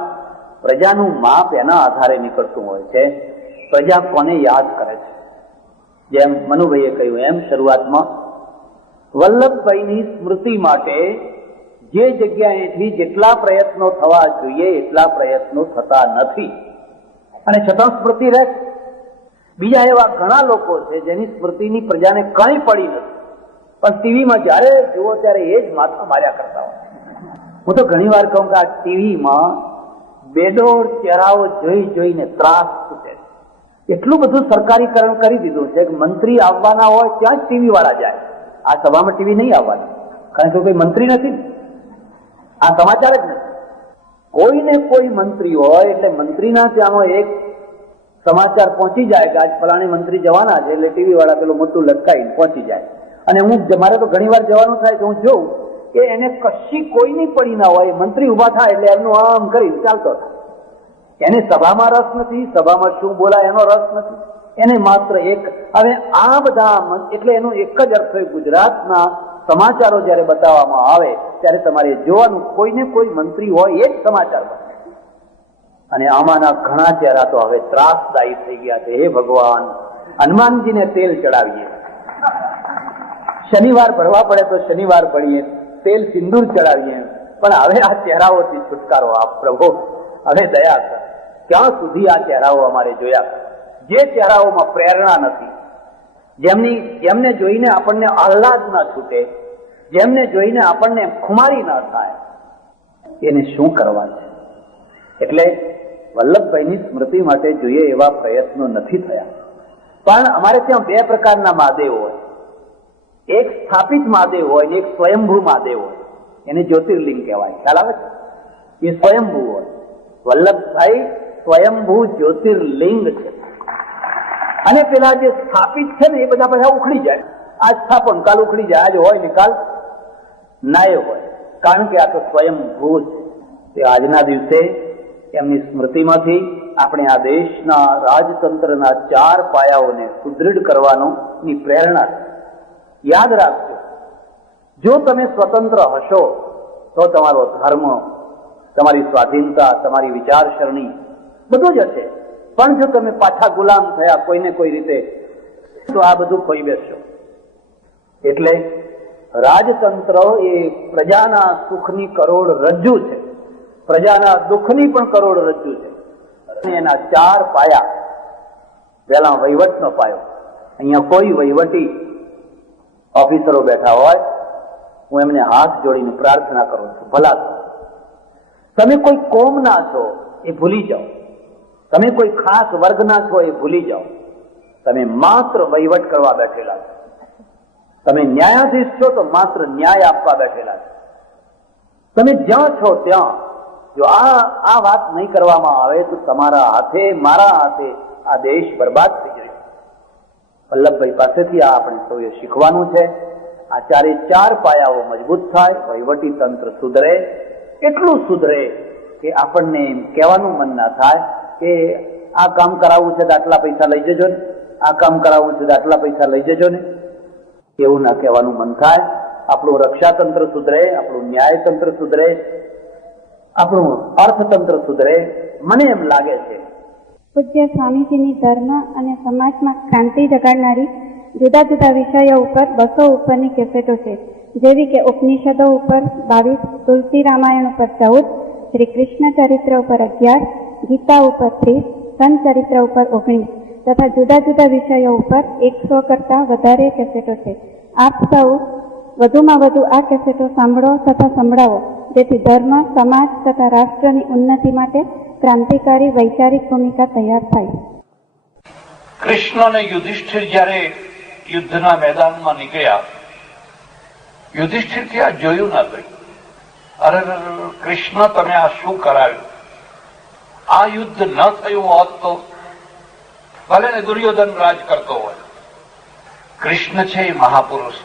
પ્રજાનું માપ એના આધારે નીકળતું હોય છે, પ્રજા કોને યાદ કરે છે. જેમ મનુભાઈએ કહ્યું એમ શરૂઆતમાં, વલ્લભભાઈની સ્મૃતિ માટે જે જગ્યાએથી જેટલા પ્રયત્નો થવા જોઈએ એટલા પ્રયત્નો થતા નથી, અને છતાં સ્મૃતિ રહે. બીજા એવા ઘણા લોકો છે જેની સ્મૃતિની પ્રજાને કંઈ પડી નથી, પણ ટીવીમાં જ્યારે જુઓ ત્યારે એ જ માથા માર્યા કરતા હોય. હું તો ઘણી વાર કહું કે આ ટીવીમાં બેડોળ ચહેરાઓ જોઈને ત્રાસ છૂટે. એટલું બધું સરકારીકરણ કરી દીધું છે કે મંત્રી આવવાના હોય ત્યાં જ ટીવી વાળા જાય. આ સભામાં ટીવી નહીં આવવાના, કારણ કે કોઈ મંત્રી નથી ને, આ સમાચાર જ નથી. કોઈને કોઈ મંત્રી હોય એટલે મંત્રીના ત્યાંનો એક સમાચાર પહોંચી જાય કે આજ ફલાણી મંત્રી જવાના છે, એટલે ટીવી વાળા પેલું મોટું લટકાઈને પહોંચી જાય. અને મારે તો ઘણી વાર જવાનું થાય તો હું જોઉં કે એને કશી કોઈની પડી ના હોય, મંત્રી ઉભા થાય એટલે એમનું આમ કરી ચાલતો થાય. એને સભામાં રસ નથી, સભામાં શું બોલાય એનો રસ નથી, એને માત્ર એક. હવે આ બધા એટલે એનો એક જ અર્થ હોય, ગુજરાતના સમાચારો જયારે બતાવવામાં આવે ત્યારે તમારે જોવાનું કોઈને કોઈ મંત્રી હોય એ જ સમાચાર બને. અને આમાંના ઘણા ચહેરા તો હવે ત્રાસદાયી થઈ ગયા છે. હે ભગવાન, હનુમાનજીને તેલ ચડાવીએ, શનિવાર ભરવા પડે તો શનિવાર ભરીએ, તેલ સિંદૂર ચડાવીએ, પણ હવે આ ચહેરાઓથી છુટકારો આપ પ્રભુ, હવે દયા કર. ક્યાં સુધી આ ચહેરાઓ અમારે જોયા? જે ચહેરાઓમાં પ્રેરણા નથી, જેમને જોઈને આપણને આહલાદ ના છૂટે, જેમને જોઈને આપણને ખુમારી ના થાય, એને શું કરવા છે? એટલે વલ્લભભાઈની સ્મૃતિ માટે જોઈએ એવા પ્રયત્નો નથી થયા. પણ અમારે ત્યાં 2 પ્રકારના મહાદેવ હોય. એક સ્થાપિત મહાદેવ હોય ને એક સ્વયંભૂ મહાદેવ હોય. એને જ્યોતિર્લિંગ કહેવાય. ખ્યાલ આવે છે? એ સ્વયંભૂ હોય. વલ્લભભાઈ સ્વયંભૂ જ્યોતિર્લિંગ છે. અને પેલા જે સ્થાપિત છે ને એ બધા બધા ઉખડી જાય. આજ સ્થાપન, કાલ ઉખડી જાય. આજ હોય ને કાલ નાય હોય, કારણ કે આ તો સ્વયંભૂ છે. તે આજના દિવસે એમની સ્મૃતિમાંથી આપણે આ દેશના રાજતંત્રના 4 પાયાઓને સુદૃઢ કરવાની પ્રેરણા છે. યાદ રાખજો, જો તમે સ્વતંત્ર હશો તો તમારો ધર્મ, તમારી સ્વાધીનતા, તમારી વિચારસરણી બધું જ હશે. પણ જો તમે પાછા ગુલામ થયા કોઈને કોઈ રીતે તો આ બધું ખોઈ બેસશો. એટલે રાજતંત્ર એ પ્રજાના સુખની કરોડરજ્જુ છે, પ્રજાના દુઃખની પણ કરોડરજ્જુ છે. એના 4 પાયા. પહેલા વહીવટનો પાયો. અહીંયા કોઈ વહીવટી ઓફિસરો બેઠા હોય, હું એમને હાથ જોડીને પ્રાર્થના કરું છું, ભલા તમે કોઈ કોમના છો એ ભૂલી જાઓ, તમે કોઈ ખાસ વર્ગના છો એ ભૂલી જાઓ. તમે માત્ર વહીવટ કરવા બેઠેલા છો. તમે ન્યાયાધીશ છો તો માત્ર ન્યાય આપવા બેઠેલા છો. તમે જ્યાં છો ત્યાં જો આ વાત નહીં કરવામાં આવે તો તમારા હાથે, મારા હાથે આ દેશ બરબાદ થઈ જશે. વલ્લભભાઈ પાસેથી આ આપણે સૌએ શીખવાનું છે. આ 4 પાયાઓ મજબૂત થાય, વહીવટી તંત્ર સુધરે, એટલું સુધરે કે આપણને એમ કહેવાનું મન ના થાય કે આ કામ કરાવવું છે તો આટલા પૈસા લઈ જજો ને, આ કામ કરાવવું છે તો આટલા પૈસા લઈ જજો ને, એવું ના કહેવાનું મન થાય. આપણું રક્ષાતંત્ર સુધરે, આપણું ન્યાયતંત્ર સુધરે, આપણું અર્થતંત્ર સુધરે. મને એમ લાગે છે પૂજ્ય સ્વામીજીની ધર્મ અને સમાજમાં ક્રાંતિ જગાડનારી જુદા જુદા વિષયો ઉપર 200 ઉપરની કેસેટો છે, જેવી કે ઉપનિષદો ઉપર 22, તુલસી રામાયણ ઉપર 14, શ્રી કૃષ્ણ ચરિત્ર ઉપર 11, ગીતા ઉપર 30, સંત ચરિત્ર ઉપર 19 તથા જુદા જુદા વિષયો ઉપર 100 કરતા વધારે કેસેટો છે. આપ સૌ વધુમાં વધુ આ કેસેટો સાંભળો તથા સંભળાવો, જેથી ધર્મ, સમાજ તથા રાષ્ટ્રની ઉન્નતિ માટે ક્રાંતિકારી વૈચારિક ભૂમિકા તૈયાર થાય. કૃષ્ણ અને યુધિષ્ઠિર જ્યારે યુદ્ધના મેદાનમાં નીકળ્યા, યુધિષ્ઠિરથી આ જોયું ના ગયું. અરે કૃષ્ણ, તમે આ શું કરાવ્યું? આ યુદ્ધ ન થયું હોત તો ભલે ને દુર્યોધન રાજ કરતો હોય, કૃષ્ણ છે એ મહાપુરુષ.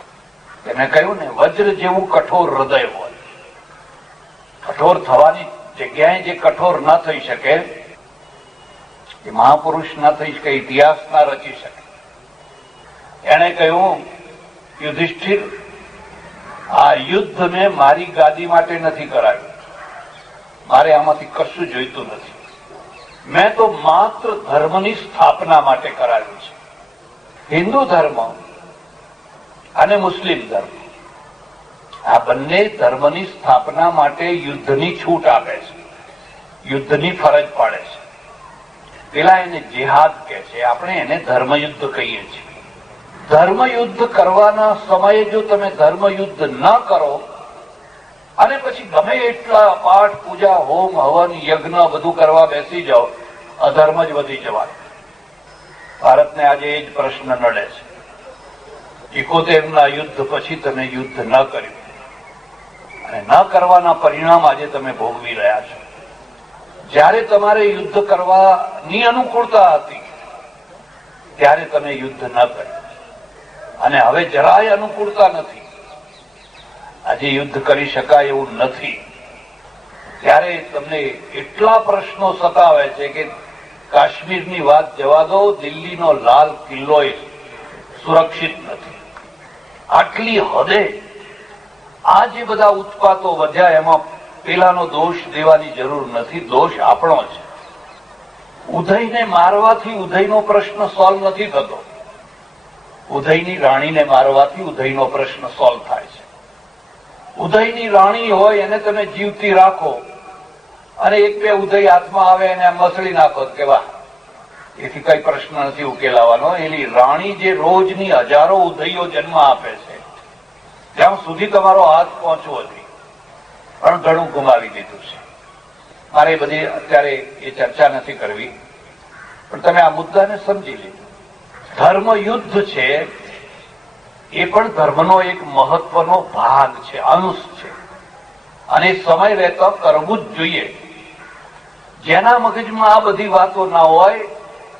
એને કહ્યું ને, વજ્ર જેવું કઠોર હૃદય હોય. કઠોર થવાની જગ્યાએ જે કઠોર ન થઈ શકે એ મહાપુરુષ ન થઈ શકે, ઇતિહાસ ના રચી શકે. એને કહ્યું, યુધિષ્ઠિર, આ યુદ્ધ મેં મારી ગાદી માટે નથી કરાવ્યું, મારે આમાંથી કશું જોઈતું નથી. મેં તો માત્ર ધર્મની સ્થાપના માટે કરાવ્યું છે. હિન્દુ ધર્મ અને મુસ્લિમ ધર્મ, આ બંને ધર્મની સ્થાપના માટે યુદ્ધની છૂટ આપે છે, યુદ્ધની ફરજ પાડે છે. પેલા એને જેહાદ કહે છે, આપણે એને ધર્મયુદ્ધ કહીએ છીએ. ધર્મયુદ્ધ કરવાના સમયે જો તમે ધર્મયુદ્ધ ન કરો અને પછી ગમે એટલા પાઠ, પૂજા, હોમ, હવન, યજ્ઞ બધું કરવા બેસી જાઓ, અધર્મ જ વધી જવાનું. ભારતને આજે એ જ પ્રશ્ન નડે છે. 71ના યુદ્ધ પછી તમે યુદ્ધ ન કર્યું અને ન કરવાના પરિણામ આજે તમે ભોગવી રહ્યા છો. જ્યારે તમારે યુદ્ધ કરવાની અનુકૂળતા હતી ત્યારે તમે યુદ્ધ ન કર્યું અને હવે જરાય અનુકૂળતા નથી, આજે યુદ્ધ કરી શકાય એવું નથી, ત્યારે તમને એટલા પ્રશ્નો સતાવે છે કે કાશ્મીરની વાત જવા દો, દિલ્હીનો લાલ કિલ્લો સુરક્ષિત નથી. આટલી હદે આ જે બધા ઉત્પાતો વધ્યા, એમાં પેલાનો દોષ દેવાની જરૂર નથી, દોષ આપણો છે. ઉદયને મારવાથી ઉદયનો પ્રશ્ન સોલ્વ નથી થતો, ઉદયની રાણીને મારવાથી ઉદયનો પ્રશ્ન સોલ્વ થાય છે. ઉદયની રાણી હોય એને તમે જીવતી રાખો અને એક બે ઉદય હાથમાં આવે એને મસળી નાખો કે વાહ, એથી કઈ પ્રશ્ન નથી ઉકેલાવાનો. એની રાણી જે રોજની હજારો ઉદયો જન્મ આપે છે, જ્યાં સુધી તમારો હાથ પહોંચવો જોઈએ, પણ ઘણું ગુમાવી દીધું છે. મારે બધી અત્યારે એ ચર્ચા નથી કરવી, પણ તમે આ મુદ્દાને સમજી લીધો. ધર્મ યુદ્ધ છે એ પણ ધર્મનો એક મહત્વનો ભાગ છે, અંશ છે, અને સમય રહેતો કરવું જ જોઈએ. જેના મગજમાં આ બધી વાતો ના હોય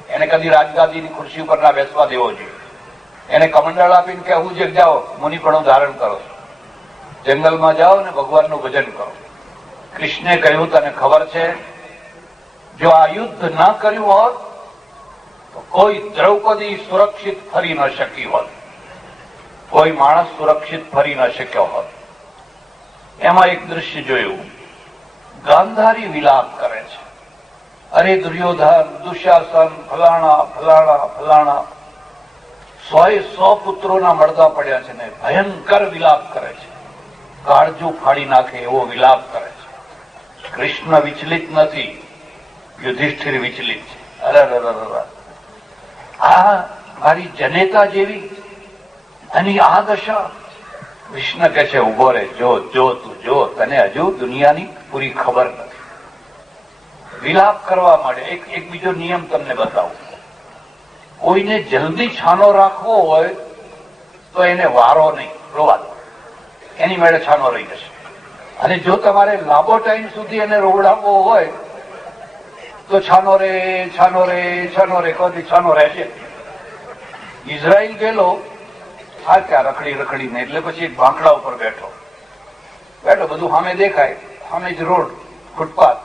એને કદી રાજગાદીની ખુરશી ઉપર ના બેસવા દેવો જોઈએ. એને કમંડળ આપીને કે હું જાઓ, મુનિપણું ધારણ કરો, જંગલમાં જાઓ ને ભગવાનનું ભજન કરો. કૃષ્ણે કહ્યું, તને ખબર છે, જો આ યુદ્ધ ના કર્યું હોત તો કોઈ દ્રૌપદી સુરક્ષિત ફરી ન શકી હોત, કોઈ માણસ સુરક્ષિત ફરી ન શક્યો હોત. એમાં એક દ્રશ્ય જોયું, ગાંધારી વિલાપ કરે છે, અરે દુર્યોધન, દુશાસન, ફલાણા ફલાણા ફલાણા, 100 પુત્રોના મળદા પડ્યા છે ને ભયંકર વિલાપ કરે છે, કાળજું ફાડી નાખે એવો વિલાપ કરે છે. કૃષ્ણ વિચલિત નથી, યુધિષ્ઠિર વિચલિત છે. અરે આ મારી જનેતા જેવી અને આ દશા. કૃષ્ણ કહે છે, ઉભો રે, જો તું જો, તને હજુ દુનિયાની પૂરી ખબર નથી. વિલાપ કરવા માટે એક બીજો નિયમ તમને બતાવું. કોઈને જલ્દી છાનો રાખવો હોય તો એને વારો નહીં, રોવા દો, એની મેળે છાનો રહી જશે. અને જો તમારે લાંબો ટાઈમ સુધી એને રોવડાવવો હોય તો છાનો રે છાનો રે છાનો રે કદી છાનો રહેશે. ઇઝરાયલ ગયેલો આ ત્યાં રખડીને, એટલે પછી એક બાંકડા ઉપર બેઠો, બધું સામે દેખાય, સામે જ રોડ, ફૂટપાથ.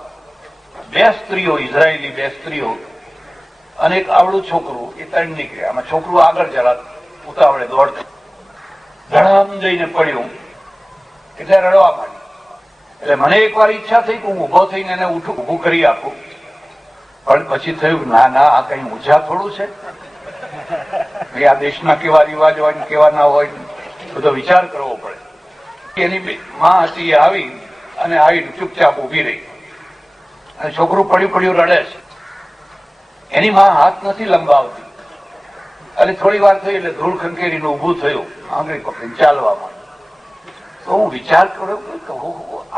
2 સ્ત્રીઓ, ઇઝરાયેલી 2 સ્ત્રીઓ અને એક આવડું છોકરું એ તણ નીકળ્યા. આમાં છોકરું આગળ જરા ઉતાવળે દોડતું ધડામ જઈને પડ્યું એટલે રડવા માંડ્યું. એટલે મને એકવાર ઈચ્છા થઈ કે હું ઉભો થઈને એને ઊભું કરી આપું, પણ પછી થયું ના ના, આ કઈ ઊંઝા થોડું છે, આ દેશના કેવા રિવાજ હોય ને કેવા ના હોય બધો વિચાર કરવો પડે. એની માં હતી એ આવી અને આવીને ચૂપચાપ ઉભી રહી અને છોકરું પડ્યું પડ્યું રડે છે. એની માં હાથ નથી લંબાવતી. અને થોડી વાર થઈ એટલે ધૂળ ખંખેરીને ઊભું થયું, આંગળી પકડીને ચાલવા માંડ્યું. તો હું વિચાર કર્યો કે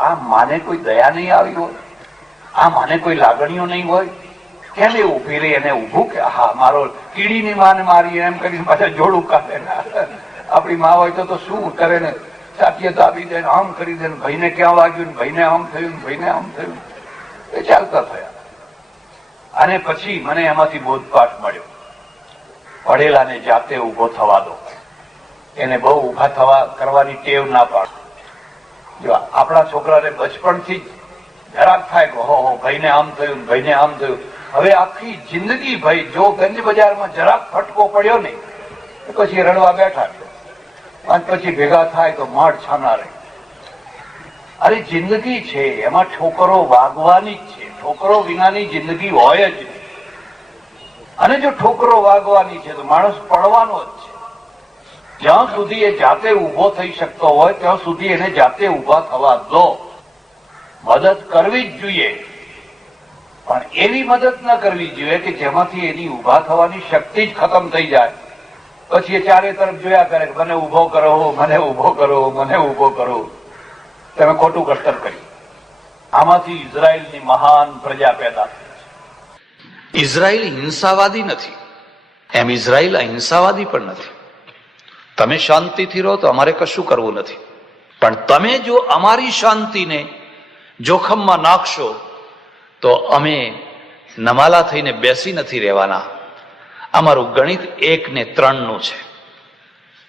આ માને કોઈ દયા નહીં આવી હોય, આ માને કોઈ લાગણીઓ નહીં હોય, કેમ એ ઉભી રહી અને ઊભું કે હા મારો કીડીની માને મારી એમ કરીને પાછા જોડું કાઢે. આપણી માં હોય તો શું કરે ને, ચાટીએ દાબી દે, આમ કરી દે, ભાઈને ક્યાં વાગ્યું ને ભાઈને આમ થયું ને ભાઈને આમ થયું, એ ચાલતા થયા. અને પછી મને એમાંથી બોધપાઠ મળ્યો, પડેલાને જાતે ઉભો થવા દો, એને બહુ ઉભા થવા કરવાની ટેવ ના પાડો. જો આપણા છોકરાને બચપણથી જ જરાક થાય કે હો ભાઈને આમ થયું ભાઈને આમ થયું, હવે આખી જિંદગી ભાઈ જો ગંજ બજારમાં જરાક ફટકો પડ્યો નહીં પછી રડવા બેઠા છે, અને પછી ભેગા થાય તો માળ છાના રહે. અરે જિંદગી છે એમાં ઠોકરો વાગવાની જ છે, ઠોકરો વિનાની જિંદગી હોય જ નહીં. અને જો ઠોકરો વાગવાની છે તો માણસ પડવાનો જ છે. જ્યાં સુધી એ જાતે ઉભો થઈ શકતો હોય ત્યાં સુધી એને જાતે ઉભા થવા દો. મદદ કરવી જ જોઈએ, પણ એવી મદદ ન કરવી જોઈએ કે જેમાંથી એની ઉભા થવાની શક્તિ જ ખતમ થઈ જાય. પછી એ ચારે તરફ જોયા કરે કે મને ઉભો કરો, મને ઉભો કરો, મને ઉભો કરો. તમે ખોટું કષ્ટર કર્યું. આમાંથી ઇઝરાયલની મહાન પ્રજા પેદા થઈ. ઇઝરાયલ હિંસાવાદી નથી, એમ ઇઝરાયલ અહિંસાવાદી પણ નથી. તમે શાંતિથી રહો તો અમારે કશું કરવું નથી, પણ તમે જો અમારી શાંતિને જોખમમાં નાખશો તો અમે નમાલા થઈને બેસી નથી રહેવાના. અમારું ગણિત 1 ને 3 નું છે.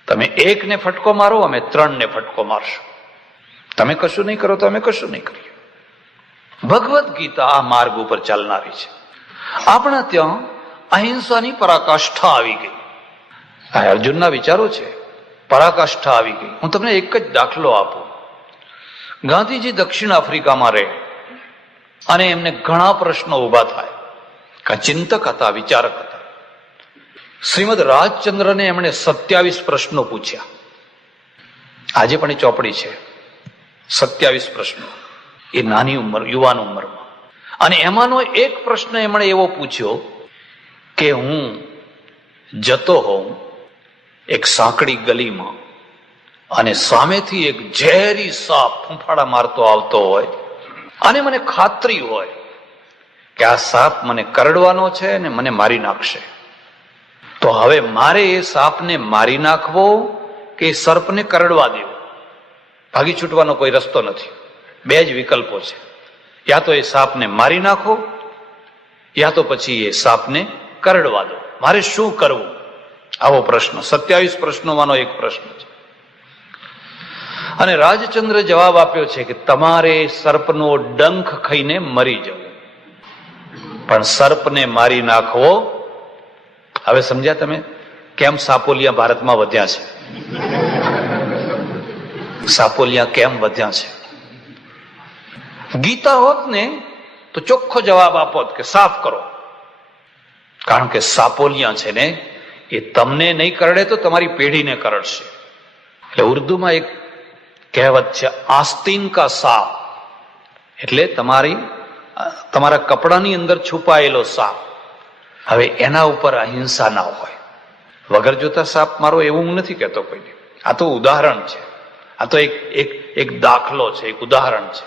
તમે 1 ને ફટકો મારો, અમે 3 ને ફટકો મારશું. તમે કશું નહીં કરો તો અમે કશું નહીં કરીએ. ભગવદ્ ગીતા આ માર્ગ ઉપર ચાલનારી છે. આપણા ત્યાં અહિંસાની પરાકાષ્ઠા આવી ગઈ. આ અર્જુનના વિચારો છે, પરાકાષ્ઠા આવી ગઈ. હું તમને એક જ દાખલો આપું. ગાંધીજી દક્ષિણ આફ્રિકામાં રહે અને એમને ઘણા પ્રશ્નો ઉભા થાય. ચિંતક હતા, વિચારક હતા. શ્રીમદ રાજચંદ્રને એમણે 27 પ્રશ્નો પૂછ્યા. આજે પણ એ ચોપડી છે, 27 પ્રશ્નો, એ નાની ઉંમર, યુવાન ઉંમરમાં. અને એમાંનો એક પ્રશ્ન એમણે એવો પૂછ્યો કે હું જતો હોઉં એક સાંકડી ગલીમાં અને સામેથી એક ઝેરી સાપ ફૂંફાડા મારતો આવતો હોય અને મને ખાતરી હોય કે આ સાપ મને કરડવાનો છે અને મને મારી નાખશે, તો હવે મારે એ સાપને મારી નાખવો કે સર્પને કરડવા દેવો? ભાગી છૂટવાનો કોઈ રસ્તો નથી. 2 જ વિકલ્પો છે. યા તો એ સાપને મારી નાખો, યા તો પછી એ સાપને કરડવા દો. મારે શું કરવું? આવો પ્રશ્ન 27 પ્રશ્નોમાંનો એક પ્રશ્ન છે. અને રાજચંદ્ર જવાબ આપ્યો છે કે તમારે સર્પનો ડંખ ખાઈને મરી જવું, પણ સર્પને મારી નાખવો. હવે સમજ્યા તમે કેમ સાપોલિયા ભારતમાં વધ્યા છે? સાપોલિયા કેમ વધ્યા છે? ગીતા હોત ને તો ચોખ્ખો જવાબ આપોત કે સાફ કરો. કારણ કે સાપોલિયા છે ને એ તમને નહીં કરડે તો તમારી પેઢીને કરડશે. એટલે ઉર્દુમાં એક કહેવત છે, આસ્તીન કા સાપ, એટલે તમારા કપડાની અંદર છુપાયેલો સાપ. હવે એના ઉપર અહિંસા ના હોય. વગર જોતા સાપ મારો એવું હું નથી કહેતો કોઈને. આ તો ઉદાહરણ છે, આ તો એક દાખલો છે, એક ઉદાહરણ છે.